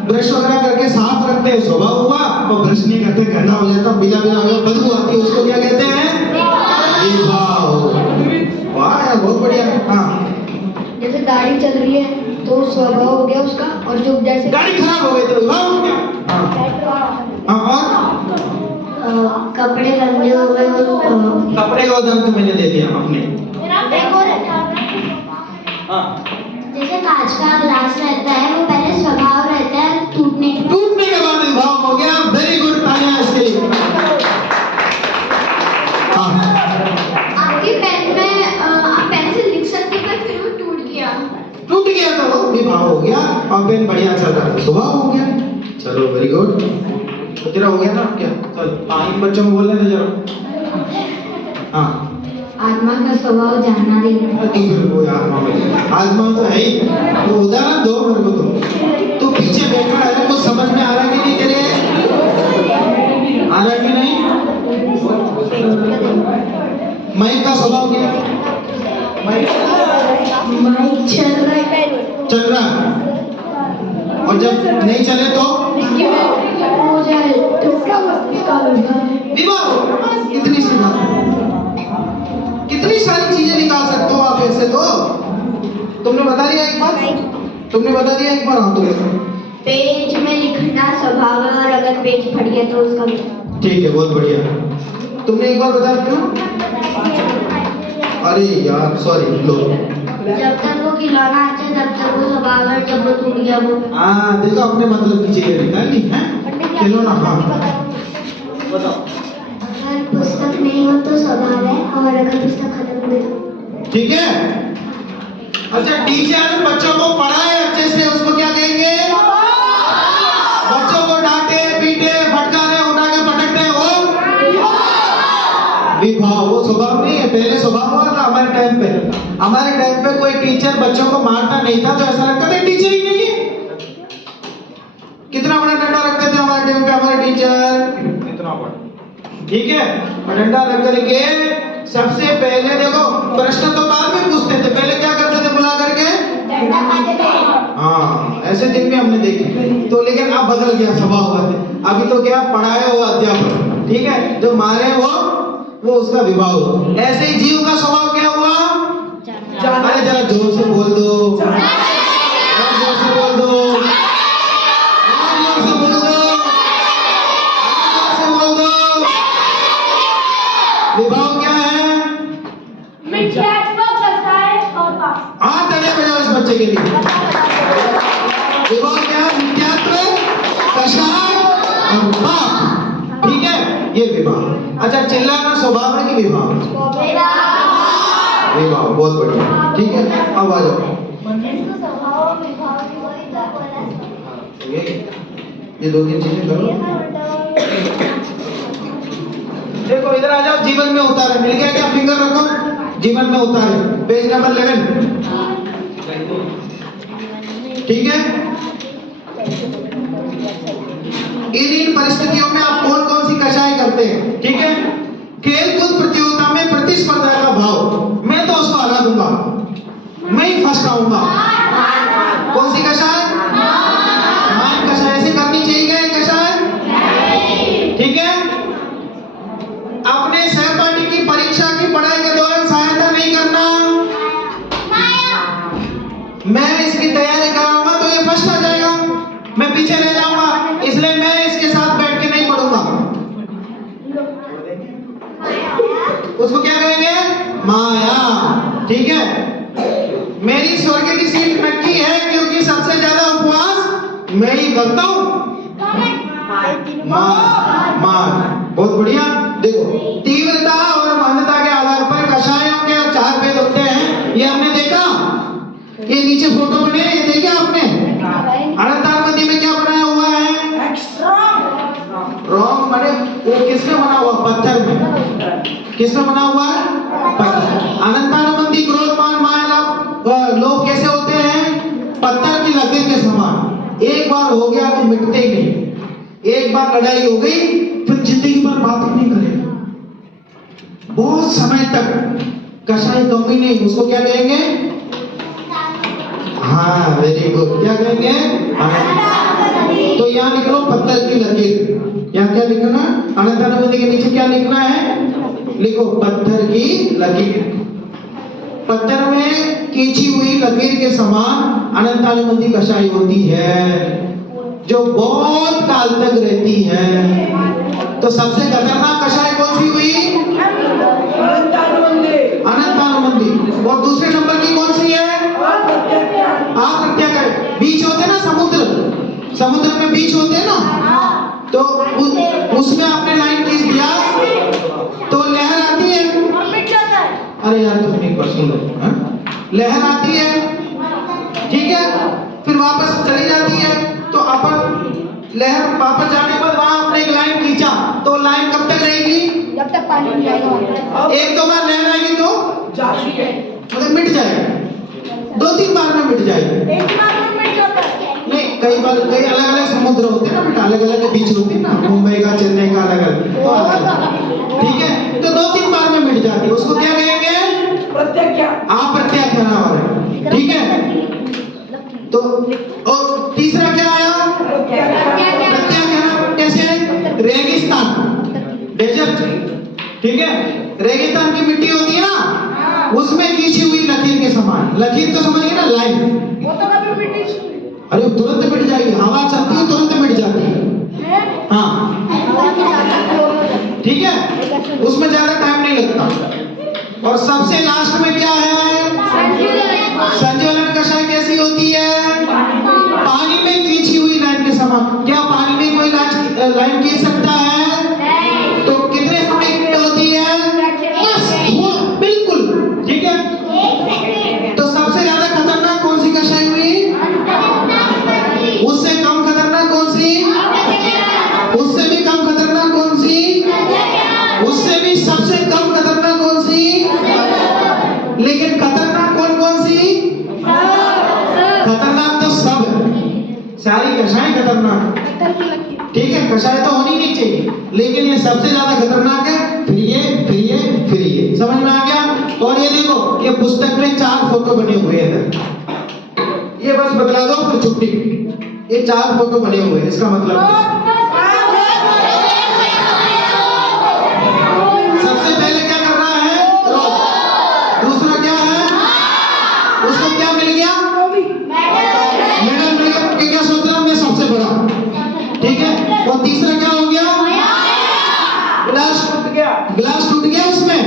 ब्रश वगैरह करके साफ रखते हैं, स्वभाव हुआ। और ब्रश नहीं करते, गंदा हो जाता, पीला पीला हो जाता, बदबू आती है, उसको क्या कहते हैं? विभाव। वाह यार, बहुत बढ़िया। हाँ, जैसे गाड़ी चल रही है तो स्वभाव हो गया उसका, और जो जैसे गाड़ी खराब हो गई तो विभाव हो गया। हाँ, और कपड़े गंदे हो गए, कपड़े का उदाहरण तो मैंने दे दिया अपने। हाँ, जैसे कांच का ग्लास रहता है, वो पहले स्वभाव रहता है टूटने के बाद विभाव हो गया। वेरी गुड, तालियां इसके लिए। हाँ, आपकी पेन में आप पेन से लिख सकते पर फिर वो टूट गया तो विभाव हो गया। और पेन बढ़िया चल रहा था, स्वभाव हो गया। चलो, वेरी गुड। तेरा हो गया ना? क्या? चल, इन बच्चों को बोलने दे जरा। हाँ, आत्मा का स्वभाव जानना देना। आत्मा तो है ही, तो उदाहरण दो मेरे को। तो पीछे बैठा है, कुछ समझ में आ रहा है कि नहीं तेरे? आ रहा है कि नहीं? माइक का स्वभाव क्या है? माइक चल रहा है, और जब नहीं चले तो विवाह। कितनी सी बात, कितनी सारी चीजें निकाल सकते हो आप ऐसे। तो तुमने बता दिया एक बार, हाँ तुम्हें पेज में लिखना स्वभाव है, और अगर पेज फट गया तो उसका ठीक है, बहुत बढ़िया। तुमने एक बार बता दिया। अरे यार, सॉरी, लो। जब तक वो खिलौना अच्छा है तब तक वो स्वभाव है, जब वो टूट गया वो। हाँ, देखो अपने मतलब की चीजें निकाल ली हैं। चलो ना, हाँ बताओ। अगर पुस्तक नहीं हो तो स्वभाव है, और अगर पुस्तक खत्म हो गई तो ठीक है। अच्छा, टीचर बच्चों को पढ़ाए अच्छे से, उसको क्या कहेंगे? बच्चों को डांटे, पीटे, फटकारे, उठा के पटकते हैं, वो विभाव। वो स्वभाव नहीं है। पहले स्वभाव हुआ था हमारे टाइम पे। हमारे टाइम पे कोई टीचर बच्चों को मारता नहीं था, तो ऐसा लगता था टीचर ही नहीं है। कितना बड़ा डंडा रखते थे हमारे टाइम पे हमारे टीचर, कितना बड़ा, ठीक है। और डंडा रख करके सबसे पहले देखो, प्रश्न तो बाद में पूछते थे, पहले क्या करते थे? बुला करके। हाँ, ऐसे दिन भी हमने देखे। तो लेकिन अब बदल गया स्वभाव। अभी तो क्या, पढ़ाए वो अध्यापक, ठीक है, जो मारे वो उसका विभाग हो। ऐसे ही जीव का स्वभाव क्या हुआ? अरे जरा जोर से बोल दो, जोर से बोल दो, जोर से बोल दो, जोर से बोल दो। विभाग क्या है? मिथ्यात्मक रसायन और बच्चे के लिए। विवाह क्या? नित्यात्व, कषाय और पाप। ठीक है, ये विवाह। अच्छा, चिल्लाना स्वभाव है कि विवाह? विवाह, बहुत बढ़िया। ठीक है, अब आ जाओ। ये दो तीन चीजें करो। देखो इधर आ जाओ, जीवन में उतारे। मिल गया क्या? फिंगर रखो, जीवन में उतारे, पेज नंबर 11। ठीक है, इन परिस्थितियों में आप कौन कौन सी कषाय करते हैं? ठीक है, खेलकूद प्रतियोगिता में प्रतिस्पर्धा का भाव, मैं तो उसको हरा दूंगा, मैं ही फर्स्ट आऊंगा। कौन सी कषाय? मान कषाय। ऐसे करनी चाहिए क्या कषाय? ठीक है, अपने सहपाठी की परीक्षा की पढ़ाई के दौरान सहायता नहीं करना। मैं इसकी तैयारी कराऊंगा तो ये फर्स्ट आ जाएगा, मैं पीछे रह जाऊंगा, इसलिए मैं इसके साथ बैठ के नहीं पढ़ूंगा। उसको क्या कहेंगे? माया। ठीक है, मेरी स्वर्ग की सीट नक्की है क्योंकि सबसे ज्यादा उपवास मैं ही करता हूं। मान, बहुत बढ़िया। देखो, तीव्रता और महत्ता के आधार पर कषायों के 4 भेद होते हैं, ये हमने देखा। ये नीचे फोटो बने, ये देखे आपने? अनंतानवती में क्या बनाया हुआ है? रॉन्ग बने, वो किसमें बना हुआ? पत्थर में। किसमें बना हुआ है? पत्थर। अनंतानवती क्रोध मान माया लोग कैसे होते हैं? पत्थर की लकीर के समान। एक बार हो गया तो मिटते ही नहीं। एक बार लड़ाई हो गई फिर जिंदगी भर बात ही नहीं करेगा, बहुत समय तक। कषाय कमी नहीं, उसको क्या कहेंगे? हाँ, वेरी गुड। क्या कहेंगे? तो यहाँ लिख लो पत्थर की लकीर। यहाँ क्या लिखना? अनंतानवती के नीचे क्या लिखना है? लिखो पत्थर की लकीर। पत्थर में खींची हुई लकीर के समान अनंतानवती कषाय होती है, जो बहुत काल तक रहती है। तो सबसे खतरनाक कषाय कौन सी हुई? अनंतानवती। और दूसरे नंबर की कौन सी है? अप्रत्याख्यान। बीच होते ना समुद्र, समुद्र में बीच होते हैं ना, तो उसमें आपने लाइन खींच दिया तो लहर आती है। अरे यार तुम एक बार सुन लो। लहर आती है, ठीक है, फिर वापस चली जाती है। तो अपन लहर वापस जाने पर वहां आपने एक लाइन खींचा, तो लाइन कब तक रहेगी? जब तक पानी नहीं आएगा। एक दो बार लहर आएगी तो मतलब मिट जाएगी, 2-3 बार में मिट जाएगी। नहीं, कई बार कई अलग अलग समुद्र होते हैं ना बेटा, अलग अलग बीच होते हैं ना, मुंबई का, चेन्नई का, अलग अलग। ठीक है, तो 2-3 बार में मिट जाती है। उसको क्या कहेंगे? अप्रत्याख्यान। ठीक है, तो और तीसरा क्या आया? प्रत्याख्यान। कैसे? रेगिस्तान, डेजर्ट। ठीक है, रेगिस्तान की मिट्टी होती है ना, उसमें खींची हुई लकीर के समान। लकीर तो समझिए ना, लाइन। अरे तुरंत मिट जाएगी, हवा चलती है तुरंत मिट जाती है। हाँ, ठीक है, उसमें ज्यादा टाइम नहीं लगता। और सबसे लास्ट में क्या है? संज्वलन कषाय कैसी होती है? पानी में खींची हुई लाइन के समान। क्या पानी में कोई लाइन खींच सकता है? तो कितने समय होती है? बस बिल्कुल। ठीक है, तो सबसे ज्यादा खतरनाक कौन सी कषाय हुई? उससे कम खतरनाक कौन सी? उससे भी कम खतरनाक कौन सी? उससे भी सबसे कम खतरनाक कौन सी? लेकिन खतरनाक कौन कौन सी? खतरनाक तो सब है, सारी कषाय खतरनाक। ठीक है, कषाय तो होनी नहीं चाहिए, लेकिन ये सबसे ज्यादा खतरनाक है। फिर ये, फिर ये, फिर ये। समझ में आ गया? और ये देखो, ये पुस्तक में 4 फोटो बने हुए हैं। ये बस बदला दो फिर छुट्टी। ये 4 फोटो बने हुए हैं, इसका मतलब सबसे पहले क्या कर रहा है? दूसरा क्या है? उसको क्या मिल गया? मेडल मिल गया। क्या सोच रहा हूं मैं सबसे बड़ा? ठीक है, और तीसरा क्या हो गया? गिलास टूट गया। गिलास टूट गया उसमें,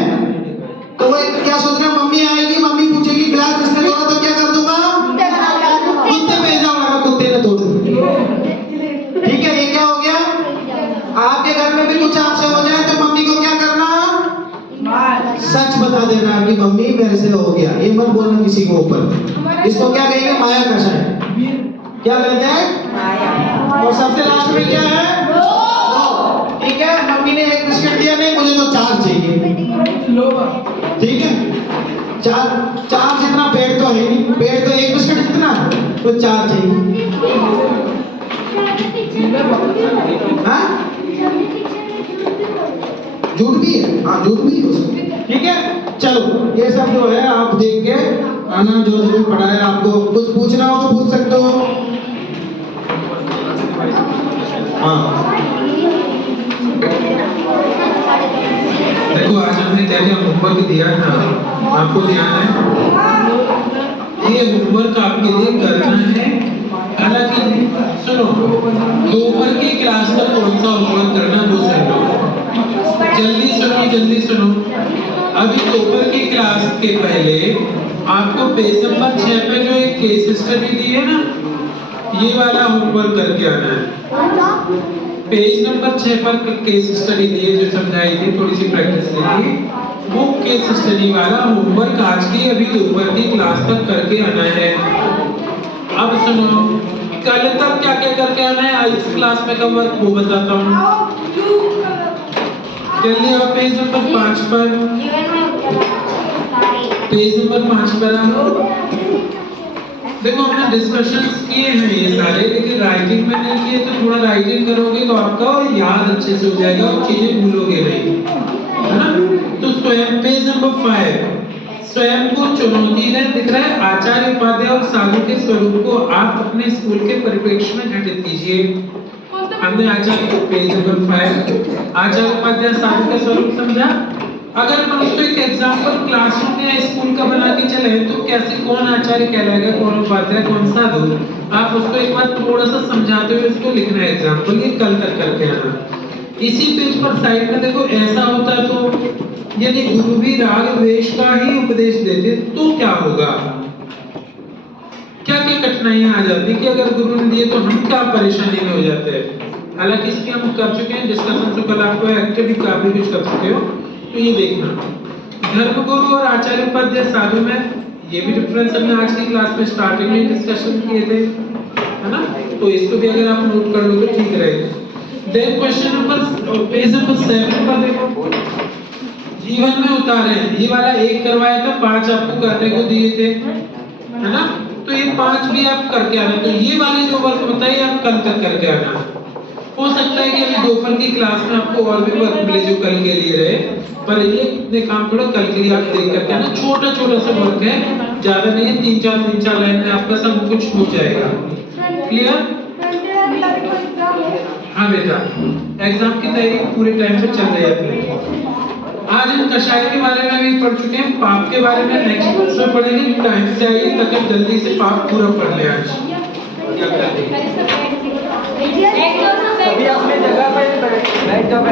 तो वो क्या सोच रहा है? मम्मी आएगी, मम्मी पूछेगी गिलास किसने तोड़ा, तो क्या कर दूंगा? बता देना कि मम्मी मेरे से हो गया, ये मत बोलना किसी के ऊपर। इसको क्या कहेंगे? माया कषाय। क्या कहते हैं? और सबसे लास्ट में क्या है? ठीक है, मम्मी ने एक बिस्किट दिया, नहीं मुझे तो 4 चाहिए। ठीक है, 4 जितना पेट तो है नहीं, पेट तो एक बिस्किट जितना, तो 4 चाहिए। हाँ, झूठ भी है, हाँ झूठ भी है उसमें। ठीक है, चलो ये सब जो है आप देख के आना, जो जो पढ़ा है आपको कुछ पूछना हो तो पूछ सकते हो। हाँ देखो आज हमने क्या क्या होमवर्क दिया था, आपको ध्यान है? ये होमवर्क आपके लिए करना है। हालांकि सुनो, दोपहर की क्लास तक कौन सा होमवर्क करना वो सुन लो। जल्दी सुनो। अभी दोपहर की क्लास के पहले आपको पेज नंबर 6 पे जो एक केस स्टडी दी है ना, ये वाला होमवर्क करके आना है। पेज नंबर 6 पर केस स्टडी दी है, जो समझाई थी, थोड़ी सी प्रैक्टिस ली, वो केस स्टडी वाला होमवर्क आज की अभी दोपहर की क्लास तक करके आना है। अब सुनो, कल तक क्या क्या करके आना है इस क्लास में का वर्क वो बताता हूँ। जल्दी आओ पेज नंबर 5 पर। पेज नंबर 5 पर आओ। देखो हमने डिस्कशंस किए हैं ये सारे, लेकिन राइटिंग में नहीं किए, तो थोड़ा राइटिंग करोगे तो आपका याद अच्छे से हो जाएगा और चीजें भूलोगे नहीं, है ना? तो स्वयं पेज नंबर 5, स्वयं को चुनौती दें, दिख रहा है? आचार्य उपाध्याय और साधु के स्वरूप को आप अपने स्कूल के परिप्रेक्ष्य में घटित कीजिए। हमने आचार्य पेज नंबर 5 आचार्य उपाध्याय साधु का स्वरूप समझा। अगर हम उसको एक एग्जांपल क्लासरूम या स्कूल का बना के चले तो कैसे, कौन आचार्य कहलाएगा, कौन उपाध्याय, कौन साधु, आप उसको एक बार थोड़ा सा समझाते हुए उसको लिखना है एग्जांपल, ये कल तक करके आना। इसी पेज पर साइड में देखो, ऐसा होता तो यदि गुरु भी राग द्वेष का ही उपदेश देते तो क्या होगा? क्या क्या कठिनाइयां आ जाती कि अगर गुरु ने दिए तो हम क्या परेशानी में हो जाते हैं। हालांकि इसकी हम कर चुके हैं डिस्कशन, तो कल आपको एक्टिव भी काफी कुछ कर चुके हो, तो ये देखना। धर्मगुरु और आचार्य उपाध्याय साधु में ये भी डिफरेंस हमने आज की क्लास में स्टार्टिंग में डिस्कशन किए थे, है ना? तो इसको भी अगर आप नोट कर लो तो ठीक रहेगा। Then question number page number 7 पर देखो, जीवन में उतारे, ये वाला 1 करवाया था, 5 आपको करने को दिए थे, है ना? तो ये 5 भी आप करके आना। तो ये वाले जो वर्क बताइए आप कल तक करके आना। हो सकता है कि अभी दोपहर की क्लास में आपको और भी वर्क मिले जो कल के लिए रहे, पर ये इतने काम थोड़ा कल के लिए आप देख करके आना। छोटा छोटा सा वर्क है, ज्यादा नहीं है, 3-4 लाइन में आपका सब कुछ हो जाएगा। क्लियर? हाँ बेटा, एग्जाम की तैयारी पूरे टाइम पे चल रही है। आज हम कषाय के बारे में भी पढ़ चुके हैं, पाप के बारे में नेक्स्ट क्लास में पढ़ेंगे। टाइम से आइए ताकि जल्दी से पाप पूरा पढ़ ले आज। क्या करते हैं? अभी अपने जगह पे बैठ जाओ।